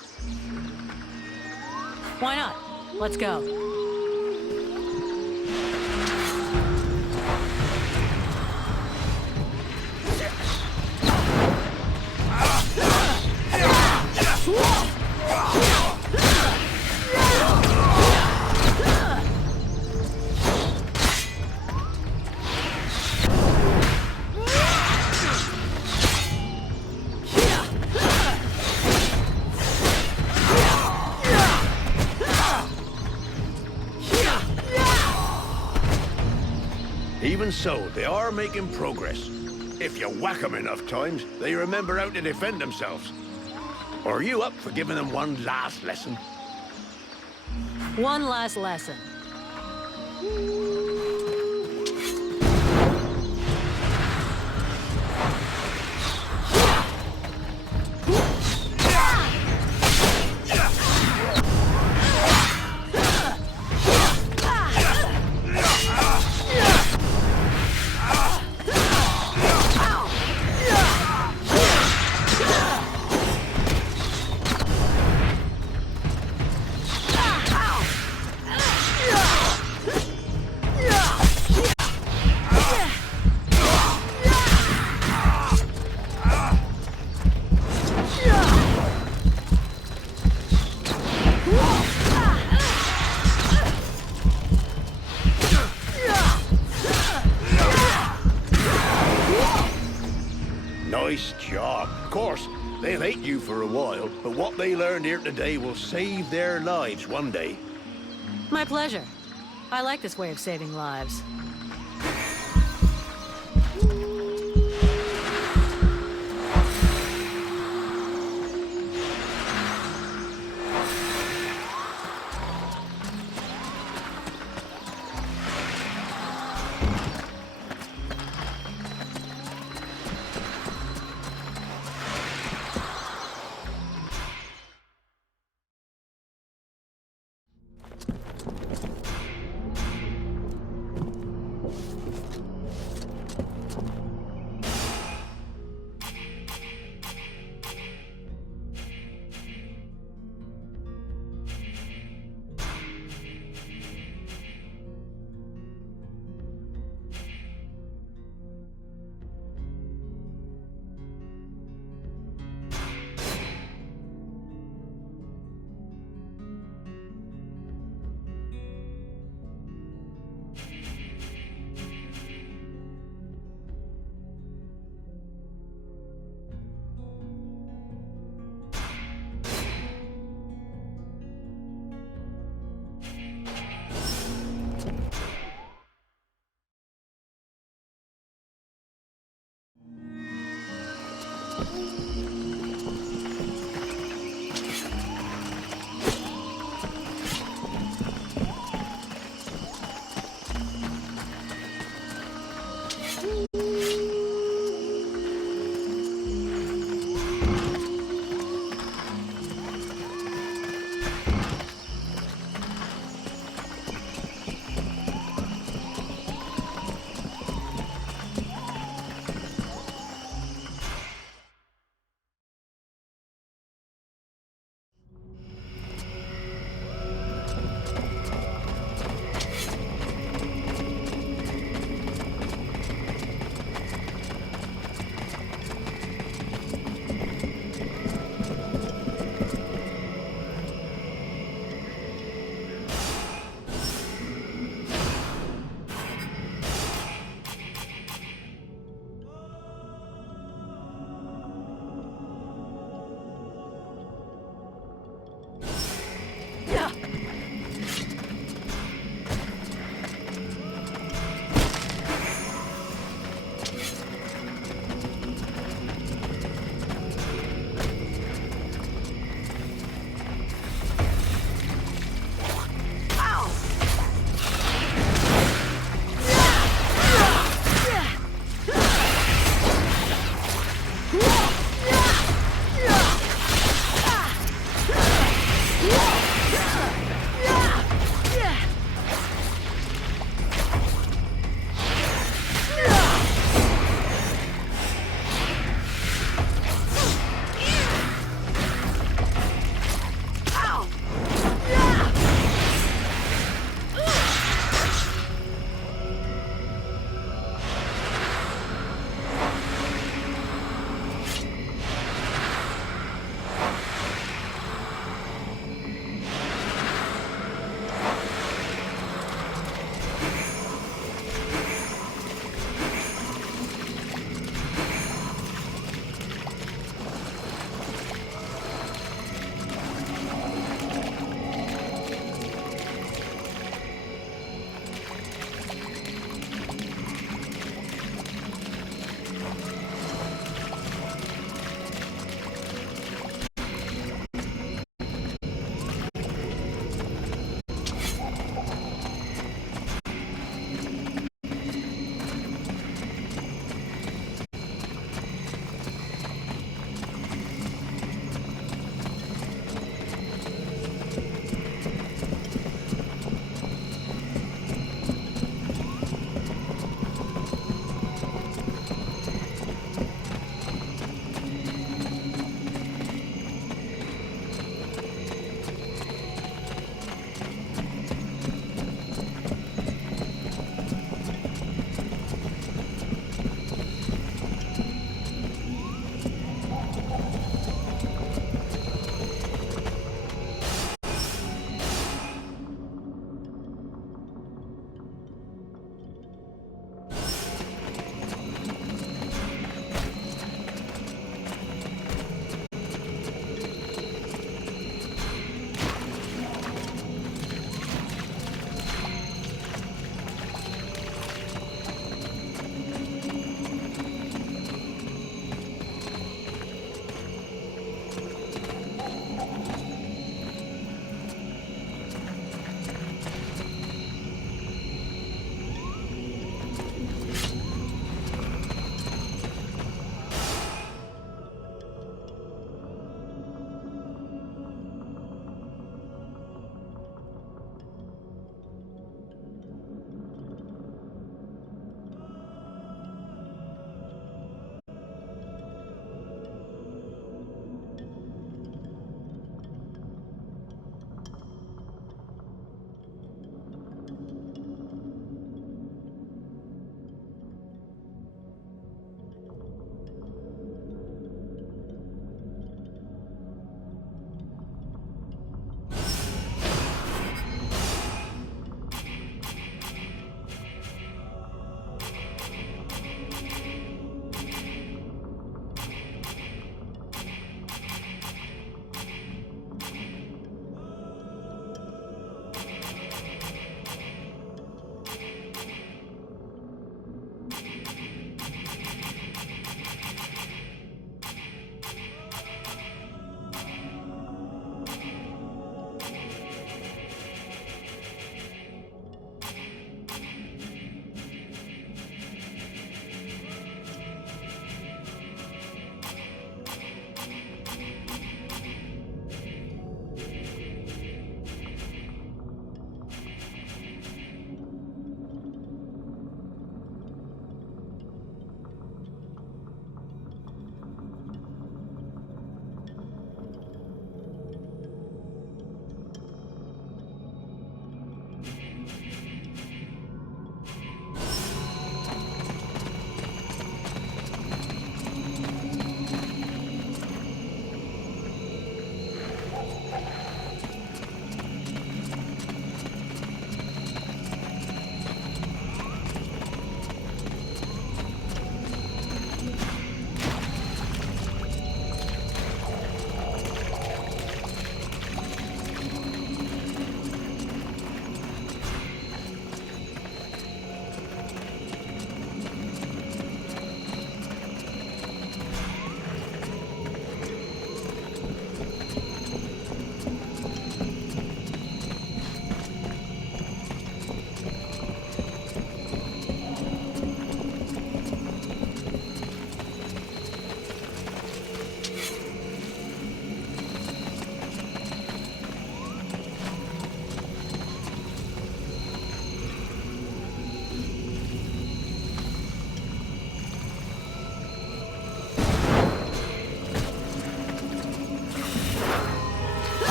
Why not? Let's go. Even so, they are making progress. If you whack them enough times, they remember how to defend themselves. Are you up for giving them one last lesson? One last lesson. Nice job. Of course, they'll hate you for a while, but what they learned here today will save their lives one day. My pleasure. I like this way of saving lives.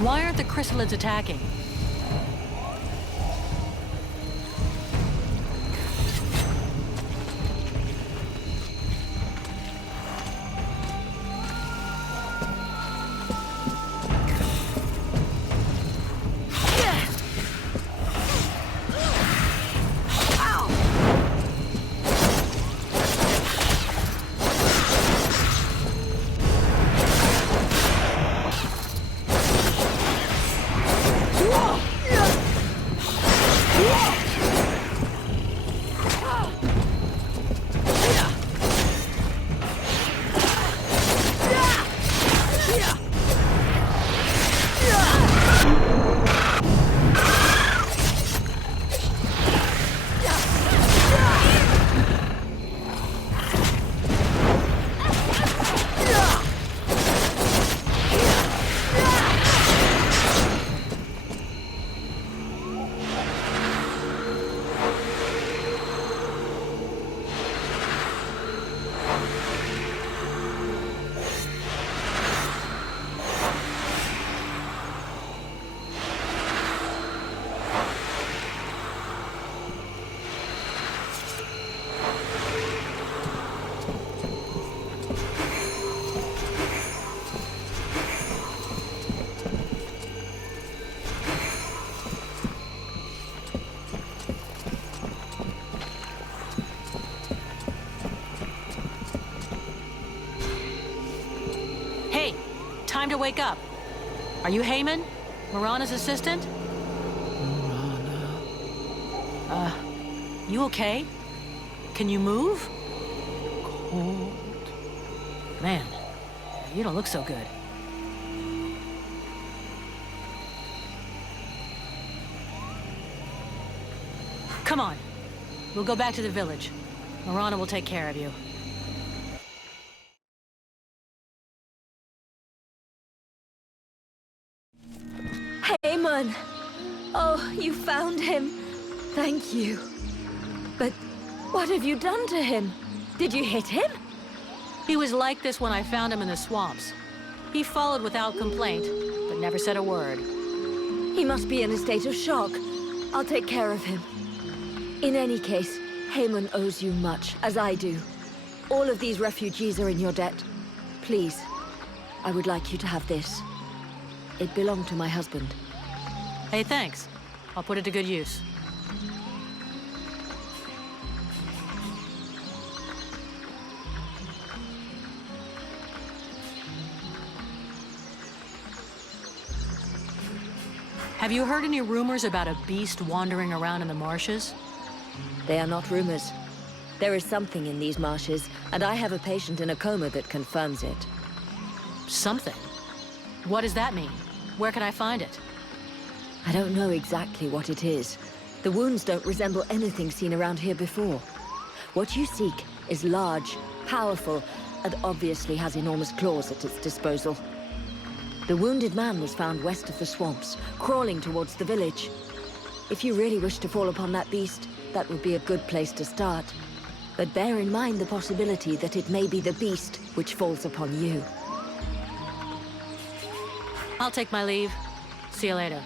Why aren't the chrysalids attacking? Time to wake up. Are you Heyman? Marana's assistant? You okay? Can you move? Cold. Man, you don't look so good. Come on. We'll go back to the village. Marana will take care of you. Heyman! Oh, you found him. Thank you. But what have you done to him? Did you hit him? He was like this when I found him in the swamps. He followed without complaint, but never said a word. He must be in a state of shock. I'll take care of him. In any case, Heyman owes you much, as I do. All of these refugees are in your debt. Please, I would like you to have this. It belonged to my husband. Hey, thanks. I'll put it to good use. Have you heard any rumors about a beast wandering around in the marshes? They are not rumors. There is something in these marshes, and I have a patient in a coma that confirms it. Something? What does that mean? Where can I find it? I don't know exactly what it is. The wounds don't resemble anything seen around here before. What you seek is large, powerful, and obviously has enormous claws at its disposal. The wounded man was found west of the swamps, crawling towards the village. If you really wish to fall upon that beast, that would be a good place to start. But bear in mind the possibility that it may be the beast which falls upon you. I'll take my leave. See you later.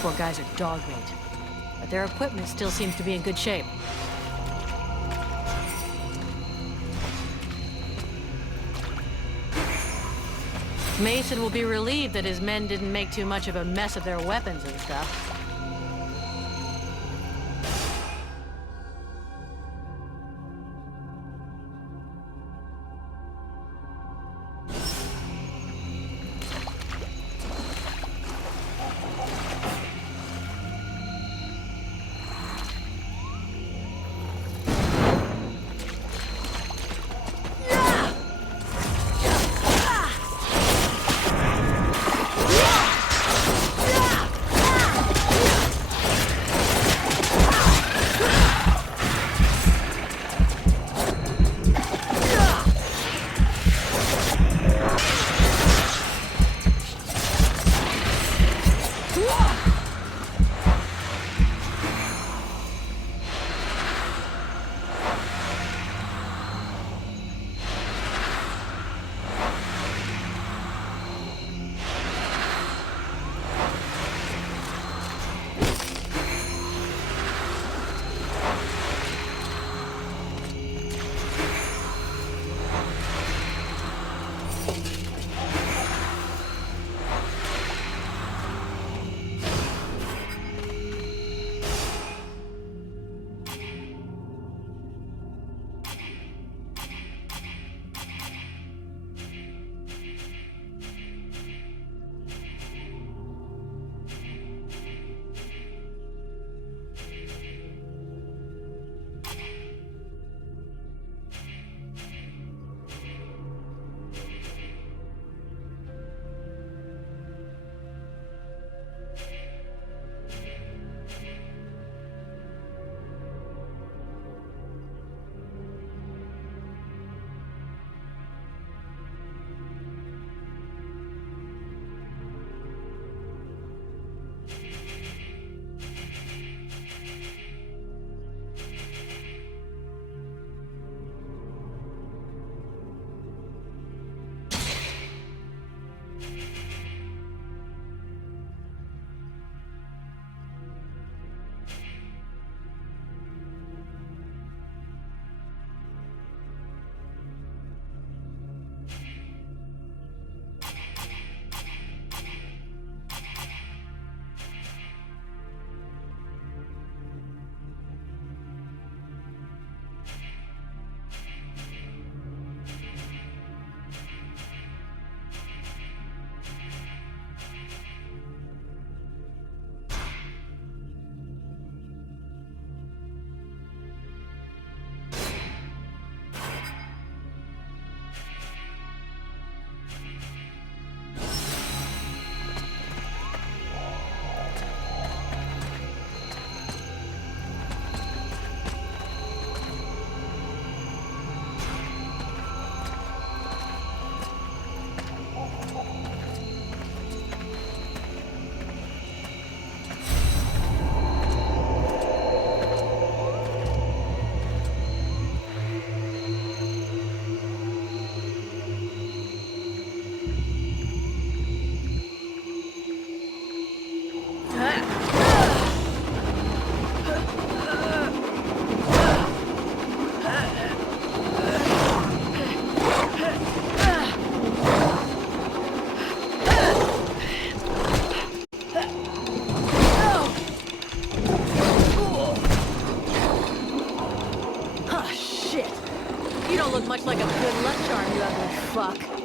Poor guys are dog meat. But their equipment still seems to be in good shape. Mason will be relieved that his men didn't make too much of a mess of their weapons and stuff. Much like a good luck charm, you ugly fuck.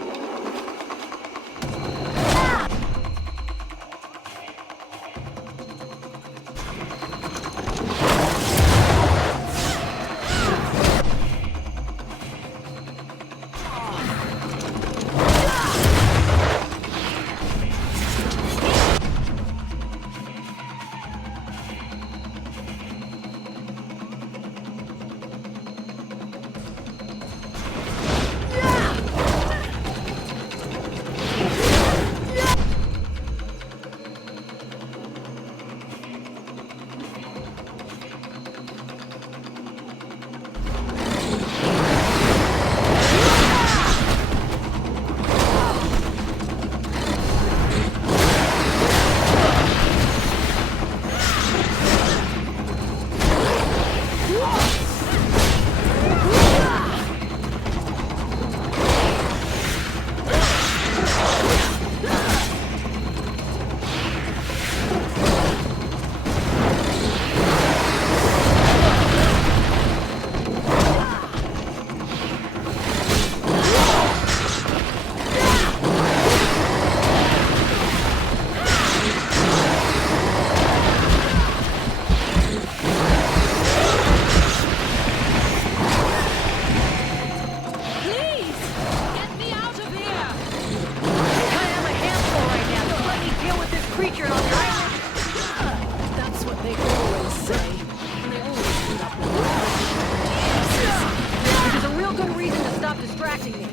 stop distracting me.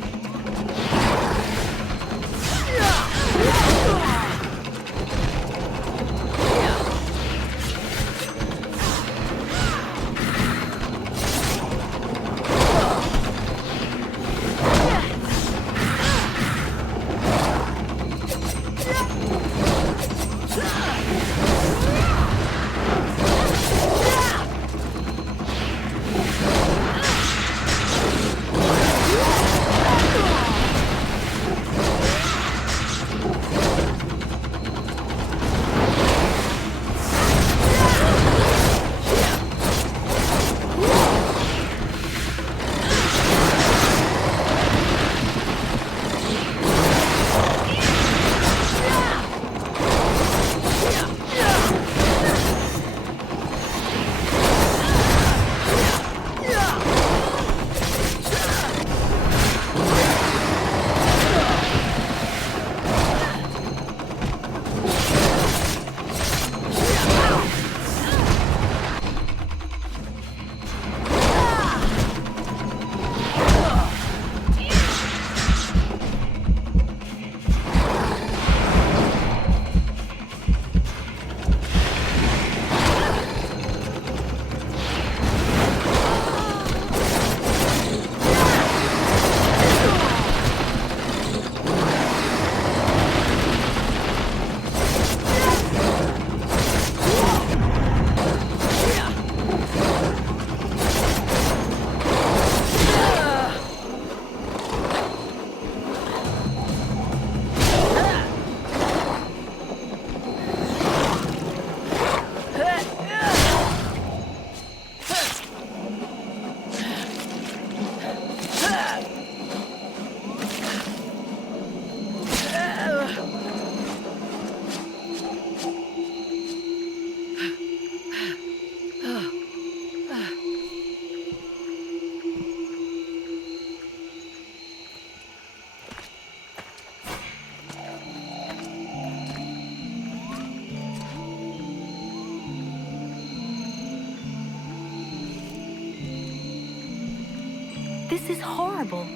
This is horrible.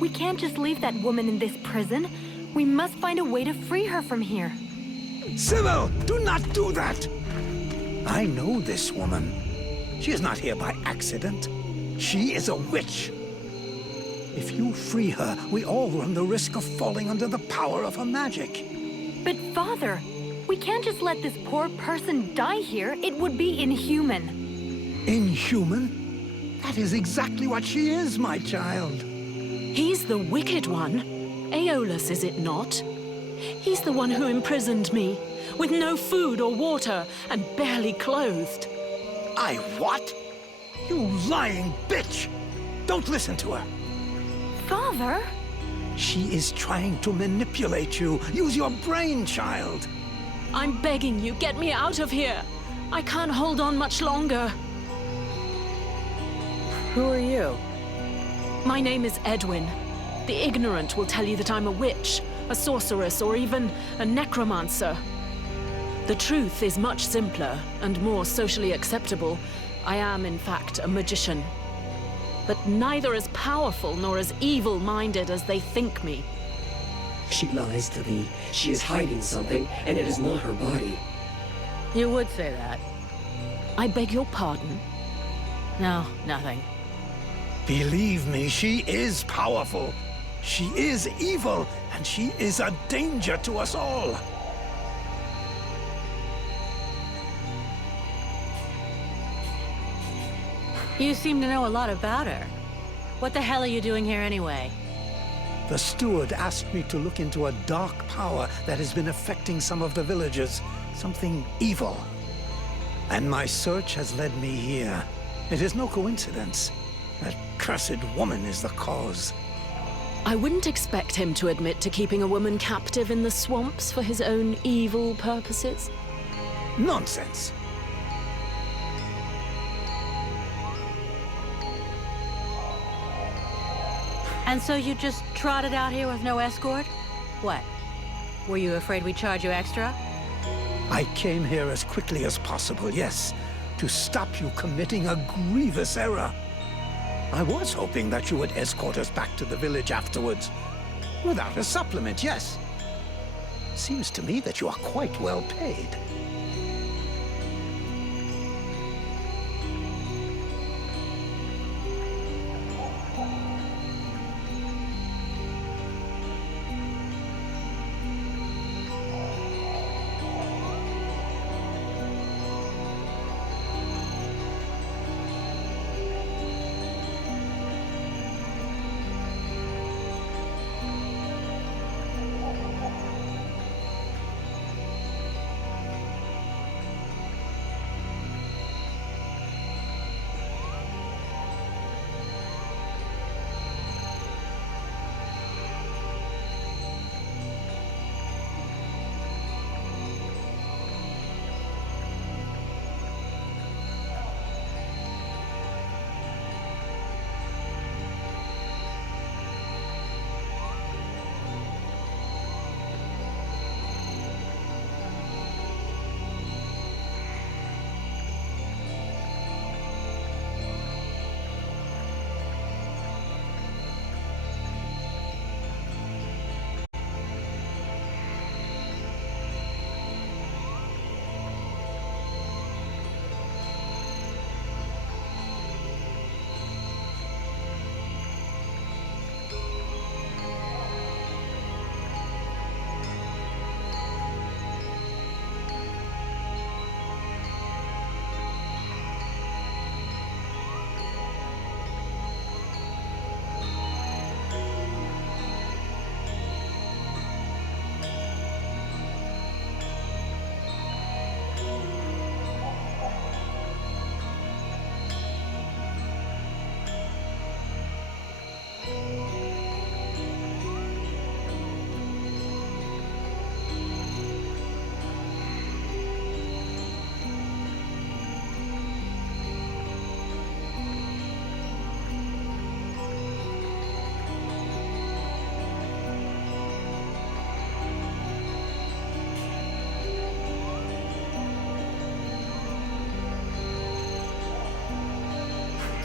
We can't just leave that woman in this prison. We must find a way to free her from here. Sybil, do not do that! I know this woman. She is not here by accident. She is a witch. If you free her, we all run the risk of falling under the power of her magic. But Father, we can't just let this poor person die here. It would be inhuman. Inhuman? That is exactly what she is, my child. He's the wicked one. Aeolus, is it not? He's the one who imprisoned me, with no food or water, and barely clothed. I what? You lying bitch! Don't listen to her. Father? She is trying to manipulate you. Use your brain, child. I'm begging you, get me out of here. I can't hold on much longer. Who are you? My name is Edwin. The ignorant will tell you that I'm a witch, a sorceress, or even a necromancer. The truth is much simpler and more socially acceptable. I am, in fact, a magician. But neither as powerful nor as evil-minded as they think me. She lies to thee. She is hiding something, and it is not her body. You would say that. I beg your pardon? No, nothing. Believe me, she is powerful. She is evil, and she is a danger to us all. You seem to know a lot about her. What the hell are you doing here anyway? The steward asked me to look into a dark power that has been affecting some of the villagers. Something evil. And my search has led me here. It is no coincidence. That cursed woman is the cause. I wouldn't expect him to admit to keeping a woman captive in the swamps for his own evil purposes. Nonsense. And so you just trotted out here with no escort? What? Were you afraid we'd charge you extra? I came here as quickly as possible, yes, to stop you committing a grievous error. I was hoping that you would escort us back to the village afterwards. Without a supplement, yes. Seems to me that you are quite well paid.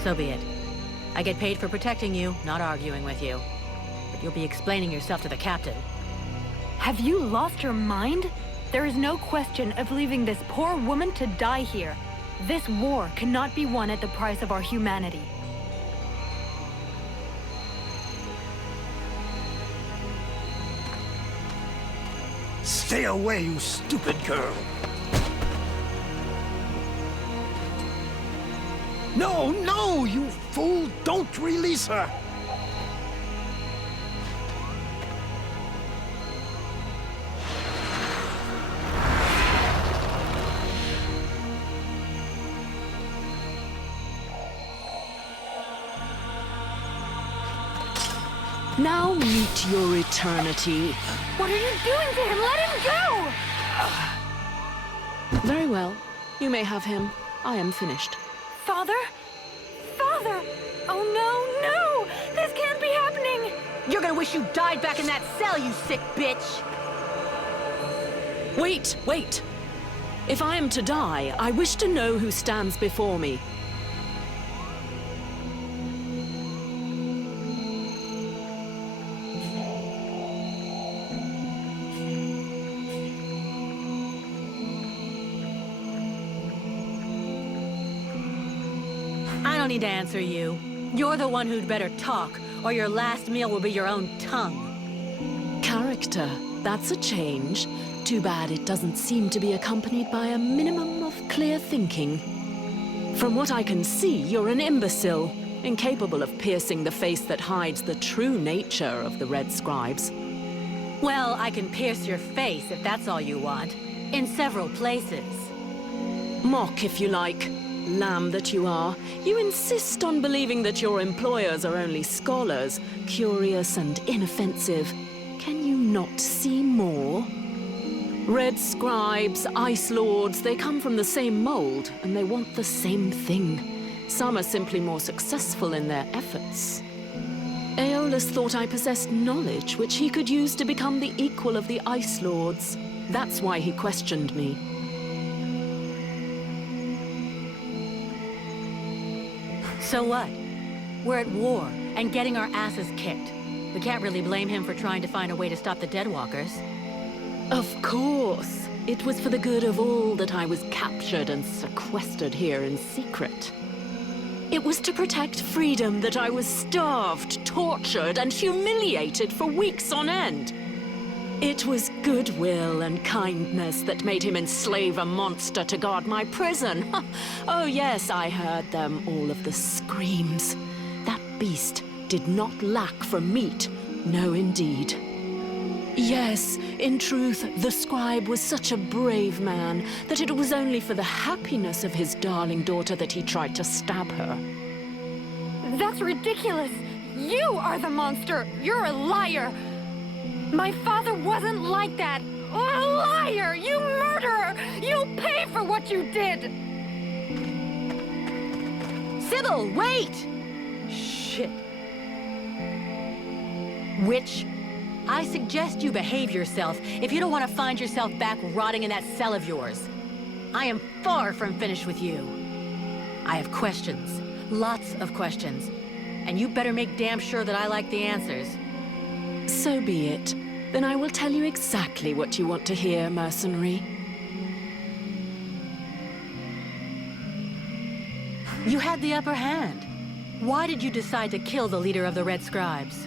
So be it. I get paid for protecting you, not arguing with you. But you'll be explaining yourself to the captain. Have you lost your mind? There is no question of leaving this poor woman to die here. This war cannot be won at the price of our humanity. Stay away, you stupid girl! No, no, you fool! Don't release her! Now meet your eternity. What are you doing to him? Let him go! Very well. You may have him. I am finished. Father? Father! Oh no, no! This can't be happening! You're gonna wish you died back in that cell, you sick bitch! Wait, wait! If I am to die, I wish to know who stands before me. I don't need to answer you. You're the one who'd better talk, or your last meal will be your own tongue. Character. That's a change. Too bad it doesn't seem to be accompanied by a minimum of clear thinking. From what I can see, you're an imbecile, incapable of piercing the face that hides the true nature of the Red Scribes. Well, I can pierce your face if that's all you want. In several places. Mock, if you like. Lamb that you are. You insist on believing that your employers are only scholars, curious and inoffensive. Can you not see more? Red Scribes, Ice Lords, they come from the same mold, and they want the same thing. Some are simply more successful in their efforts. Aeolus thought I possessed knowledge which he could use to become the equal of the Ice Lords. That's why he questioned me. So what? We're at war, and getting our asses kicked. We can't really blame him for trying to find a way to stop the Deadwalkers. Of course. It was for the good of all that I was captured and sequestered here in secret. It was to protect freedom that I was starved, tortured, and humiliated for weeks on end. It was goodwill and kindness that made him enslave a monster to guard my prison. Oh yes, I heard them, all of the screams. That beast did not lack for meat. No, indeed. Yes, in truth, the scribe was such a brave man that it was only for the happiness of his darling daughter that he tried to stab her. That's ridiculous! You are the monster! You're a liar! My father wasn't like that! A liar! You murderer! You'll pay for what you did! Sybil, wait! Shit. Witch, I suggest you behave yourself if you don't want to find yourself back rotting in that cell of yours. I am far from finished with you. I have questions. Lots of questions. And you better make damn sure that I like the answers. So be it. Then I will tell you exactly what you want to hear, mercenary. You had the upper hand. Why did you decide to kill the leader of the Red Scribes?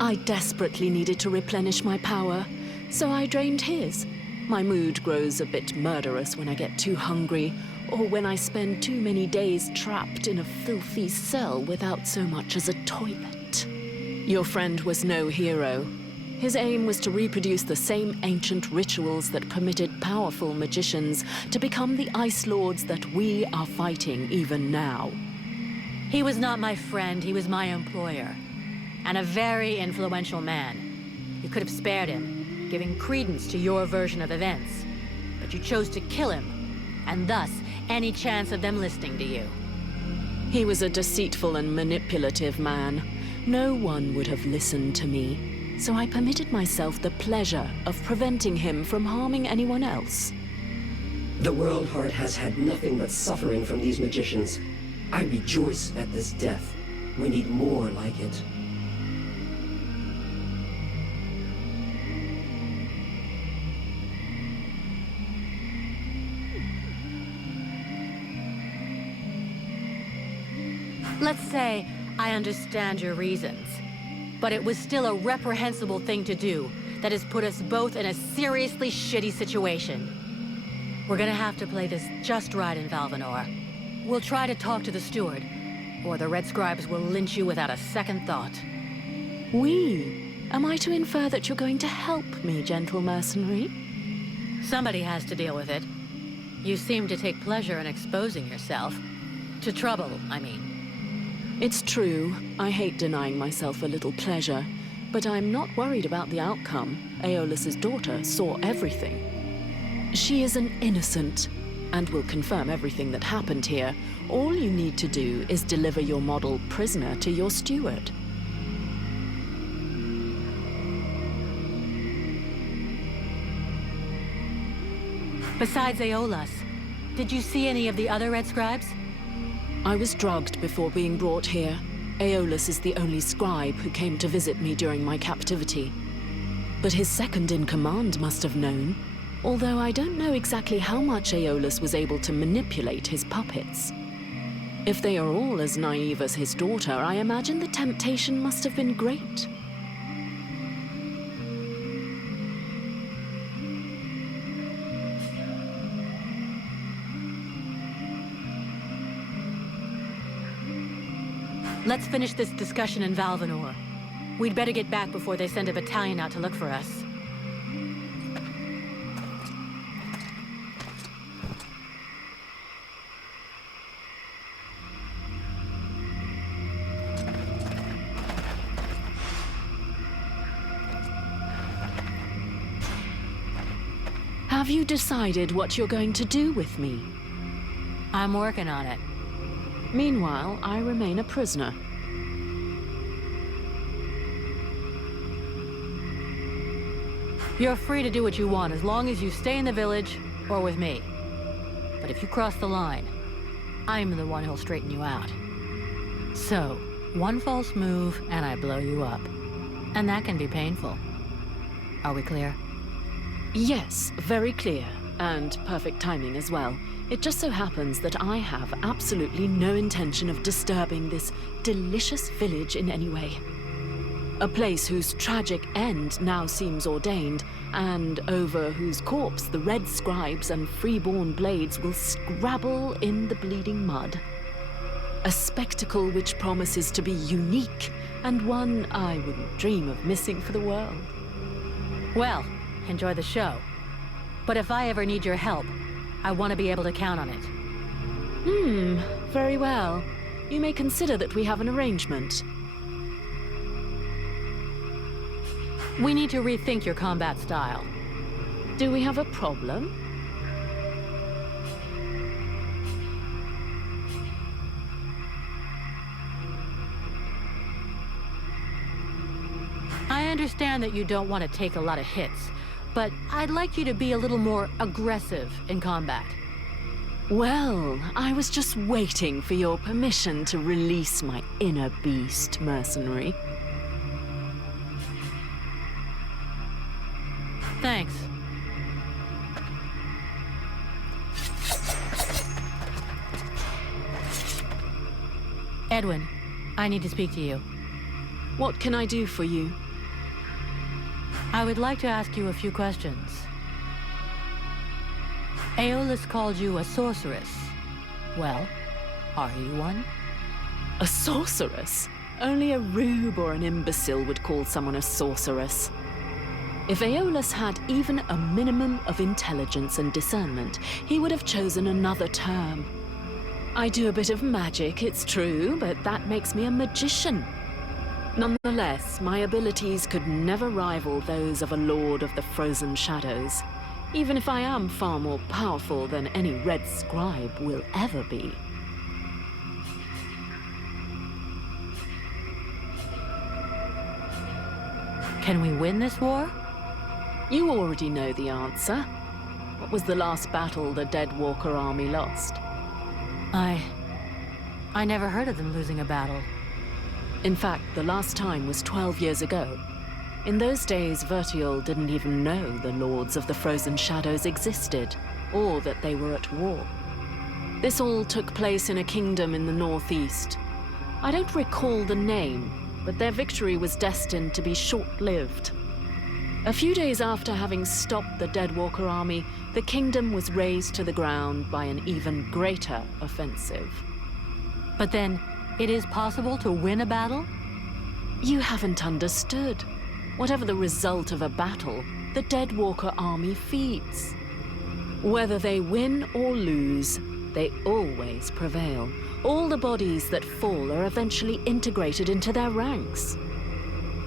I desperately needed to replenish my power, so I drained his. My mood grows a bit murderous when I get too hungry, or when I spend too many days trapped in a filthy cell without so much as a toilet. Your friend was no hero. His aim was to reproduce the same ancient rituals that permitted powerful magicians to become the Ice Lords that we are fighting even now. He was not my friend, he was my employer. And a very influential man. You could have spared him, giving credence to your version of events. But you chose to kill him, and thus any chance of them listening to you. He was a deceitful and manipulative man. No one would have listened to me, so I permitted myself the pleasure of preventing him from harming anyone else. The World Heart has had nothing but suffering from these magicians. I rejoice at this death. We need more like it. Let's say I understand your reasons, but it was still a reprehensible thing to do that has put us both in a seriously shitty situation. We're gonna have to play this just right in Valvanor. We'll try to talk to the steward, or the Red Scribes will lynch you without a second thought. We? Am I to infer that you're going to help me, gentle mercenary? Somebody has to deal with it. You seem to take pleasure in exposing yourself. To trouble, I mean. It's true. I hate denying myself a little pleasure, but I'm not worried about the outcome. Aeolus's daughter saw everything. She is an innocent, and will confirm everything that happened here. All you need to do is deliver your model prisoner to your steward. Besides Aeolus, did you see any of the other Red Scribes? I was drugged before being brought here. Aeolus is the only scribe who came to visit me during my captivity. But his second-in-command must have known, although I don't know exactly how much Aeolus was able to manipulate his puppets. If they are all as naive as his daughter, I imagine the temptation must have been great. Let's finish this discussion in Valvanor. We'd better get back before they send a battalion out to look for us. Have you decided what you're going to do with me? I'm working on it. Meanwhile, I remain a prisoner. You're free to do what you want as long as you stay in the village or with me. But if you cross the line, I'm the one who'll straighten you out. So, One false move, and I blow you up. And that can be painful. Are we clear? Yes, very clear. And perfect timing as well. It just so happens that I have absolutely no intention of disturbing this delicious village in any way. A place whose tragic end now seems ordained, and over whose corpse the red scribes and freeborn blades will scrabble in the bleeding mud. A spectacle which promises to be unique, and one I wouldn't dream of missing for the world. Well, enjoy the show. But if I ever need your help, I want to be able to count on it. Very well. You may consider that we have an arrangement. We need to rethink your combat style. Do we have a problem? I understand that you don't want to take a lot of hits, but I'd like you to be a little more aggressive in combat. Well, I was just waiting for your permission to release my inner beast, mercenary. Thanks. Edwin, I need to speak to you. What can I do for you? I would like to ask you a few questions. Aeolus called you a sorceress. Well, are you one? A sorceress? Only a rube or an imbecile would call someone a sorceress. If Aeolus had even a minimum of intelligence and discernment, he would have chosen another term. I do a bit of magic, it's true, but that makes me a magician. Nonetheless, my abilities could never rival those of a Lord of the Frozen Shadows, even if I am far more powerful than any Red Scribe will ever be. Can we win this war? You already know the answer. What was the last battle the Dead Walker army lost? I never heard of them losing a battle. In fact, the last time was 12 years ago. In those days, Vertiol didn't even know the Lords of the Frozen Shadows existed, or that they were at war. This all took place in a kingdom in the northeast. I don't recall the name, but their victory was destined to be short-lived. A few days after having stopped the Dead Walker army, the kingdom was razed to the ground by an even greater offensive. But then, it is possible to win a battle? You haven't understood. Whatever the result of a battle, the Dead Walker army feeds. Whether they win or lose, they always prevail. All the bodies that fall are eventually integrated into their ranks.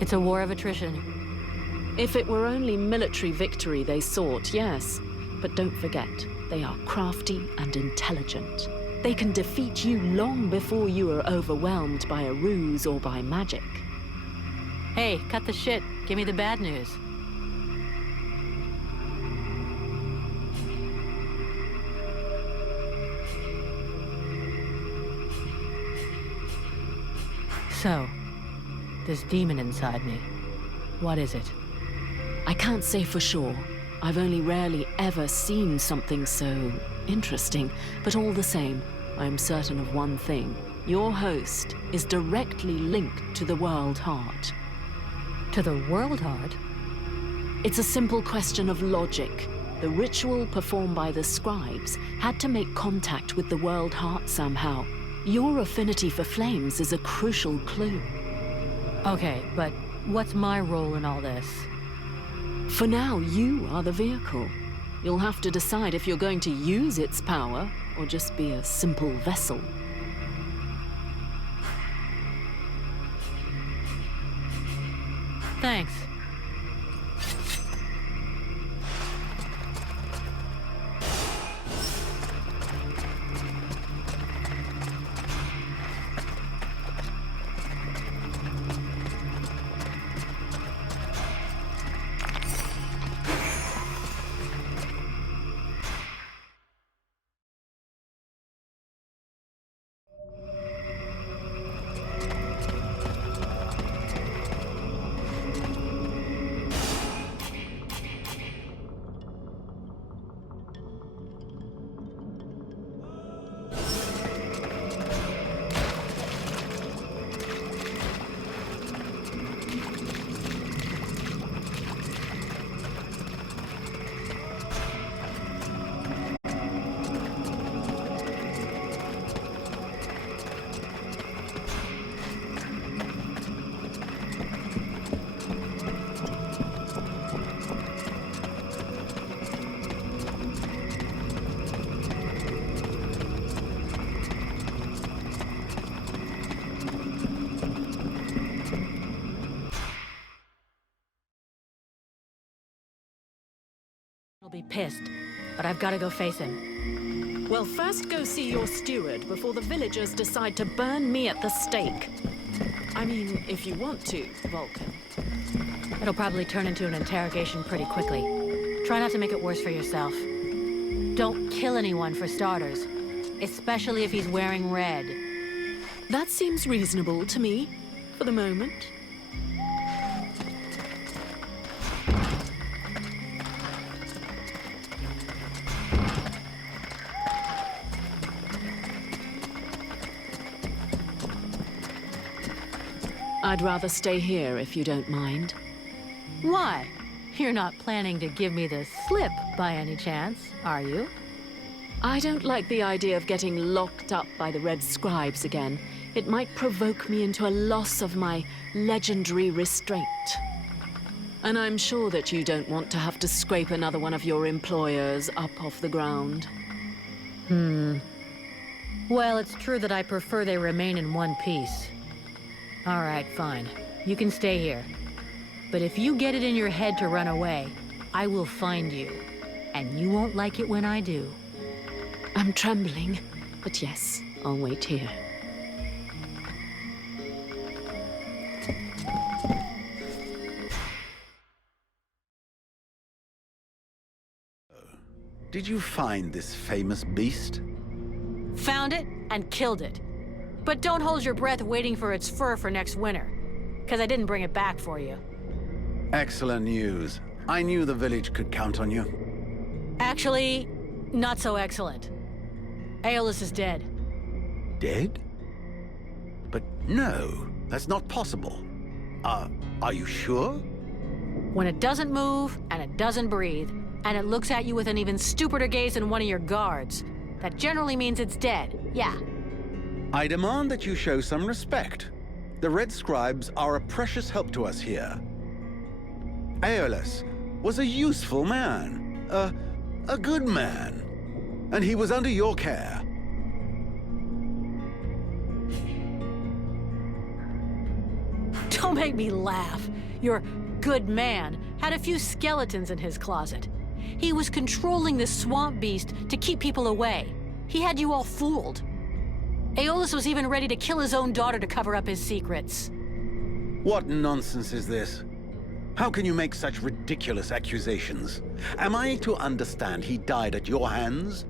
It's a war of attrition. If it were only military victory they sought, yes. But don't forget, they are crafty and intelligent. They can defeat you long before you are overwhelmed by a ruse or by magic. Hey, cut the shit. Give me the bad news. So, this demon inside me, what is it? I can't say for sure. I've only rarely ever seen something so interesting, but all the same, I'm certain of one thing. Your host is directly linked to the World Heart. To the World Heart? It's a simple question of logic. The ritual performed by the scribes had to make contact with the World Heart somehow. Your affinity for flames is a crucial clue. Okay, but what's my role in all this? For now, you are the vehicle. You'll have to decide if you're going to use its power or just be a simple vessel. Thanks. pissed, but I've got to go face him. Well, first go see your steward before the villagers decide to burn me at the stake. I mean, if you want to, Vulcan. It'll probably turn into an interrogation pretty quickly. Try not to make it worse for yourself. Don't kill anyone, for starters. Especially if he's wearing red. That seems reasonable to me, for the moment. I'd rather stay here if you don't mind. Why? You're not planning to give me the slip by any chance, are you? I don't like the idea of getting locked up by the Red Scribes again. It might provoke me into a loss of my legendary restraint. And I'm sure that you don't want to have to scrape another one of your employers up off the ground. Well, it's true that I prefer they remain in one piece. All right, fine. You can stay here. But if you get it in your head to run away, I will find you. And you won't like it when I do. I'm trembling, but yes, I'll wait here. Did you find this famous beast? Found it and killed it. But don't hold your breath waiting for its fur for next winter. Because I didn't bring it back for you. Excellent news. I knew the village could count on you. Actually, not so excellent. Aeolus is dead. Dead? But no, that's not possible. Are you sure? When it doesn't move, and it doesn't breathe, and it looks at you with an even stupider gaze than one of your guards, that generally means it's dead, yeah. I demand that you show some respect. The Red Scribes are a precious help to us here. Aeolus was a useful man, a good man, and he was under your care. Don't make me laugh. Your good man had a few skeletons in his closet. He was controlling this swamp beast to keep people away. He had you all fooled. Aeolus was even ready to kill his own daughter to cover up his secrets. What nonsense is this? How can you make such ridiculous accusations? Am I to understand he died at your hands?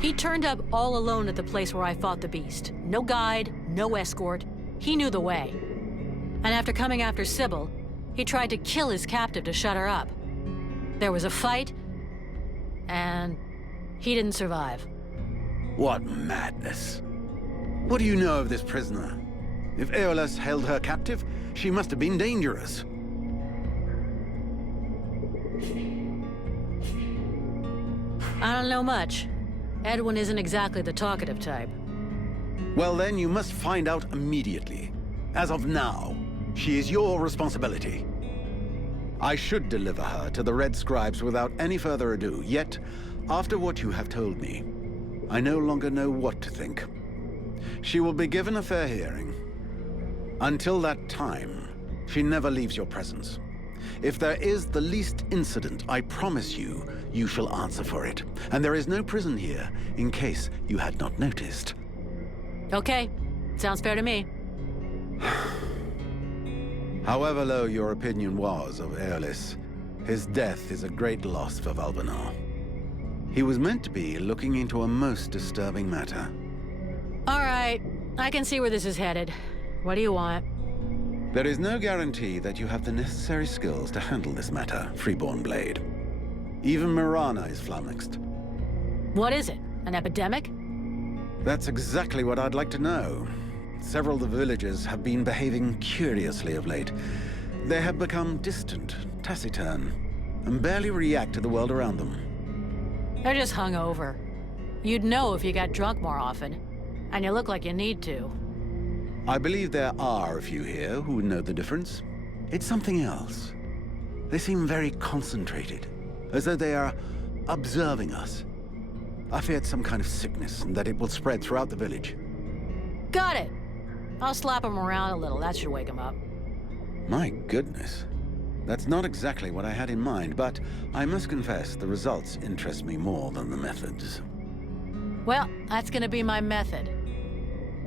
He turned up all alone at the place where I fought the beast. No guide, no escort. He knew the way. And after coming after Sybil, he tried to kill his captive to shut her up. There was a fight, and he didn't survive. What madness. What do you know of this prisoner? If Aeolus held her captive, she must have been dangerous. I don't know much. Edwin isn't exactly the talkative type. Well then, you must find out immediately. As of now, she is your responsibility. I should deliver her to the Red Scribes without any further ado, yet, after what you have told me, I no longer know what to think. She will be given a fair hearing. Until that time, she never leaves your presence. If there is the least incident, I promise you, you shall answer for it. And there is no prison here, in case you had not noticed. Okay, sounds fair to me. However low your opinion was of Aeolus, his death is a great loss for Valvenar. He was meant to be looking into a most disturbing matter. All right, I can see where this is headed. What do you want? There is no guarantee that you have the necessary skills to handle this matter, Freeborn Blade. Even Mirana is flummoxed. What is it? An epidemic? That's exactly what I'd like to know. Several of the villagers have been behaving curiously of late. They have become distant, taciturn, and barely react to the world around them. They're just hungover. You'd know if you got drunk more often. And you look like you need to. I believe there are a few here who would know the difference. It's something else. They seem very concentrated, as though they are observing us. I feared some kind of sickness and that it will spread throughout the village. Got it. I'll slap him around a little. That should wake him up. My goodness. That's not exactly what I had in mind, but I must confess the results interest me more than the methods. Well, that's gonna be my method.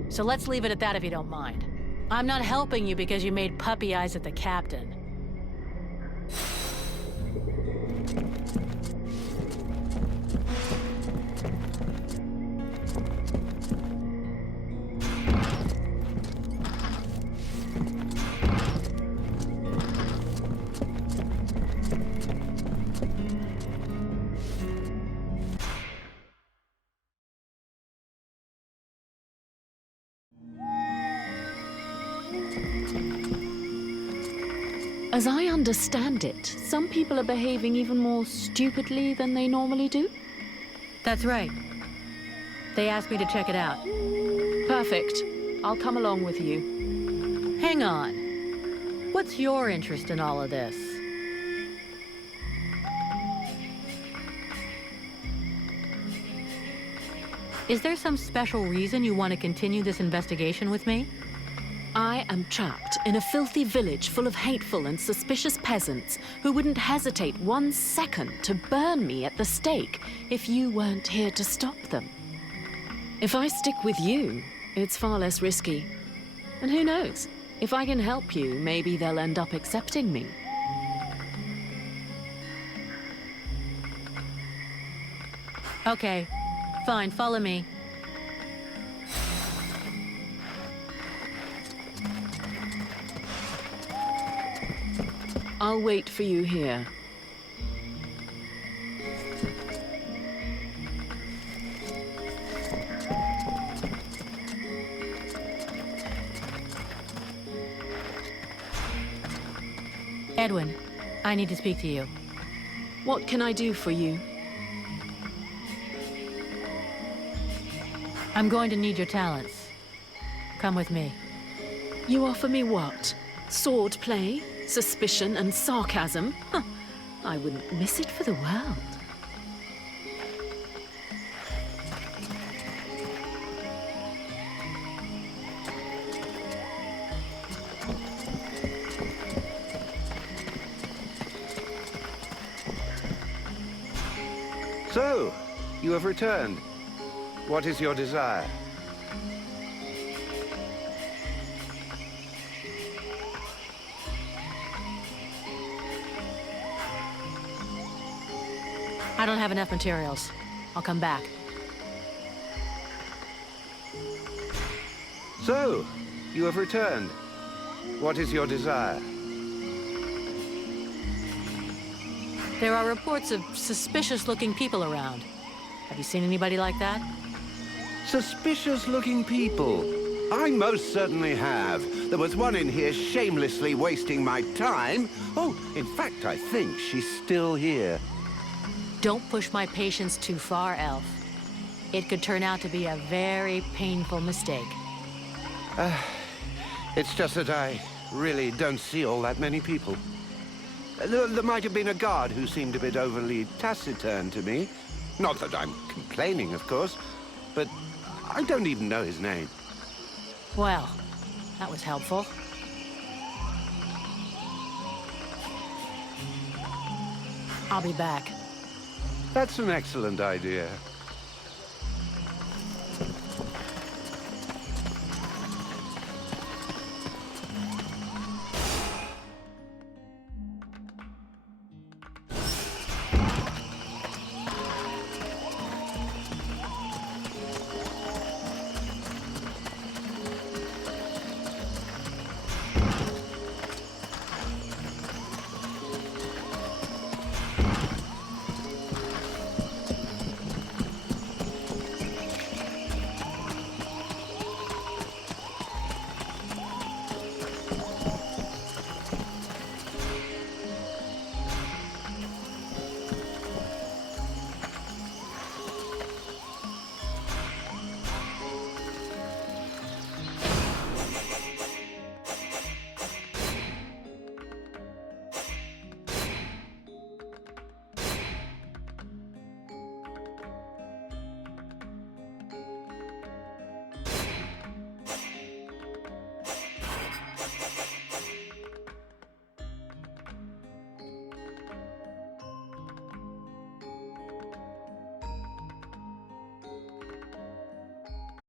So let's leave it at that if you don't mind. I'm not helping you because you made puppy eyes at the captain. As I understand it, some people are behaving even more stupidly than they normally do? That's right. They asked me to check it out. Perfect. I'll come along with you. Hang on. What's your interest in all of this? Is there some special reason you want to continue this investigation with me? I am trapped in a filthy village full of hateful and suspicious peasants who wouldn't hesitate 1 second to burn me at the stake if you weren't here to stop them. If I stick with you, it's far less risky. And who knows? If I can help you, maybe they'll end up accepting me. Okay, fine, follow me. I'll wait for you here. Edwin, I need to speak to you. What can I do for you? I'm going to need your talents. Come with me. You offer me what? Sword play? Suspicion and sarcasm? Huh. I wouldn't miss it for the world. So, you have returned. What is your desire? I don't have enough materials. I'll come back. So, you have returned. What is your desire? There are reports of suspicious-looking people around. Have you seen anybody like that? Suspicious-looking people? I most certainly have. There was one in here shamelessly wasting my time. Oh, in fact, I think she's still here. Don't push my patience too far, Elf. It could turn out to be a very painful mistake. It's just that I really don't see all that many people. There might have been a guard who seemed a bit overly taciturn to me. Not that I'm complaining, of course, but I don't even know his name. Well, that was helpful. I'll be back. That's an excellent idea.